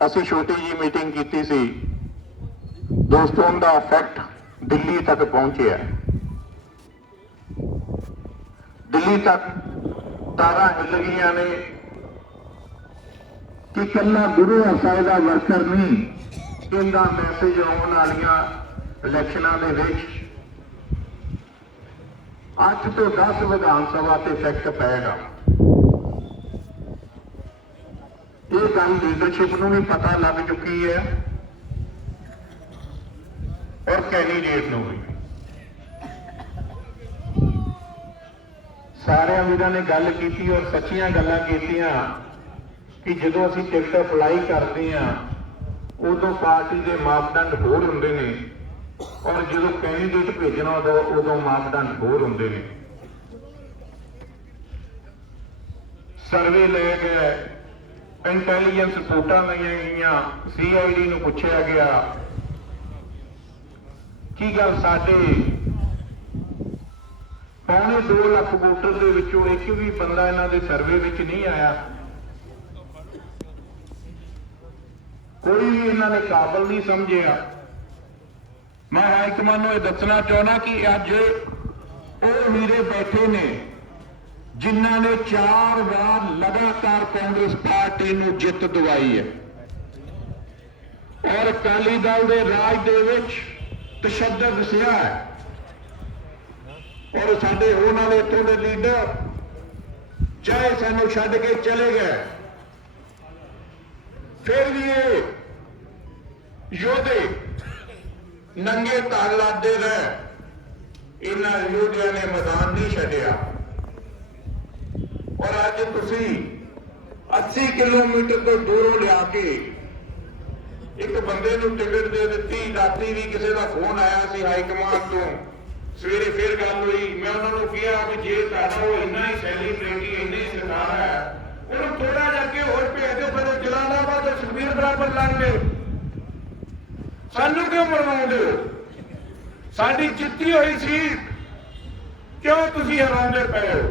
ਅਸੀਂ ਛੋਟੀ ਜੀ ਮੀਟਿੰਗ ਕੀਤੀ ਸੀ ਦੋਸਤੋ, ਦਾ ਇਫੈਕਟ ਦਿੱਲੀ ਤੱਕ ਪਹੁੰਚਿਆ। ਦਿੱਲੀ ਤੱਕ ਤਾਰਾਂ ਹਿੱਲ ਗਈਆਂ ਨੇ ਕਿ ਇਕੱਲਾ ਗੁਰੂ ਸਾਹਿਬ ਦਾ ਵਰਕਰ ਨਹੀਂ, ਇਹਦਾ ਮੈਸੇਜ ਆਉਣ ਵਾਲੀਆਂ ਇਲੈਕਸ਼ਨਾਂ ਦੇ ਵਿੱਚ 8 ਤੋਂ 10 ਵਿਧਾਨ ਸਭਾ ਤੇ ਇਫੈਕਟ ਪਏਗਾ। ਇਹ ਗੱਲ ਲੀਡਰਸ਼ਿਪ ਨੂੰ ਵੀ ਪਤਾ ਲੱਗ ਚੁੱਕੀ ਹੈ ਔਰ ਕੈਂਡੀਡੇਟ ਨੂੰ ਵੀ। ਸਾਰਿਆਂ ਵੀਰਾਂ ਨੇ ਗੱਲ ਕੀਤੀ ਔਰ ਸੱਚੀਆਂ ਗੱਲਾਂ ਕੀਤੀਆਂ ਕਿ ਜਦੋਂ ਅਸੀਂ ਟਿਕਟ ਅਪਲਾਈ ਕਰਦੇ ਹਾਂ ਉਦੋਂ ਪਾਰਟੀ ਦੇ ਮਾਪਦੰਡ ਹੋਰ ਹੁੰਦੇ ਨੇ ਔਰ ਜਦੋਂ ਕੈਂਡੀਡੇਟ ਭੇਜਣਾ ਉਦੋਂ ਮਾਪਦੰਡ ਹੋਰ ਹੁੰਦੇ ਨੇ। ਸਰਵੇ ਲਏ ਗਏ, ਇੰਟੈਲੀਜੈਂਸ ਰਿਪੋਰਟਾਂ ਲਈਆਂ ਗਈਆਂ, CID ਨੂੰ ਪੁੱਛਿਆ ਗਿਆ ਕੀ ਗੱਲ ਸਾਡੇ 2.25 ਲੱਖ ਵੋਟਰ ਦੇ ਵਿੱਚੋਂ ਇੱਕ ਵੀ ਬੰਦਾ ਇਹਨਾਂ ਦੇ ਸਰਵੇ ਵਿੱਚ ਨਹੀਂ ਆਇਆ। ਕੋਈ ਵੀ ਇਹਨਾਂ ਨੇ ਕਾਬਲ ਨਹੀਂ ਸਮਝਿਆ। ਮੈਂ ਹਾਈ ਕਮਾਂਡ ਨੂੰ ਇਹ ਦੱਸਣਾ ਚਾਹੁੰਦਾ ਕਿ ਅੱਜ ਉਹ ਵੀਰੇ ਬੈਠੇ ਨੇ ਜਿਨ੍ਹਾਂ ਨੇ 4 ਵਾਰ ਲਗਾਤਾਰ ਕਾਂਗਰਸ ਪਾਰਟੀ ਨੂੰ ਜਿੱਤ ਦਿਵਾਈ ਹੈ ਔਰ ਅਕਾਲੀ ਦਲ ਦੇ ਰਾਜ ਦੇ ਵਿੱਚ ਤਸ਼ੱਦਦ ਸਿਆ ਹੈ ਔਰ ਸਾਡੇ ਹੋਣ ਵਾਲੇ ਇੱਥੋਂ ਦੇ ਲੀਡਰ ਚਾਹੇ ਸਾਨੂੰ ਛੱਡ ਕੇ ਚਲੇ ਗਏ, ਫਿਰ ਵੀ ਇਹ ਯੋਧੇ ਨੰਗੇ ਤਾਲ ਲਾਦੇ ਰਹੇ। ਇਹਨਾਂ ਯੋਧਿਆਂ ਨੇ ਮੈਦਾਨ ਨਹੀਂ ਛੱਡਿਆ ਔਰ ਅੱਜ ਤੁਸੀਂ 80 ਕਿਲੋਮੀਟਰ ਤੋਂ ਦੂਰੋਂ ਲਿਆ ਕੇ ਇੱਕ ਬੰਦੇ ਨੂੰ ਟਿਕਟ ਦੇ ਦਿੱਤੀ। ਰਾਤੀ ਵੀ ਕਿਸੇ ਦਾ ਫੋਨ ਆਇਆ ਸੀ ਹਾਈ ਕਮਾਂਡ ਤੋਂ, ਸਵੇਰੇ ਫੇਰ ਗੱਲ ਹੋਈ। ਮੈਂ ਉਹਨਾਂ ਨੂੰ ਕਿਹਾ ਕਿ ਜੇ ਤੁਹਾਡਾ ਉਹ ਇੰਨਾ ਹੀ ਸੈਲੀਬ੍ਰਿਟੀ ਇੰਨੀ ਸਰਕਾਰ ਹੈ, ਉਹਨੂੰ ਥੋੜਾ ਜਿਹਾ ਅੱਗੇ ਹੋਰ ਭੇਜ ਦਿਓ, ਫਿਰ ਉਹ ਜਲਾਲਾਬਾਦ ਤੋਂ ਸੁਖਬੀਰ ਬਰਾਬਰ ਲੰਘ ਗਏ। ਸਾਨੂੰ ਕਿਉਂ ਮਰਵਾਉਂਦੇ ਹੋ? ਸਾਡੀ ਜਿੱਤੀ ਹੋਈ ਸੀ, ਕਿਉਂ ਤੁਸੀਂ ਹਰਾਉਂਦੇ ਪਏ ਹੋ?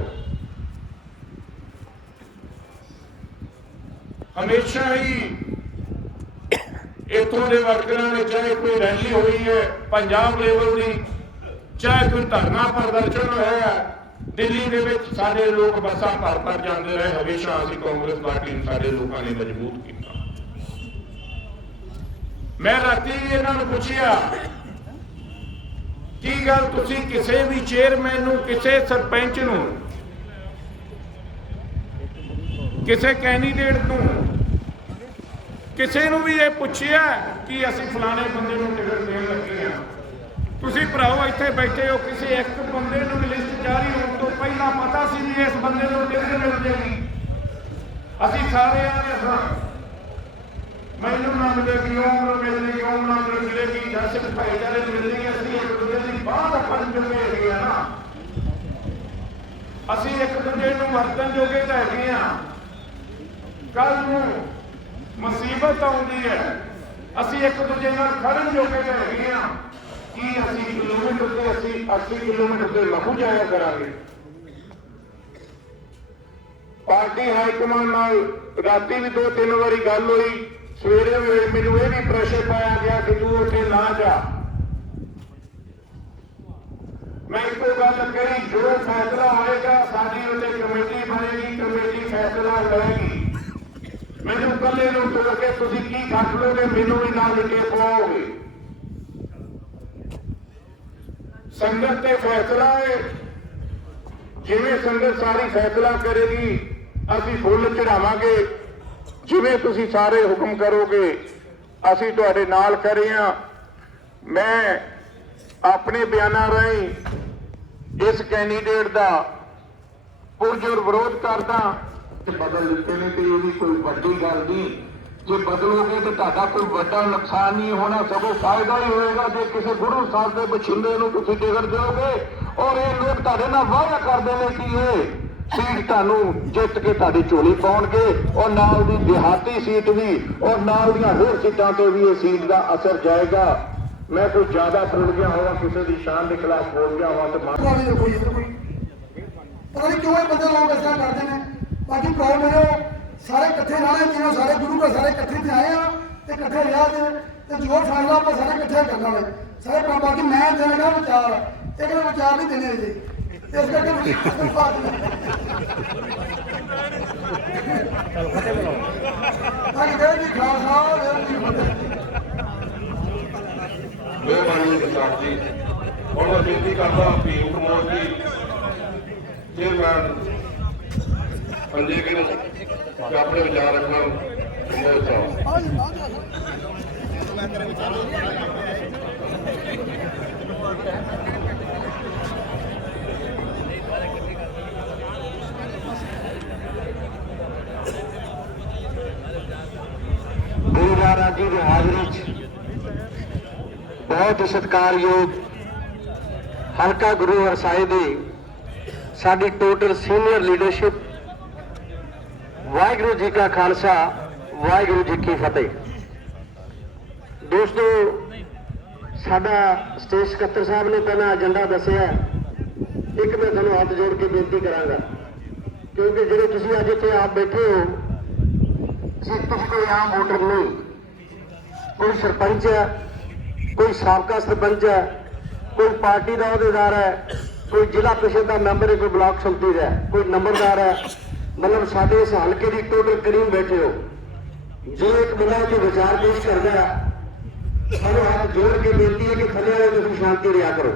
ਹਮੇਸ਼ਾ ਹੀ ਇੱਥੋਂ ਦੇ ਵਰਕਰਾਂ ਨੇ, ਚਾਹੇ ਕੋਈ ਰੈਲੀ ਹੋਈ ਹੈ ਪੰਜਾਬ ਲੈਵਲ ਦੀ, ਚਾਹੇ ਕੋਈ ਧਰਨਾ ਪ੍ਰਦਰਸ਼ਨ ਹੋਇਆ ਦਿੱਲੀ ਦੇ ਵਿੱਚ, ਸਾਡੇ ਲੋਕ ਬੱਸਾਂ ਭਰ ਜਾਂਦੇ ਰਹੇ। ਹਮੇਸ਼ਾ ਅਸੀਂ ਕਾਂਗਰਸ ਪਾਰਟੀ ਨੂੰ ਸਾਡੇ ਲੋਕਾਂ ਨੇ ਮਜ਼ਬੂਤ ਕੀਤਾ। ਮੈਂ ਰਾਤੀ ਇਹਨਾਂ ਨੂੰ ਪੁੱਛਿਆ ਕੀ ਗੱਲ ਤੁਸੀਂ ਕਿਸੇ ਵੀ ਚੇਅਰਮੈਨ ਨੂੰ, ਕਿਸੇ ਸਰਪੰਚ ਨੂੰ, ਕਿਸੇ ਕੈਂਡੀਡੇਟ ਨੂੰ, ਕਿਸੇ ਨੂੰ ਵੀ ਇਹ ਪੁੱਛਿਆ ਕਿ ਅਸੀਂ ਫਲਾਣੇ ਬੰਦੇ ਨੂੰ ਟਿਕਟ ਦੇਣ ਲੱਗੇ ਆ? ਤੁਸੀਂ ਭਰਾਓ ਇੱਥੇ ਬੈਠੇ ਹੋ, ਕਿਸੇ ਇੱਕ ਬੰਦੇ ਨੂੰ ਲਿਸਟ ਜਾਰੀ ਹੋਣ ਤੋਂ ਪਹਿਲਾਂ ਪਤਾ ਸੀ ਵੀ ਇਸ ਬੰਦੇ ਨੂੰ ਟਿਕਟ ਮਿਲ ਜਾਏਗੀ। ਅਸੀਂ ਸਾਰੇ ਆਏ ਹਾਂ, ਮੈਨੂੰ ਨਾ ਮਿਲੇਗੀ, ਉਹ ਨੂੰ ਮਿਲੇਗੀ, ਉਹ ਨਾ ਮਿਲੇਗੀ, ਦਰਸ਼ਕ ਭਾਈਚਾਰੇ ਨੂੰ ਮਿਲੇਗੀ। ਅਸੀਂ ਇੱਕ ਦੂਜੇ ਦੀ ਬਾਂਹ ਫੜਨ ਜੋਗੇ ਹੈਗੇ ਆ ਨਾ, ਅਸੀਂ ਇੱਕ ਦੂਜੇ ਨੂੰ ਵਰਤਣ ਜੋਗੇ ਤਾਂ ਹੈਗੇ ਆ। ਕੱਲ ਨੂੰ ਮੁਸੀਬਤ ਆਉਂਦੀ ਹੈ, ਅਸੀਂ ਇੱਕ ਦੂਜੇ ਨਾਲ ਖੜਨ ਜੋਗੇ ਤਾਂ ਹੈਗੇ ਆ। ਕੀ ਅਸੀਂ ਕਿਲੋਮੀਟਰ ਤੇ, ਅਸੀਂ 80 ਕਿਲੋਮੀਟਰ ਤੇ ਲਹੂ ਜਾਇਆ ਕਰਾਂਗੇ? ਪਾਰਟੀ ਹਾਈ ਕਮਾਂਡ ਨਾਲ ਰਾਤੀ ਵੀ 2-3 ਵਾਰੀ ਗੱਲ ਹੋਈ, ਸਵੇਰੇ ਮੈਨੂੰ ਇਹ ਵੀ ਪ੍ਰੈਸ਼ਰ ਪਾਇਆ ਗਿਆ ਕਿ ਤੂੰ ਉੱਥੇ ਨਾ ਜਾ। ਮੈਂ ਇੱਕੋ ਗੱਲ ਕਰੀ, ਜੋ ਫੈਸਲਾ ਹੋਏਗਾ ਸਾਡੀ ਉੱਥੇ ਕਮੇਟੀ ਬਣੇਗੀ, ਕਮੇਟੀ ਫੈਸਲਾ ਲਏਗੀ। ਮੈਨੂੰ ਇਕੱਲੇ ਨੂੰ ਤੋੜ ਕੇ ਤੁਸੀਂ ਕੀ ਕੱਟ ਲੋਗੇ, ਮੈਨੂੰ ਵੀ ਨਾਲ ਲਿਖੇ ਪਾਓਗੇ। ਸੰਗਤ ਤੇ ਫੈਸਲਾ ਹੈ, ਜਿਵੇਂ ਸੰਗਤ ਸਾਰੀ ਫੈਸਲਾ ਕਰੇਗੀ ਅਸੀਂ ਫੁੱਲ ਚੜਾਵਾਂਗੇ। ਜਿਵੇਂ ਤੁਸੀਂ ਸਾਰੇ ਹੁਕਮ ਕਰੋਗੇ ਅਸੀਂ ਤੁਹਾਡੇ ਨਾਲ ਖੜੇ ਹਾਂ। ਮੈਂ ਆਪਣੇ ਬਿਆਨਾਂ ਰਾਹੀਂ ਇਸ ਕੈਂਡੀਡੇਟ ਦਾ ਪੁਰਜੋਰ ਵਿਰੋਧ ਕਰਦਾ। ਬਦਲ ਦਿੱਤੇ ਨੇ ਤੇ ਇਹ ਵੀ ਕੋਈ ਵੱਡੀ ਗੱਲ ਨਹੀਂ। ਜੇ ਬਦਲੋਗੇ ਤਾਂ ਤੁਹਾਡਾ ਕੋਈ ਵੱਡਾ ਨੁਕਸਾਨ ਨਹੀਂ ਹੋਣਾ, ਸਗੋਂ ਫਾਇਦਾ ਹੀ ਹੋਏਗਾ। ਜੇ ਕਿਸੇ ਗੁਰੂ ਸਾਹਿਬ ਦੇ ਬਛਿੰਦੇ ਨੂੰ ਤੁਸੀਂ ਟਿਕਟ ਦਿਓਗੇ ਔਰ ਇਹ ਲੋਕ ਤੁਹਾਡੇ ਨਾਲ ਵਾਅਦਾ ਕਰਦੇ ਨੇ ਕਿ ਇਹ ਸੀਟ ਤੁਹਾਨੂੰ ਜਿੱਤ ਕੇ ਤੁਹਾਡੀ ਝੋਲੀ ਪਾਉਣਗੇ, ਔਰ ਨਾਲ ਦੀ ਦਿਹਾਤੀ ਸੀਟ ਵੀ ਔਰ ਨਾਲ ਦੀਆਂ ਹੋਰ ਸੀਟਾਂ ਤੇ ਵੀ ਇਹ ਸੀਟ ਦਾ ਅਸਰ ਜਾਏਗਾ। ਮੈਂ ਕੋਈ ਜ਼ਿਆਦਾ ਫੁੱਲ ਗਿਆ ਹੋਵਾਂ, ਕਿਸੇ ਦੀ ਸ਼ਾਨ ਦੇ ਖਿਲਾਫ ਬੋਲ ਗਿਆ ਹੋਵਾਂ ਤਾਂ ਪਤਾ ਨਹੀਂ ਕਿਉਂ ਇਹ ਬੰਦੇ ਲੋਕ ਇਸ ਤਰ੍ਹਾਂ ਕਰਦੇ ਨੇ। ਬਾਕੀ ਭਰਾ ਮੇਰੇ ਸਾਰੇ ਇਕੱਠੇ ਨਾਲੇ, ਜਿਵੇਂ ਸਾਰੇ ਗੁਰੂ ਘਰ ਸਾਰੇ ਇਕੱਠੇ ਤੇ ਆਏ ਆ ਤੇ ਇਕੱਠੇ ਰਿਹਾ ਤੇ ਜੋ ਫੈਸਲਾ ਆਪਾਂ ਸਾਰੇ ਇਕੱਠੇ ਕਰਨ ਵਾਲੇ ਸਾਰੇ ਭਰਾ। ਬਾਕੀ ਮੈਂ ਦੇਣਾ ਵਿਚਾਰ, ਇਹ ਕਿਹੜਾ ਵਿਚਾਰ ਨਹੀਂ ਦੇਣੇ ਜੀ, ਇਸ ਕਰਕੇ ਮਿਹਰਬਾਨੀ ਵਿਸਾਖ ਜੀ। ਹੁਣ ਮੈਂ ਬੇਨਤੀ ਕਰਦਾ ਭੀਮ ਪ੍ਰਮੋਦ ਜੀ ਚੇਅਰਮੈਨ ਪੰਜੇ ਕਿ ਆਪਣੇ ਵਿਚਾਰ ਰੱਖਣਾ। ਗੁਰੂ ਮਹਾਰਾਜ ਜੀ ਦੀ ਹਾਜ਼ਰੀ 'ਚ ਬਹੁਤ ਸਤਿਕਾਰਯੋਗ ਹਲਕਾ ਗੁਰੂ ਹਰਸਾਏ ਦੇ ਸਾਡੀ total senior leadership, Waheguru ji ਕਾ ਖਾਲਸਾ, ਵਾਹਿਗੁਰੂ ਜੀ ਕੀ ਫਤਿਹ। ਦੋਸਤੋ, ਸਾਡਾ ਸਟੇਟ ਸਕੱਤਰ ਸਾਹਿਬ ਨੇ ਪਹਿਲਾਂ ਏਜੰਡਾ ਦੱਸਿਆ। ਇੱਕ ਮੈਂ ਤੁਹਾਨੂੰ ਹੱਥ ਜੋੜ ਕੇ ਬੇਨਤੀ ਕਰਾਂਗਾ, ਕਿਉਂਕਿ ਜਿਹੜੇ ਤੁਸੀਂ ਅੱਜ ਇੱਥੇ ਆਪ ਬੈਠੇ ਹੋ, ਤੁਸੀਂ ਕੋਈ ਆਮ ਵੋਟਰ ਨਹੀਂ। ਕੋਈ ਸਰਪੰਚ ਹੈ, ਕੋਈ ਸਾਬਕਾ ਸਰਪੰਚ ਹੈ, ਕੋਈ ਪਾਰਟੀ ਦਾ ਅਹੁਦੇਦਾਰ ਹੈ, ਕੋਈ ਜ਼ਿਲ੍ਹਾ ਪ੍ਰੀਸ਼ਦ ਦਾ ਮੈਂਬਰ ਹੈ, ਕੋਈ ਬਲਾਕ ਸੰਮਤੀ ਦਾ ਹੈ, ਕੋਈ ਨੰਬਰਦਾਰ ਹੈ। ਮਤਲਬ ਸਾਡੇ ਇਸ ਹਲਕੇ ਦੀ ਟੋਟਲ ਕਰੀਮ ਬੈਠੇ ਹੋ। ਜੋ ਇੱਕ ਬੰਦਾ ਇੱਥੇ ਵਿਚਾਰ ਪੇਸ਼ ਕਰਦਾ, ਸਾਨੂੰ ਹੱਥ ਜੋੜ ਕੇ ਬੇਨਤੀ ਹੈ ਕਿ ਥੱਲੇ ਵਾਲੇ ਤੁਸੀਂ ਸ਼ਾਂਤੀ ਰਿਹਾ ਕਰੋ।